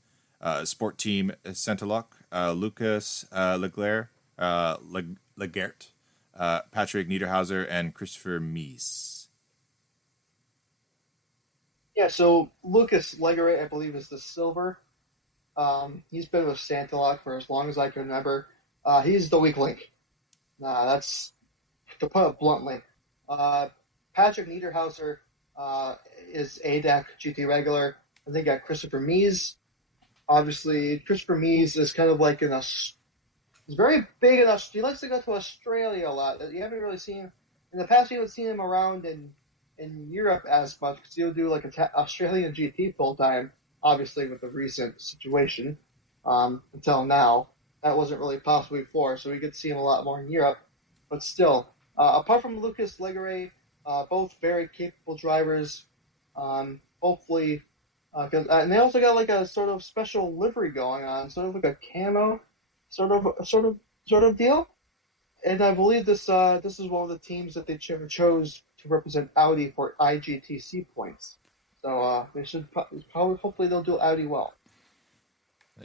sport team Centerlock, Lucas Legere, Patrick Niederhauser, and Christopher Mies. Yeah, so Lucas Legere, I believe, is the silver. He's been with Santalok for as long as I can remember. He's the weak link. That's to put it bluntly. Patrick Niederhauser is ADAC GT regular. I think got Christopher Mies. Obviously, Christopher Mies is kind of like he's very big enough. He likes to go to Australia a lot. You haven't really seen in the past. You haven't seen him around in Europe as much because he'll do like Australian GT full time. Obviously, with the recent situation until now, that wasn't really possible before. So we could see him a lot more in Europe. But still, apart from Lucas Legere, both very capable drivers. Hopefully, and they also got like a sort of special livery going on, sort of like a camo, sort of deal. And I believe this is one of the teams that they chose to represent Audi for IGTC points. So they should hopefully they'll do Audi well.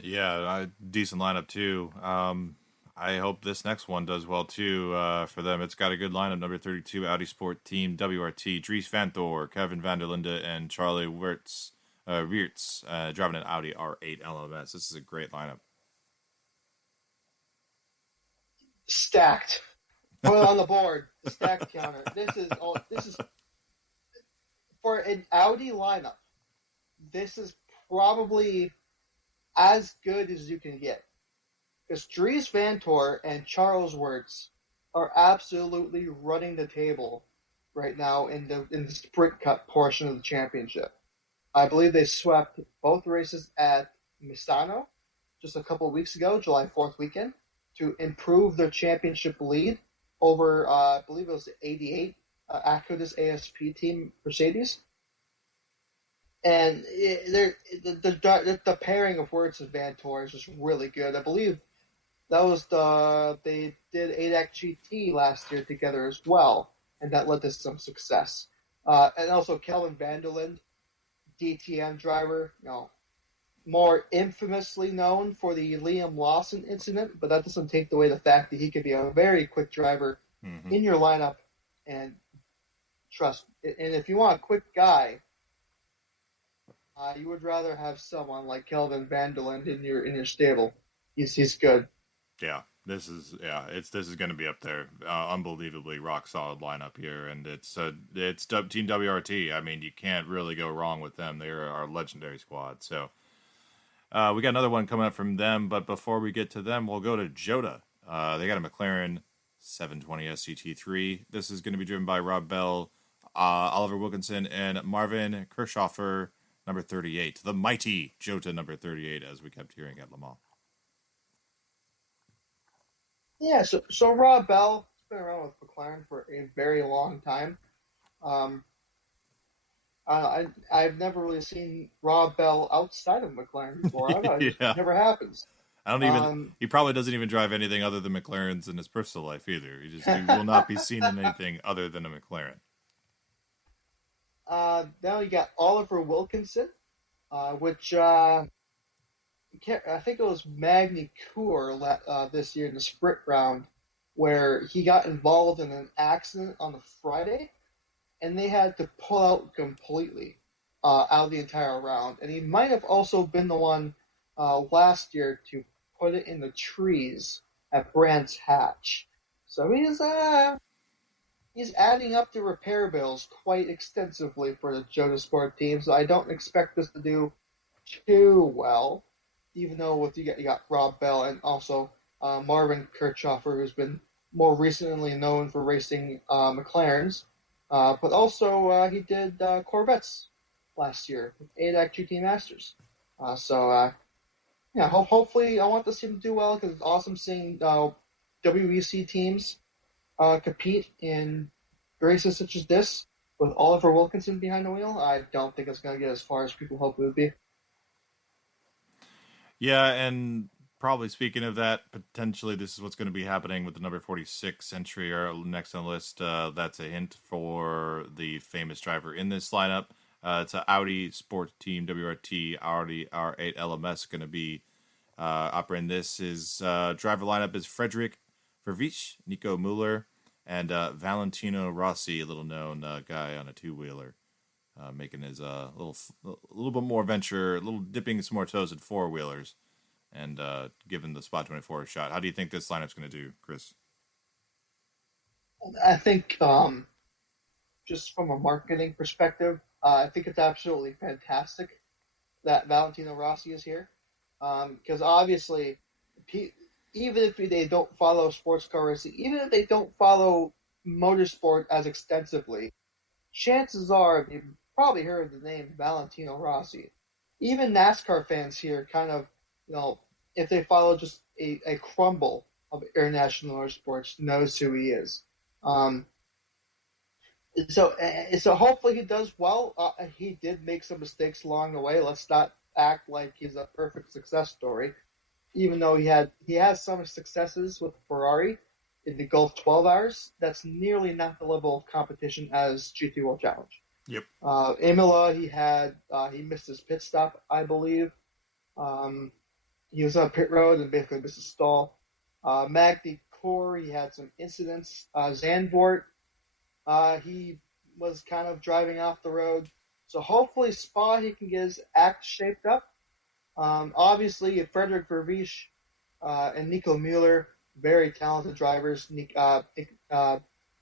Yeah, decent lineup too. I hope this next one does well too for them. It's got a good lineup. Number 32 Audi Sport Team WRT, Dries Van Thor, Kevin van der Linde, and Charlie Wirtz driving an Audi R8 LMS. This is a great lineup. Stacked. Put it on the board. The stacked counter. This is for an Audi lineup. This is probably as good as you can get. Because Dries Van Thor and Charles Wirtz are absolutely running the table right now in the sprint cut portion of the championship. I believe they swept both races at Misano just a couple of weeks ago, July 4th weekend, to improve their championship lead over, I believe it was the 88 Acudis ASP team Mercedes. And the pairing of Wirtz and Van Thor is just really good. I believe that was they did ADAC GT last year together as well, and that led to some success. And also Kelvin van der Linde, DTM driver, more infamously known for the Liam Lawson incident, but that doesn't take away the fact that he could be a very quick driver in your lineup. And trust, and if you want a quick guy, you would rather have someone like Kelvin van der Linde in your stable. He's good. Yeah. this is going to be up there. Unbelievably rock solid lineup here, and it's Team WRT. I mean, you can't really go wrong with them. They're our legendary squad. So we got another one coming up from them, but before we get to them, we'll go to Jota. They got a McLaren 720 SGT3. This is going to be driven by Rob Bell, Oliver Wilkinson, and Marvin Kirchhofer, number 38. The mighty Jota, number 38, as we kept hearing at Le Mans. Yeah, so Rob Bell has been around with McLaren for a very long time. Um, I've never really seen Rob Bell outside of McLaren before. I don't know, it just Yeah. never happens. I don't even. Um, He probably doesn't even drive anything other than McLarens in his personal life either. He will not be seen in anything other than a McLaren. now you got Oliver Wilkinson, which I think it was Magny Coeur this year in the sprint round, where he got involved in an accident on the Friday, and they had to pull out completely out of the entire round. And he might have also been the one last year to put it in the trees at Brands Hatch. So he's adding up the repair bills quite extensively for the Jota Sport team. So I don't expect this to do too well, even though you got Rob Bell and also Marvin Kirchhofer, who's been more recently known for racing McLarens, but also he did Corvettes last year with ADAC GT Masters. Yeah, hopefully I want this team to do well because it's awesome seeing WEC teams compete in races such as this with Oliver Wilkinson behind the wheel. I don't think it's going to get as far as people hope it would be. Yeah, and probably speaking of that, potentially this is what's going to be happening with the number 46 entry or next on the list. That's a hint for the famous driver in this lineup. It's an Audi Sport Team WRT Audi R8 LMS going to be operating this. His driver lineup is Frederick Vervisch, Nico Muller, and Valentino Rossi, a little known guy on a two-wheeler. Making his little bit more venture, a little dipping some more toes in four wheelers, and giving the Spot 24 a shot. How do you think this lineup's going to do, Chris? I think just from a marketing perspective, I think it's absolutely fantastic that Valentino Rossi is here because obviously, even if they don't follow sports car racing, even if they don't follow motorsport as extensively, chances are you've probably heard the name Valentino Rossi. Even NASCAR fans here kind of, if they follow just a crumble of international motorsports, knows who he is. Um, so hopefully he does well. He did make some mistakes along the way. Let's not act like he's a perfect success story, even though he has some successes with Ferrari in the Gulf 12 hours. That's nearly not the level of competition as GT World Challenge. Yep. Imola, he missed his pit stop, I believe. He was on pit road and basically missed a stall. Magny Coeur, he had some incidents. Zandvoort, he was kind of driving off the road. So hopefully Spa, he can get his act shaped up. Obviously, Frederick Vervisch and Nico Mueller, very talented drivers. Nico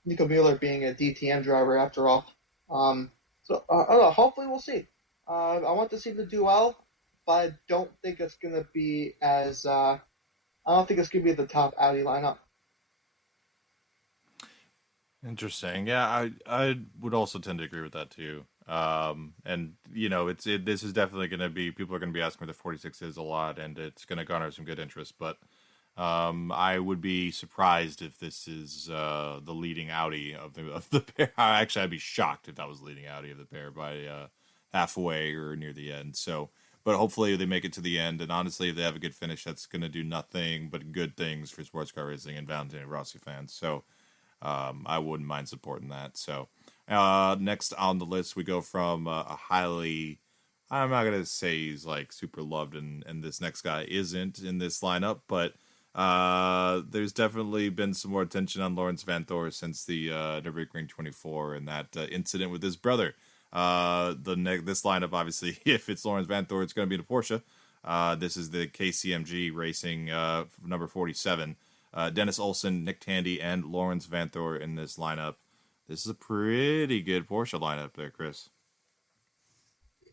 Mueller being a DTM driver after all. I don't know, hopefully we'll see. I want the team to do well, but I don't think it's going to be I don't think it's going to be the top Audi lineup. Interesting. Yeah, I would also tend to agree with that too. And this is definitely going to be, people are going to be asking where the 46 is a lot, and it's going to garner some good interest. But I would be surprised if this is the leading Audi of the pair. Actually, I'd be shocked if that was the leading Audi of the pair by halfway or near the end. So, but hopefully they make it to the end. And honestly, if they have a good finish, that's going to do nothing but good things for sports car racing and Valentino Rossi fans. So I wouldn't mind supporting that. So next on the list, we go from a highly, I'm not going to say he's like super loved, and this next guy isn't in this lineup, but there's definitely been some more attention on Lawrence Van Thor since the Nürburgring 24 and that incident with his brother. This lineup, obviously, if it's Lawrence Van Thor, it's going to be the Porsche. This is the KCMG Racing number 47. Dennis Olsen, Nick Tandy, and Lawrence Vanthor in this lineup. This is a pretty good Porsche lineup there, Chris.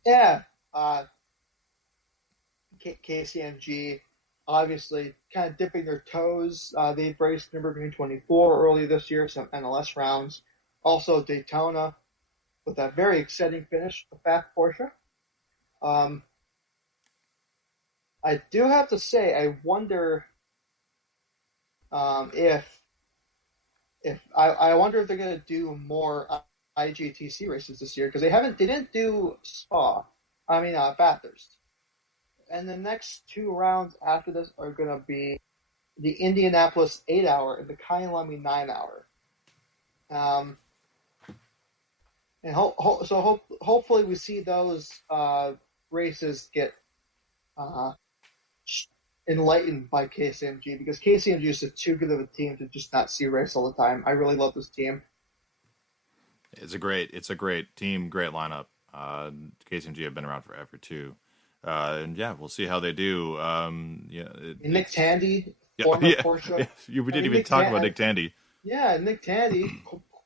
Yeah, KCMG obviously kind of dipping their toes. They've raced Nürburgring 24 early this year, some NLS rounds. Also Daytona with a very exciting finish, the Fat Porsche. I do have to say, I wonder if I wonder if they're going to do more IGTC races this year, because they didn't do Spa, Bathurst. And the next 2 rounds after this are going to be the Indianapolis 8-hour and the Kyalami 9-hour. And hopefully we see those races get enlightened by KCMG, because KCMG is just too good of a team to just not see race all the time. I really love this team. It's a great team, great lineup. KCMG have been around forever too. And yeah, we'll see how they do. Nick Tandy, former Porsche. Yeah, we didn't even talk about Nick Tandy. Yeah, Nick Tandy,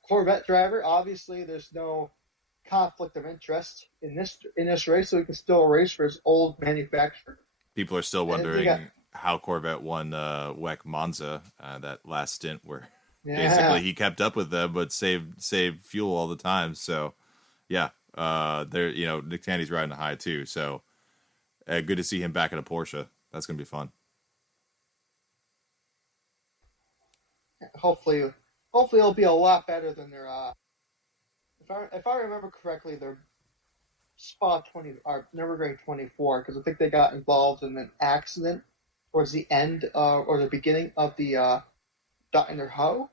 Corvette driver. Obviously, there's no conflict of interest in this race, so he can still race for his old manufacturer. People are still wondering how Corvette won WEC Monza, that last stint where basically he kept up with them but saved fuel all the time. So yeah, Nick Tandy's riding a high too. So good to see him back in a Porsche. That's gonna be fun. Hopefully it'll be a lot better than their. If I remember correctly, their Spa 20 or Nürburgring 24, because I think they got involved in an accident towards the end or the beginning of the Diner Ho.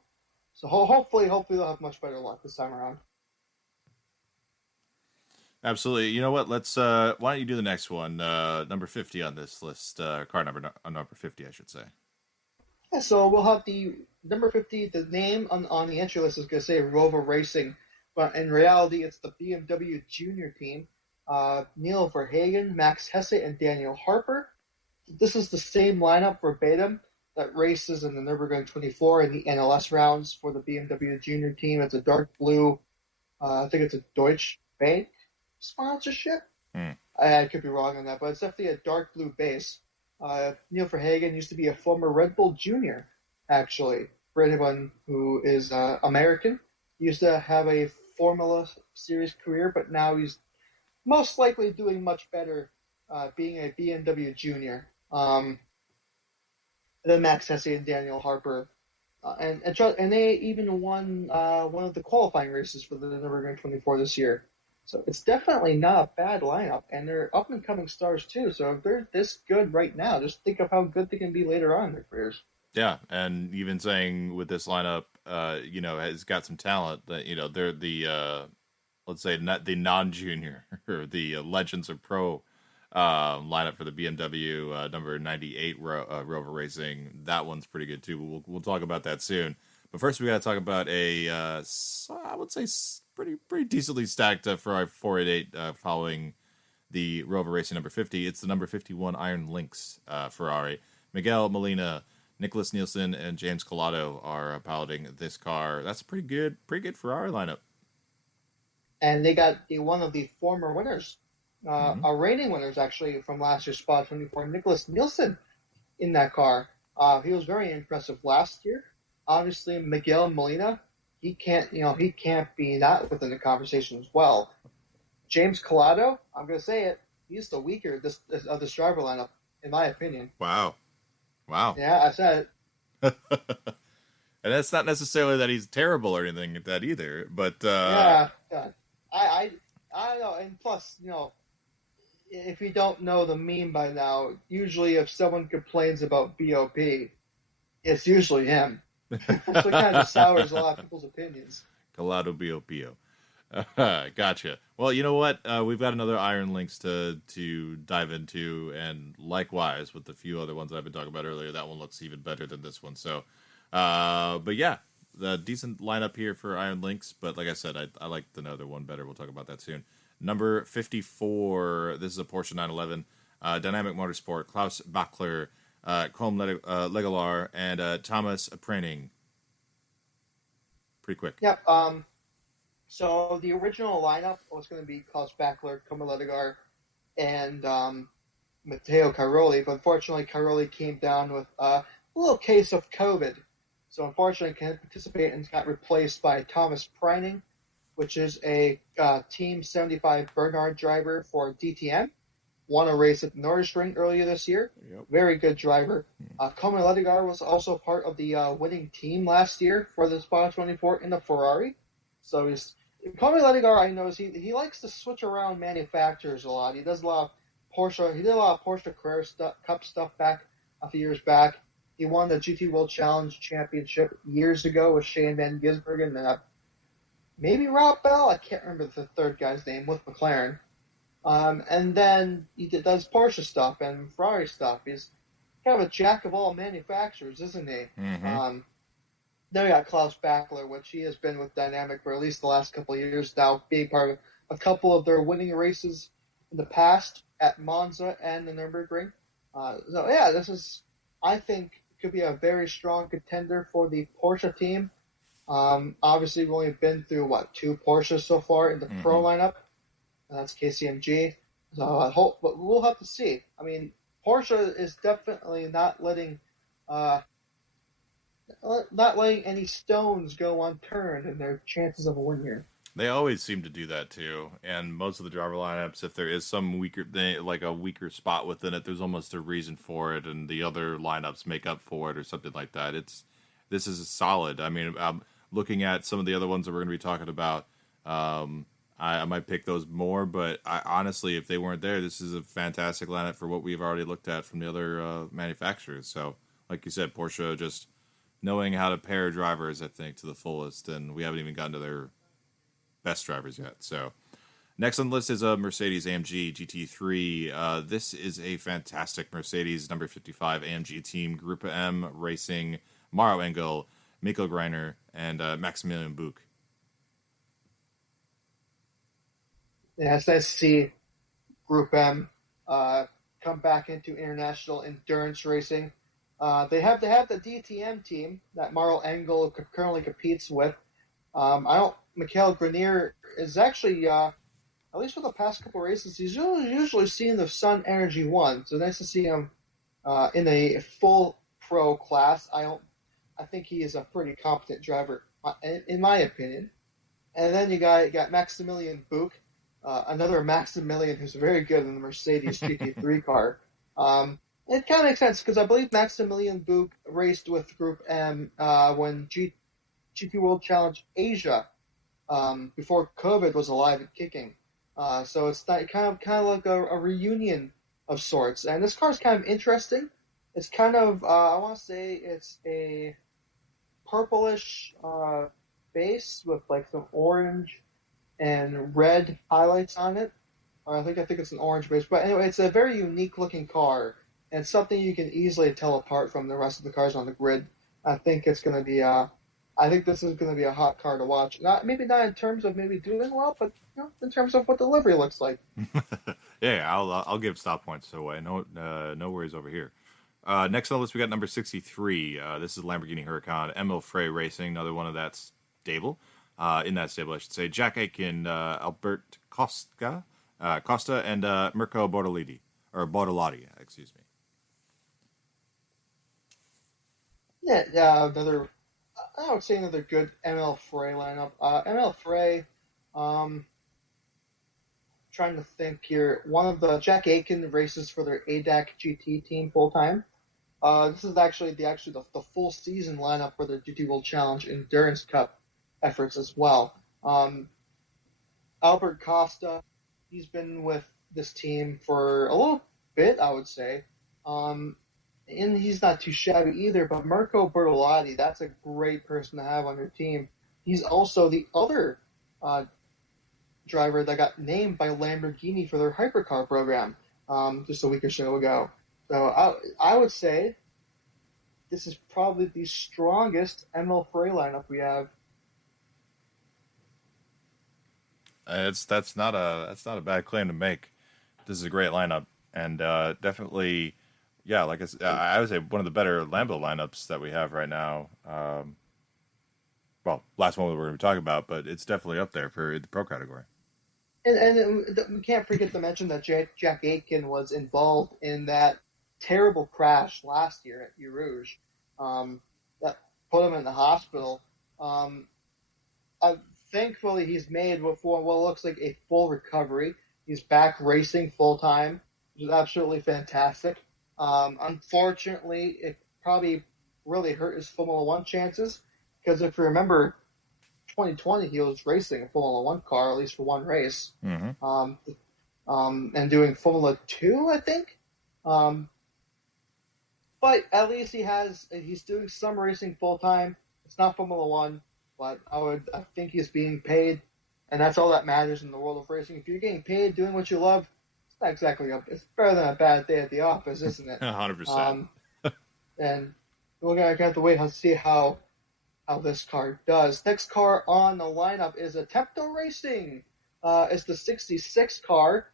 So hopefully they'll have much better luck this time around. Absolutely. You know what? Let's. Why don't you do the next one? Number 50 on this list. Car number 50, I should say. Yeah. So we'll have the number 50. The name on the entry list is going to say Rover Racing, but in reality, it's the BMW Junior team. Neil Verhagen, Max Hesse, and Daniel Harper. This is the same lineup verbatim that races in the Nürburgring 24 and the NLS rounds for the BMW Junior team. It's a dark blue. I think it's a Deutsche Bank sponsorship. I could be wrong on that, but it's definitely a dark blue base. Neil Verhagen used to be a former Red Bull Junior, actually. For anyone who is American, he used to have a Formula Series career, but now he's most likely doing much better being a BMW Junior than Max Hesse and Daniel Harper. And they even won one of the qualifying races for the Nürburgring 24 this year. So it's definitely not a bad lineup, and they're up-and-coming stars too. So if they're this good right now, just think of how good they can be later on in their careers. Yeah, and even saying with this lineup, has got some talent that, they're the, let's say, not the non-junior or the Legends of Pro lineup for the BMW number 98 Rover Racing. That one's pretty good too. We'll talk about that soon. But first, we got to talk about I would say, pretty decently stacked Ferrari 488 following the Rover Racing number 50. It's the number 51 Iron Lynx Ferrari. Miguel Molina, Nicholas Nielsen, and James Collado are piloting this car. That's a pretty good Ferrari lineup. And they got one of the former winners, reigning winners actually from last year's Spa 24, Nicholas Nielsen, in that car. He was very impressive last year. Obviously, Miguel Molina, he can't be not within the conversation as well. James Collado, I'm going to say it, he's the weaker of this driver lineup, in my opinion. Wow. Yeah, I said it. And that's not necessarily that he's terrible or anything like that either, but yeah. I don't know, and plus, if you don't know the meme by now, usually if someone complains about BOP, it's usually him. So it kind of sours a lot of people's opinions. Collado BOPO. Gotcha. Well, you know what? We've got another Iron Lynx to dive into, and likewise with the few other ones that I've been talking about earlier, that one looks even better than this one. So, but yeah, the decent lineup here for Iron Lynx. But like I said, I like the other one better. We'll talk about that soon. Number 54. This is a Porsche 911. Dynamic Motorsport. Klaus Bachler, Colm Legalar, and Thomas Prenning. Pretty quick. Yep. So the original lineup was going to be Klaus Bachler, Como Ledegar, and Matteo Caroli, but unfortunately Caroli came down with a little case of COVID. So unfortunately can't participate and got replaced by Thomas Preining, which is a Team 75 Bernard driver for DTM. Won a race at the Nordstring earlier this year. Yep. Very good driver. Como Ledegar was also part of the winning team last year for the Spa 24 in the Ferrari. So he's Como Ledegar, I know, he likes to switch around manufacturers a lot. He does a lot of Porsche. He did a lot of Porsche Carrera Cup stuff back a few years back. He won the GT World Challenge Championship years ago with Shane Van Gisbergen and maybe Rob Bell. I can't remember the third guy's name with McLaren. And then he does Porsche stuff and Ferrari stuff. He's kind of a jack of all manufacturers, isn't he? Mm-hmm. Then we got Klaus Bachler, which he has been with Dynamic for at least the last couple of years now, being part of a couple of their winning races in the past at Monza and the Nürburgring. So yeah, this is, I think, could be a very strong contender for the Porsche team. Obviously, we've only been through, 2 Porsches so far in the pro lineup. And that's KCMG. So I hope, but we'll have to see. I mean, Porsche is definitely not letting any stones go unturned in their chances of a win here. They always seem to do that too, and most of the driver lineups, if there is some weaker thing, like a weaker spot within it, there's almost a reason for it, and the other lineups make up for it or something like that. This is solid. I mean, looking at some of the other ones that we're going to be talking about, I might pick those more, but honestly, if they weren't there, this is a fantastic lineup for what we've already looked at from the other manufacturers. So, like you said, Porsche just knowing how to pair drivers, I think, to the fullest, and we haven't even gotten to their best drivers yet. So next on the list is a Mercedes AMG GT3. This is a fantastic Mercedes number 55 AMG team, Group M Racing, Maro Engel, Mikko Greiner, and Maximilian Buch. Yeah, it's nice to see Group M come back into international endurance racing. They have the DTM team that Maro Engel currently competes with. Mikhail Grenier is actually, at least for the past couple of races, he's usually seen the Sun Energy 1. So nice to see him in a full pro class. I think he is a pretty competent driver, in my opinion. And then you got Maximilian Buch, another Maximilian who's very good in the Mercedes GT3 car. It kind of makes sense because I believe Maximilian Buch raced with Group M when GT World Challenge Asia before COVID was alive and kicking. So it's kind of like a reunion of sorts. And this car is kind of interesting. It's kind of, I want to say it's a purplish base with like some orange and red highlights on it. I think it's an orange base. But anyway, it's a very unique looking car. And it's something you can easily tell apart from the rest of the cars on the grid. I think it's going to be I think this is going to be a hot car to watch. Maybe not in terms of maybe doing well, but in terms of what the livery looks like. Yeah, I'll give stop points away. No worries over here. Next on the list, we got number 63. This is Lamborghini Huracan, Emil Frey Racing, another one of that stable. In that stable, I should say. Jack Aitken, Albert Costa, and Mirko Bortolotti, excuse me. Yeah, I would say another good ML Frey lineup. ML Frey, trying to think here. One of the Jack Aitken races for their ADAC GT team full time. This is actually the full season lineup for their GT World Challenge Endurance Cup efforts as well. Albert Costa, he's been with this team for a little bit, I would say. And he's not too shabby either, but Mirko Bortolotti, that's a great person to have on your team. He's also the other driver that got named by Lamborghini for their hypercar program just a week or so ago. So I would say this is probably the strongest ML Frey lineup we have. That's not a bad claim to make. This is a great lineup, and definitely Yeah, like I would say one of the better Lambo lineups that we have right now. Well, last one we were going to be talking about, but it's definitely up there for the pro category. And we can't forget to mention that Jack Aitken was involved in that terrible crash last year at Eau Rouge, that put him in the hospital. Um, Thankfully, he's made for what looks like a full recovery. He's back racing full time, which is absolutely fantastic. Unfortunately, it probably really hurt his Formula One chances because if you remember, 2020 he was racing a Formula One car at least for one race, Mm-hmm. um, and doing Formula Two, I think. Um, but at least he's doing some racing full time. It's not Formula One, but I think he's being paid, and that's all that matters in the world of racing. If you're getting paid doing what you love, it's not exactly it's better than a bad day at the office, isn't it? 100%. Um, and we're gonna have to wait and see how this car does. Next car on the lineup is a Tempto Racing. It's the 66 car.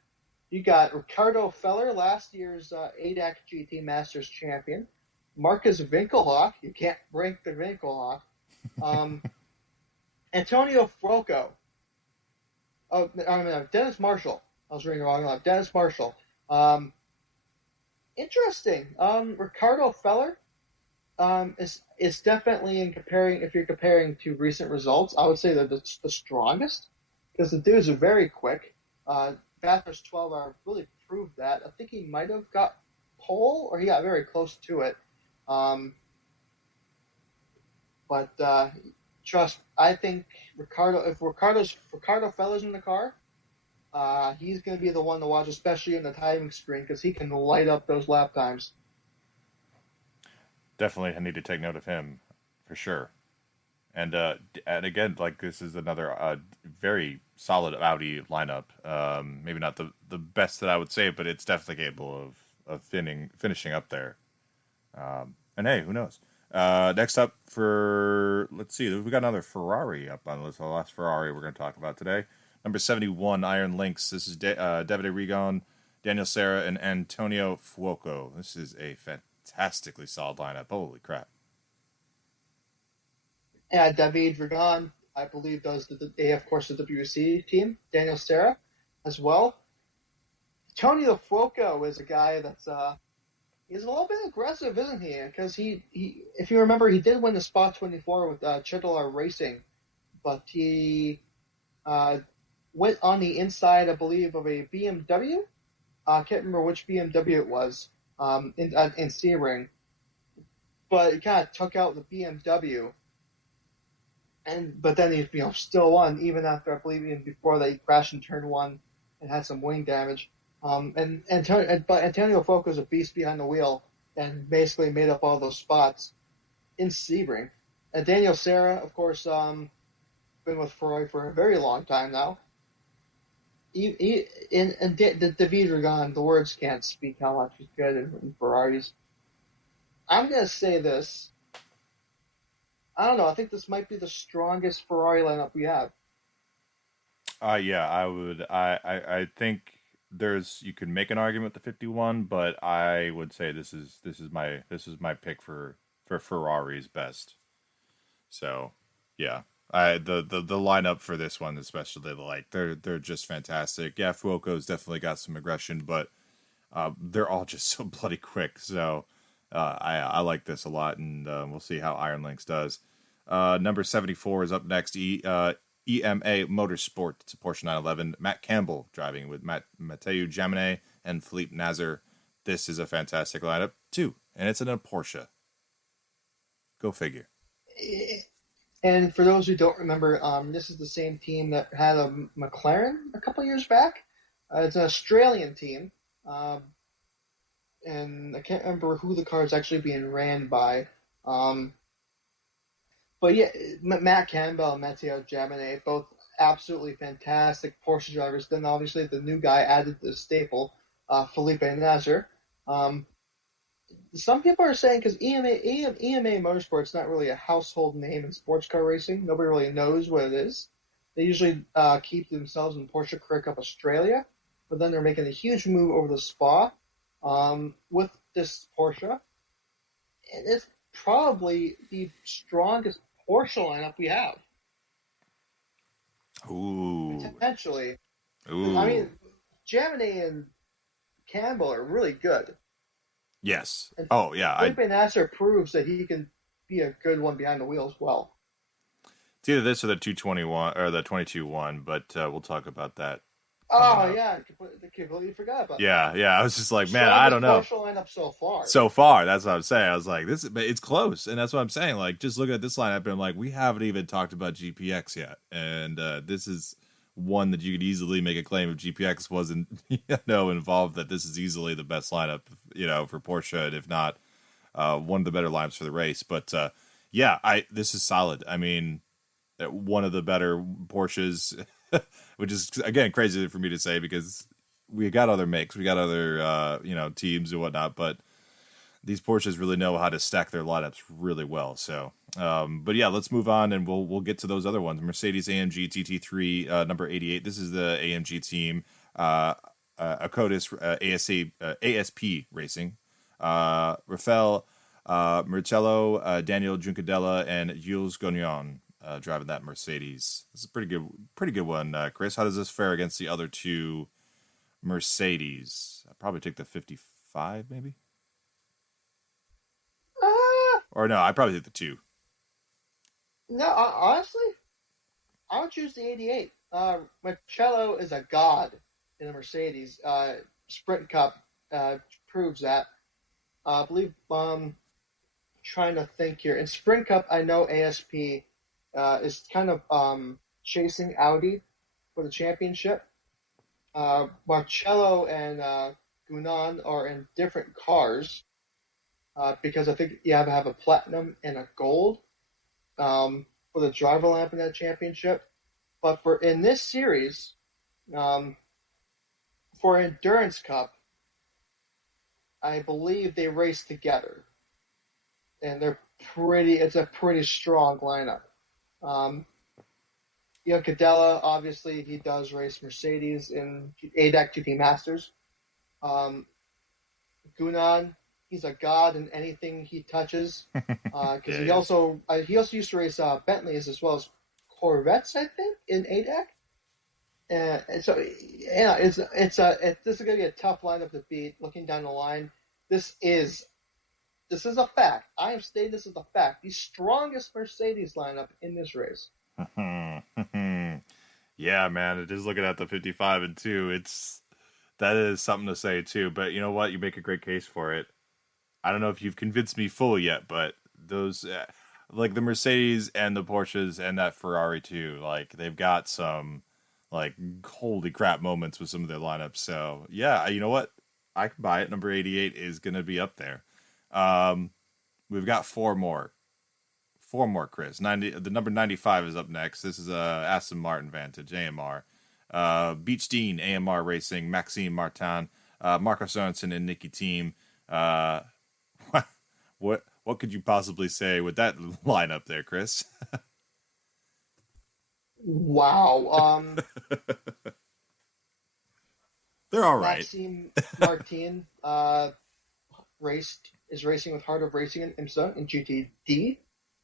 You got Ricardo Feller, last year's ADAC GT Masters champion. Marcus Winkelhock. You can't break the Winkelhock. Antonio Fuoco. Oh, I mean, Dennis Marshall. I was reading wrong. Dennis Marshall. Interesting. Ricardo Feller is definitely if you're comparing to recent results, I would say that it's the strongest because the dudes are very quick. Bathurst 12 hour really proved that. I think he might have got pole or he got very close to it. But I think Ricardo Feller's in the car, he's going to be the one to watch, especially in the timing screen because he can light up those lap times. Definitely, I need to take note of him for sure. And again, like this is another very solid Audi lineup. Maybe not the best that I would say, but it's definitely capable of finishing up there. And hey, who knows? Next up let's see, we got another Ferrari up on the list. The last Ferrari we're going to talk about today, number 71, Iron Lynx. This is Davide Rigon, Daniel Serra, and Antonio Fuoco. This is a fantastically solid lineup. Holy crap! And David Dragon, I believe, does of course, the WC team. Daniel Serra as well. Antonio Fuoco is a guy that's he's a little bit aggressive, isn't he? Because he if you remember, he did win the Spot 24 with Chittelar Racing, but he went on the inside, I believe, of a BMW. I can't remember which BMW it was in Sebring, but he kind of took out the BMW. But then he still won even after, I believe, even before that he crashed in turn one and had some wing damage. But Antonio Fuoco is a beast behind the wheel and basically made up all those spots in Sebring. And Daniel Serra, of course, been with Ferrari for a very long time now. David Ragan, the words can't speak how much he's good in Ferraris. I'm going to say this. I don't know. I think this might be the strongest Ferrari lineup we have. Yeah, I would. I think you could make an argument with the 51, but I would say this is my pick for Ferrari's best. So, yeah, the lineup for this one especially, like they're just fantastic. Yeah, Fuoco's definitely got some aggression, but they're all just so bloody quick. So I like this a lot, and we'll see how Iron Lynx does. Number 74 is up next. EMA Motorsport. It's a Porsche 911. Matt Campbell driving with Matteo Jaminet and Philippe Nazar. This is a fantastic lineup too, and it's in a Porsche. Go figure. And for those who don't remember, this is the same team that had a McLaren a couple years back. It's an Australian team, and I can't remember who the car is actually being ran by. But yeah, Matt Campbell and Matteo Jaminet, both absolutely fantastic Porsche drivers. Then obviously the new guy added the staple, Felipe Nasr. Some people are saying because EMA Motorsport's not really a household name in sports car racing. Nobody really knows what it is. They usually keep themselves in Porsche Career Cup Australia, but then they're making a huge move over the Spa with this Porsche, and it's probably the strongest Porsche lineup we have. Ooh, Potentially. I ooh, mean, Gemini and Campbell are really good. yes. And Oh yeah, I. Felipe Nasser proves that he can be a good one behind the wheel as well. It's either this or the 221 or the 22-1, but we'll talk about that coming Oh, up. yeah, I completely forgot about that. Yeah, yeah. I was just like, man, I don't Strongest know. Porsche lineup so far. So far, that's what I'm saying. I was like, this, but it's close, and that's what I'm saying. Like, just looking at this lineup, and I'm like, we haven't even talked about GPX yet, and this is one that you could easily make a claim if GPX wasn't, involved. That this is easily the best lineup, for Porsche, and if not, one of the better lineups for the race. But yeah, this is solid. I mean, one of the better Porsches, which is again crazy for me to say because we got other makes, we got other teams and whatnot, but these Porsches really know how to stack their lineups really well. So, but yeah, let's move on and we'll get to those other ones. Mercedes AMG TT3 number 88. This is the AMG team. Akotis ASP Racing. Rafael Marcello, Daniel Juncadella, and Jules Gagnon driving that Mercedes. This is a pretty good one. Chris, how does this fare against the other two Mercedes? I'd probably take the 55, maybe. Uh, Or no, I'd probably take the two. no, honestly, I would choose the 88. Marcello is a god in a Mercedes. Sprint Cup proves that. I believe, trying to think here. In Sprint Cup, I know ASP is kind of chasing Audi for the championship. Marcello and Gunan are in different cars because I think you have to have a platinum and a gold for the driver lamp in that championship. But for in this series, um, for Endurance Cup, I believe they race together, and they're pretty. It's a pretty strong lineup. Um, Cadella, obviously, he does race Mercedes in ADAC GT Masters. Um, Gunan, he's a god in anything he touches. Because Yeah, he yes. also used to race Bentleys as well as Corvettes, I think, in ADAC. And so, yeah, this is going to be a tough lineup to beat. Looking down the line, this is a fact. I am stating this is a fact. The strongest Mercedes lineup in this race. Yeah, man, it is looking at the 55 and 2. That is something to say too. But you know what? You make a great case for it. I don't know if you've convinced me fully yet, but those like the Mercedes and the Porsches and that Ferrari too, like they've got some like holy crap moments with some of their lineups. So yeah, you know what? I can buy it. Number 88 is going to be up there. Um, we've got four more, Chris. 90. The number 95 is up next. This is Aston Martin Vantage AMR. Beach Dean AMR Racing, Maxime Martin, Marco Sorensen, and Nicky Team. Uh, what could you possibly say with that lineup there, Chris? Wow. They're all right. Maxime Martin is racing with Heart of Racing in IMSA in GTD.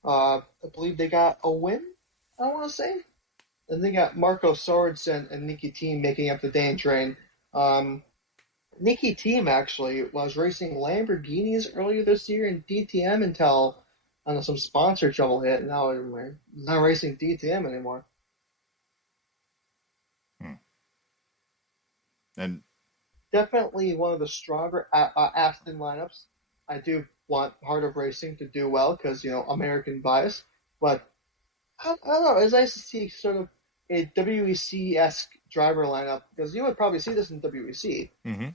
I believe they got a win, I want to say. And they got Marco Sorensen and Nicky Team making up the day train. Nicky Team actually was racing Lamborghinis earlier this year in DTM until some sponsor trouble hit, and now he's not racing DTM anymore. Hmm. And Definitely one of the stronger Aston lineups. I do want Heart of Racing to do well because American bias, but I don't know. It's nice to see sort of a WEC-esque driver lineup because you would probably see this in WEC. mm-hmm.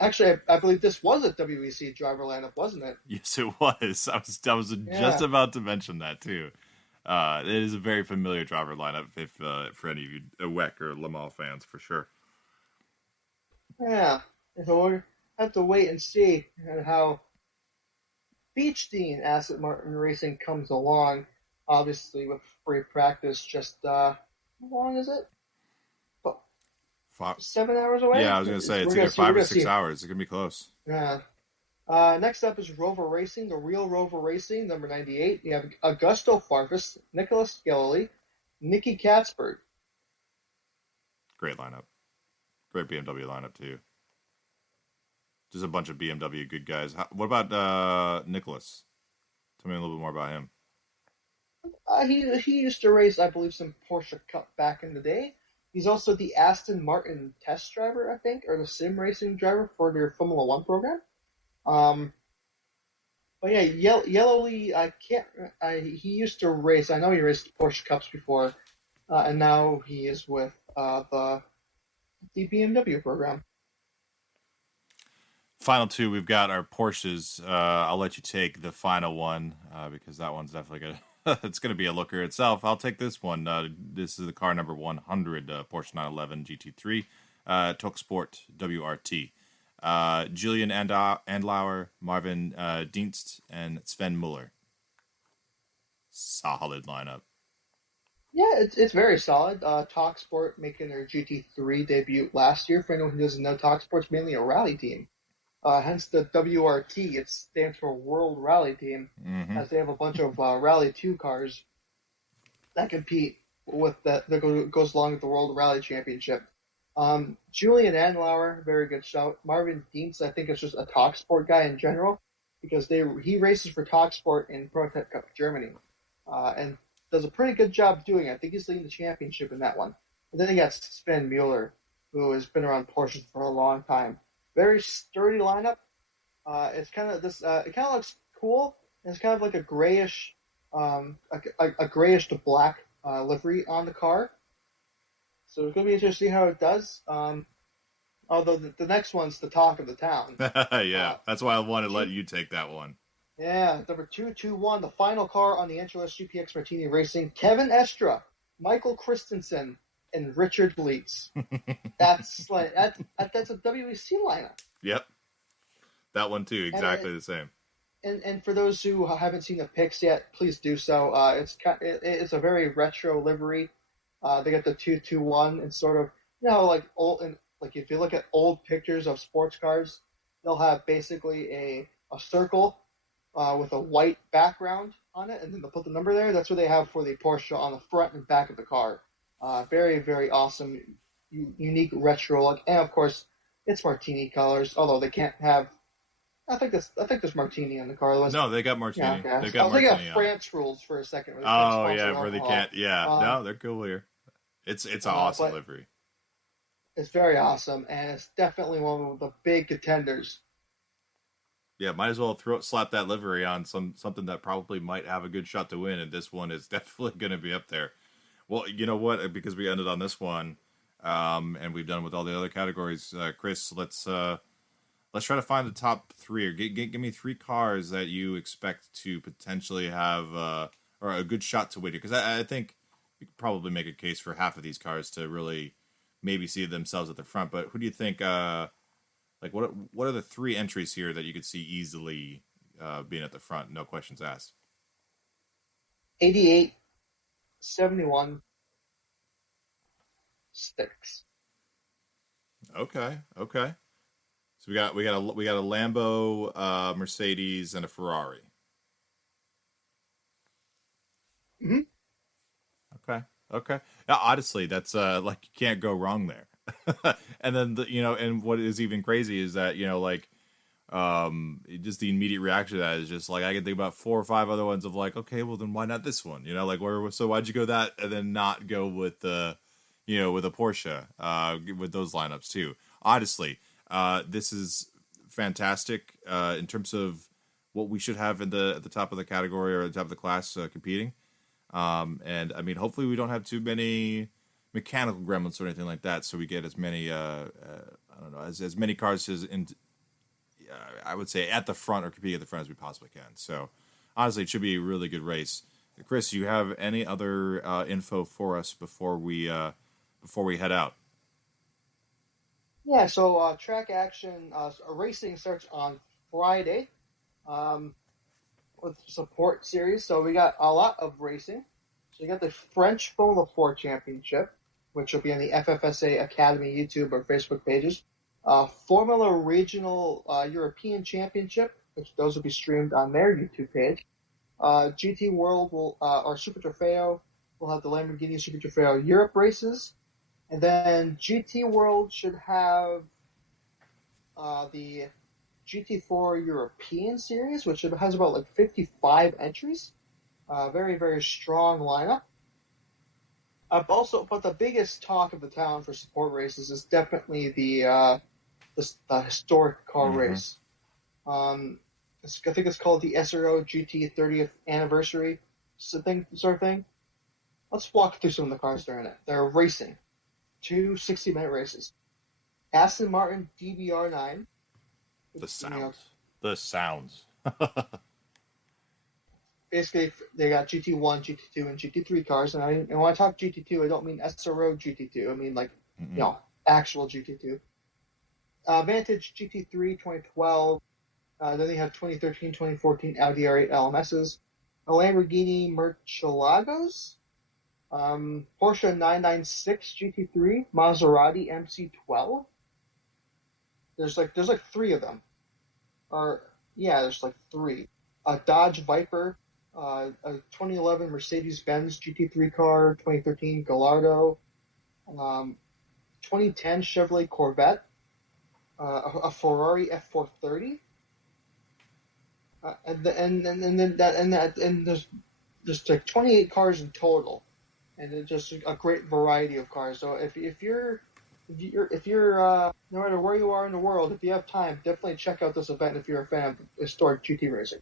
Actually, I believe this was a WEC driver lineup, wasn't it? Yes, it was. I was just Yeah, about to mention that too. It is a very familiar driver lineup if for any of you WEC or Le Mans fans for sure. yeah. So we'll have to wait and see how Beach Dean Asset Martin Racing comes along. Obviously, with free practice, just how long is it? About Fi 7 hours away. Yeah, I was gonna say it's We're either gonna see. We're five or gonna six see. hours. It's gonna be close. Yeah, Next up is Rover Racing, the real Rover Racing, number 98. You have Augusto Farfus, Nicholas Galilee, Nicky Katzberg. Great lineup. Great BMW lineup too. Just a bunch of BMW good guys. What about Nicholas? Tell me a little bit more about him. He used to race, I believe, some Porsche Cup back in the day. He's also the Aston Martin test driver, I think, or the sim racing driver for their Formula One program. Um, but yeah, Yellowly, I can't. He used to race. I know he raced Porsche Cups before, and now he is with the BMW program. Final two, we've got our Porsches. I'll let you take the final one because that one's definitely gonna. It's gonna be a looker itself. I'll take this one. This is the car number 100, Porsche 911 GT3, Talk Sport WRT. Julian Andlauer, Marvin Dienst, and Sven Muller. Solid lineup. Yeah, it's very solid. Talksport making their GT3 debut last year. For anyone who doesn't know, Talksport's mainly a rally team. Hence the WRT. It stands for World Rally Team, as they have a bunch of Rally 2 cars that compete with that goes along with the World Rally Championship. Julian Andlauer, very good shout. Marvin Dienst, I think, is just a Talksport guy in general because he races for Talksport in Prototype Cup Germany, and does a pretty good job doing it. I think he's leading the championship in that one. And then you got Sven Mueller, who has been around Porsche for a long time. Very sturdy lineup. It's kind of this. It kind of looks cool. It's kind of like a grayish, a grayish to black livery on the car. So it's going to be interesting to see how it does. Although the next one's the talk of the town. Yeah, that's why I wanted to let you take that one. Yeah, number 221, the final car on the Angeles GPX Martini Racing, Kevin Estra, Michael Christensen, and Richard Bleets. That's a WEC lineup. Yep, that one too, exactly the same. And for those who haven't seen the pics yet, please do so. It's a very retro livery. They got the 221 and sort of like old, and like if you look at old pictures of sports cars, they'll have basically a circle with a white background on it, and then they'll put the number there. That's what they have for the Porsche on the front and back of the car. Very, very awesome, unique retro look, and of course, it's Martini colors. Although they can't have, I think there's Martini in the car. No, they got Martini. Yeah, okay. They got Martini. They got France rules for a second. Oh yeah, where they can't. Yeah, no, they're cool here. It's an awesome livery. It's very awesome, and it's definitely one of the big contenders. Yeah, might as well slap that livery on something that probably might have a good shot to win, and this one is definitely going to be up there. Well, you know what? Because we ended on this one, and we've done with all the other categories, Kris, let's try to find the top three, or give me three cars that you expect to potentially have or a good shot to win here. Because I think you could probably make a case for half of these cars to really maybe see themselves at the front. But who do you think? Like what are the three entries here that you could see easily being at the front? No questions asked. 88, 71, 6. Okay. So we got a Lambo, Mercedes, and a Ferrari. Mm-hmm. Okay. Now, honestly, that's like you can't go wrong there. And then and what is even crazy is that just the immediate reaction to that is just like I can think about 4 or 5 other ones of like, okay, well then why not this one? So why'd you go that and then not go with the with a Porsche with those lineups too? Honestly, this is fantastic in terms of what we should have at the top of the category or at the top of the class competing. And I mean, hopefully we don't have too many mechanical gremlins or anything like that, so we get as many I don't know, as many cars as I would say at the front or competing at the front as we possibly can. So honestly, it should be a really good race. Kris, you have any other info for us before we head out? Yeah, so track action racing starts on Friday with support series. So we got a lot of racing. So you got the French Formula 4 Championship, which will be on the FFSA Academy YouTube or Facebook pages. Formula Regional European Championship, which those will be streamed on their YouTube page. GT World will, or Super Trofeo, will have the Lamborghini Super Trofeo Europe races. And then GT World should have the GT4 European Series, which has about like 55 entries. Very, very strong lineup. But the biggest talk of the town for support races is definitely the historic car race. I think it's called the SRO GT 30th Anniversary sort of thing. Let's walk through some of the cars during it. They're racing. 2 60-minute races. Aston Martin DBR9. The sounds. Basically, they got GT1, GT2, and GT3 cars. And when I talk GT2, I don't mean SRO GT2. I mean, like, actual GT2. Vantage GT3 2012. Then they have 2013, 2014 Audi R8 LMSs. A Lamborghini Murcielagos. Porsche 996 GT3. Maserati MC12. There's like 3 of them. There's like 3. A Dodge Viper, a 2011 Mercedes-Benz GT3 car, 2013 Gallardo, 2010 Chevrolet Corvette, a Ferrari F430, and there's like 28 cars in total, and it's just a great variety of cars. So if you're no matter where you are in the world, if you have time, definitely check out this event if you're a fan of historic GT racing.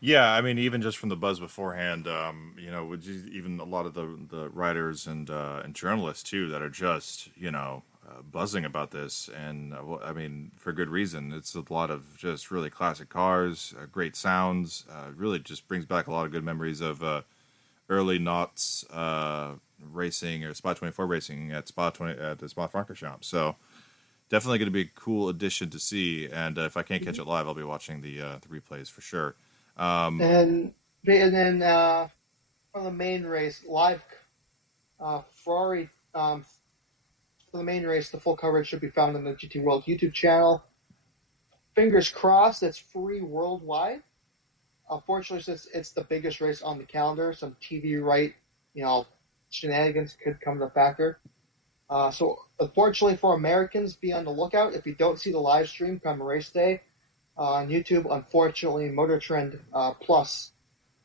Yeah, I mean, even just from the buzz beforehand, even a lot of the writers and journalists too that are just buzzing about this, and I mean, for good reason. It's a lot of just really classic cars, great sounds. Really, just brings back a lot of good memories of early noughts racing or Spa 24 racing at the Spa Francorchamps. So definitely going to be a cool addition to see. And if I can't catch it live, I'll be watching the replays for sure. And then for the main race, live Ferrari. For the main race, the full coverage should be found on the GT World YouTube channel. Fingers crossed, it's free worldwide. Unfortunately, since it's the biggest race on the calendar, some TV right, shenanigans could come to factor. So unfortunately for Americans, be on the lookout. If you don't see the live stream come race day on YouTube, unfortunately, Motor Trend Plus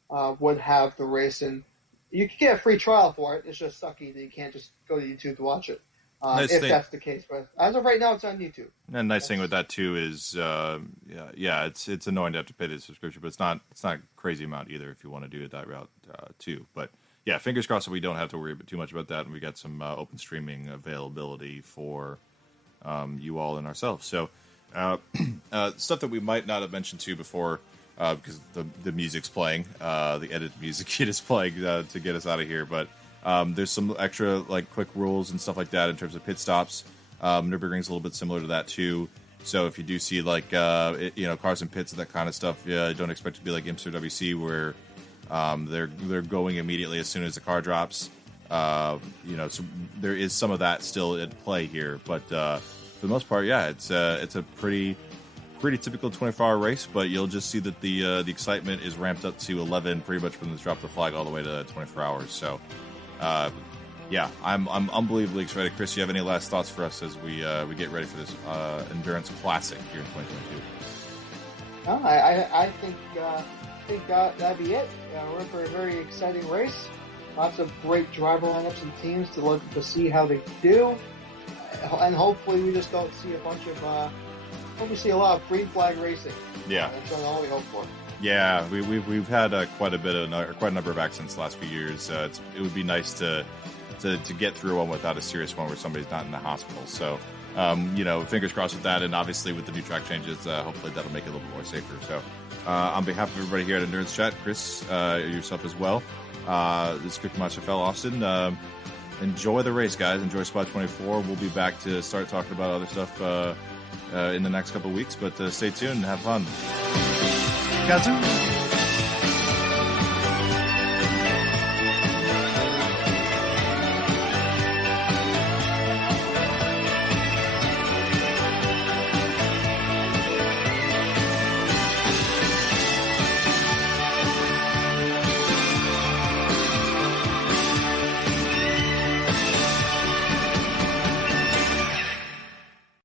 would have the race, and you can get a free trial for it. It's just sucky that you can't just go to YouTube to watch it. That's the case, but as of right now, it's on YouTube. And nice thing with that too is, it's annoying to have to pay the subscription, but it's not a crazy amount either if you want to do it that route too. But yeah, fingers crossed that we don't have to worry too much about that, and we got some open streaming availability for you all and ourselves. So stuff that we might not have mentioned too before, because the music's playing, the edited music is playing to get us out of here, but. There's some extra quick rules and stuff like that in terms of pit stops. Nürburgring's a little bit similar to that too. So if you do see cars in pits and that kind of stuff, don't expect it to be like IMSA or WC where they're going immediately as soon as the car drops. So there is some of that still at play here, but for the most part, it's a pretty typical 24-hour race. But you'll just see that the excitement is ramped up to 11 pretty much from the drop of the flag all the way to 24 hours. So. I'm unbelievably excited. Kris, you have any last thoughts for us as we get ready for this endurance classic here in 2022? I think that'd be it. We're in for a very exciting race. Lots of great driver lineups and teams to see how they do, and hopefully we just don't see a bunch of hope we see a lot of green flag racing. Yeah, that's all we hope for. Yeah, we've had quite a number of accidents the last few years. It would be nice to get through one without a serious one where somebody's not in the hospital. So, fingers crossed with that, and obviously with the new track changes, hopefully that'll make it a little bit more safer. So, on behalf of everybody here at Endurance Chat, Kris, yourself as well, this is Cookie Monster Fell Austin. Enjoy the race, guys. Enjoy Spot 24. We'll be back to start talking about other stuff in the next couple of weeks, but stay tuned and have fun. 干